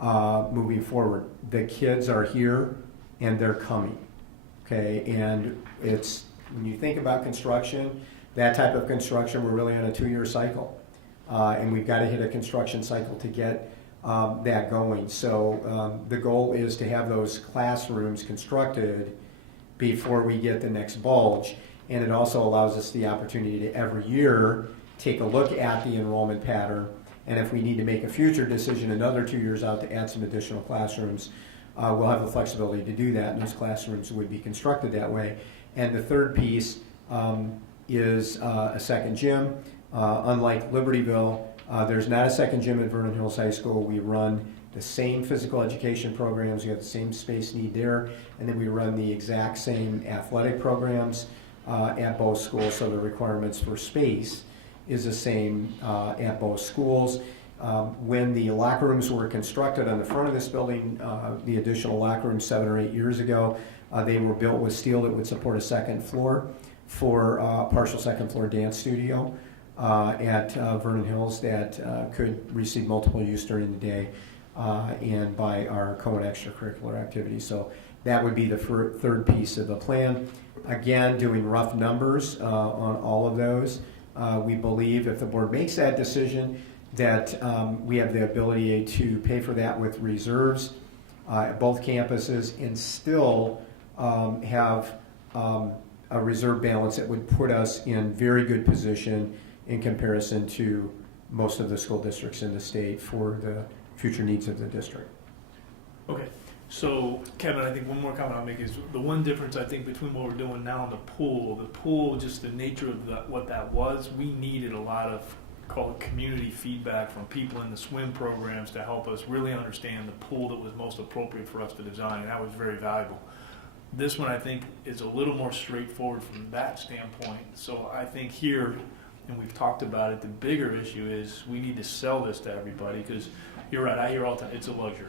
Moving forward, the kids are here and they're coming. Okay, and it's, when you think about construction, that type of construction, we're really on a 2-year cycle. And we've got to hit a construction cycle to get that going. So the goal is to have those classrooms constructed before we get the next bulge. And it also allows us the opportunity to every year take a look at the enrollment pattern. And if we need to make a future decision another 2 years out to add some additional classrooms, we'll have the flexibility to do that, and those classrooms would be constructed that way. And the third piece is a second gym. Unlike Libertyville, there's not a second gym at Vernon Hills High School. We run the same physical education programs. We have the same space need there, and then we run the exact same athletic programs at both schools, so the requirements for space is the same at both schools. When the locker rooms were constructed on the front of this building, the additional locker rooms 7 or 8 years ago, they were built with steel that would support a second floor for partial second floor dance studio at Vernon Hills that could receive multiple use during the day and by our co and extracurricular activities. So that would be the third piece of the plan. Again, doing rough numbers on all of those. We believe if the board makes that decision that we have the ability to pay for that with reserves at both campuses and still have a reserve balance that would put us in very good position in comparison to most of the school districts in the state for the future needs of the district. Okay, so Kevin, I think one more comment I'll make is the one difference I think between what we're doing now and the pool, just the nature of what that was, we needed a lot of, call it community feedback from people in the swim programs to help us really understand the pool that was most appropriate for us to design, and that was very valuable. This one I think is a little more straightforward from that standpoint, so I think here, and we've talked about it, the bigger issue is we need to sell this to everybody, because you're right, I hear all the time, it's a luxury.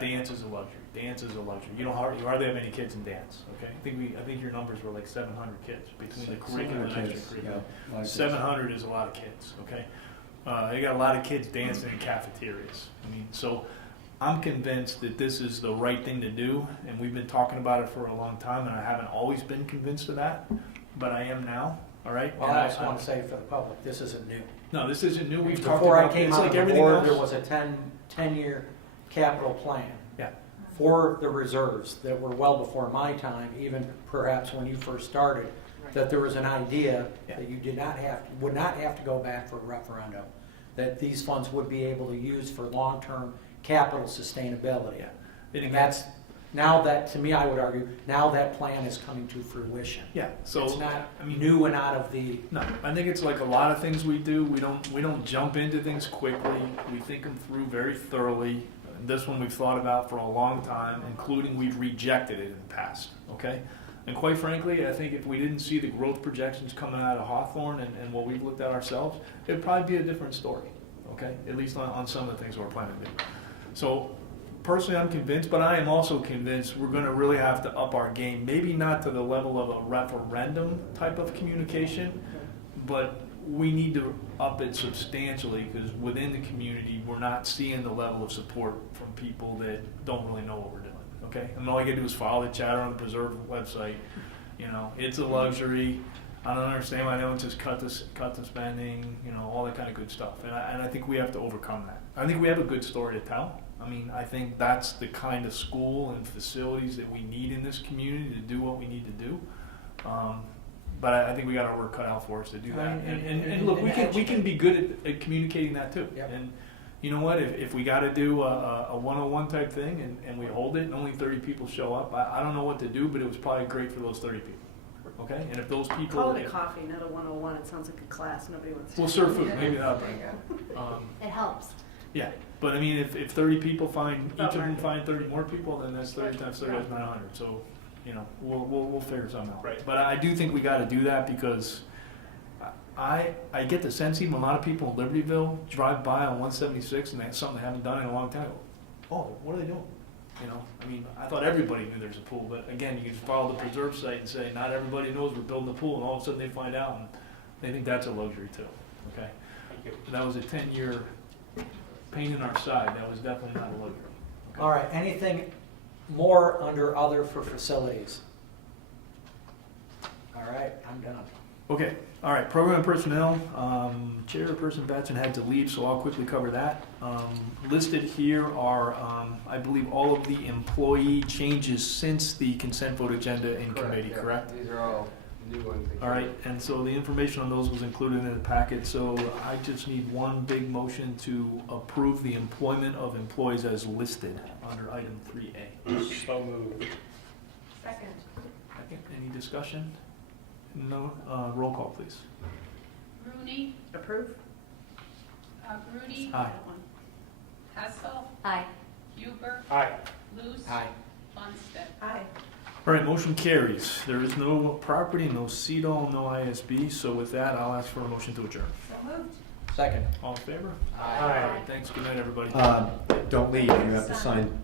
Dance is a luxury. Dance is a luxury. You hardly have any kids in dance. Okay, I think your numbers were like 700 kids between the curriculum and extracurricular. Yeah, 700 is a lot of kids. Okay, they got a lot of kids dancing in cafeterias. I mean, so I'm convinced that this is the right thing to do, and we've been talking about it for a long time, and I haven't always been convinced of that, but I am now. All right. Well, I just want to say for the public, this isn't new. No, this isn't new. We've talked Before about I came it's on like the everything board, else. there was a 10-year capital plan. Yeah. For the reserves that were well before my time, even perhaps when you first started, that there was an idea that you would not have to go back for a referendum, that these funds would be able to use for long-term capital sustainability. Yeah. And that's, now that, to me, I would argue, now that plan is coming to fruition. Yeah. So it's not new and out of the. No, I think it's like a lot of things we do. We don't jump into things quickly. We think them through very thoroughly. This one we've thought about for a long time, including we've rejected it in the past, okay? And quite frankly, I think if we didn't see the growth projections coming out of Hawthorne and what we've looked at ourselves, it'd probably be a different story, okay? At least on some of the things we're planning to do. So personally, I'm convinced, but I am also convinced we're going to really have to up our game, maybe not to the level of a referendum type of communication, but we need to up it substantially, because within the community we're not seeing the level of support from people that don't really know what we're doing. Okay, I mean, all I gotta do is follow the chatter on the Preserve website. You know, it's a luxury. I don't understand why they don't just cut the spending. You know, all that kind of good stuff. And I think we have to overcome that. I think we have a good story to tell. I mean, I think that's the kind of school and facilities that we need in this community to do what we need to do. But I think we got our work cut out for us to do that. And look, we can be good at communicating that too. Yep. And you know what? If we got to do a 101 type thing and we hold it and only 30 people show up, I don't know what to do, but it was probably great for those 30 people. Okay? And if those people... Call it a coffee, not a 101. It sounds like a class. Nobody wants to... We'll serve food. Maybe that'll bring It helps. Yeah. But I mean, if 30 people find, each of them find 30 more people, then that's 30 times 30 is 900. So... You know, we'll figure something out. Right. But I do think we got to do that, because I get the sense even a lot of people in Libertyville drive by on 176 and that's something they haven't done in a long time. Oh, what are they doing? You know, I mean, I thought everybody knew there's a pool, but again, you can follow the Preserve site and say not everybody knows we're building a pool, and all of a sudden they find out and they think that's a luxury too. Okay. That was a 10-year pain in our side. That was definitely not a luxury. Okay? All right, anything more under other for facilities? All right, I'm done. Okay, all right, program and personnel, Chairperson Batson had to leave, so I'll quickly cover that. Listed here are, I believe, all of the employee changes since the consent vote agenda in committee, correct? These are all new ones. All right, and so the information on those was included in the packet, so I just need one big motion to approve the employment of employees as listed under item 3A. So moved. Second. Second, any discussion? No, roll call, please. Rooney, Approve? Grudy, Aye. Hessel, Aye. Huber, Aye. Luce, Aye. Lundstedt. Aye. All right, motion carries. There is no property, no CEDOL, no ISB, so with that, I'll ask for a motion to adjourn. So moved. Second. All in favor? Aye. Thanks, good night, everybody. Don't leave, you have to sign.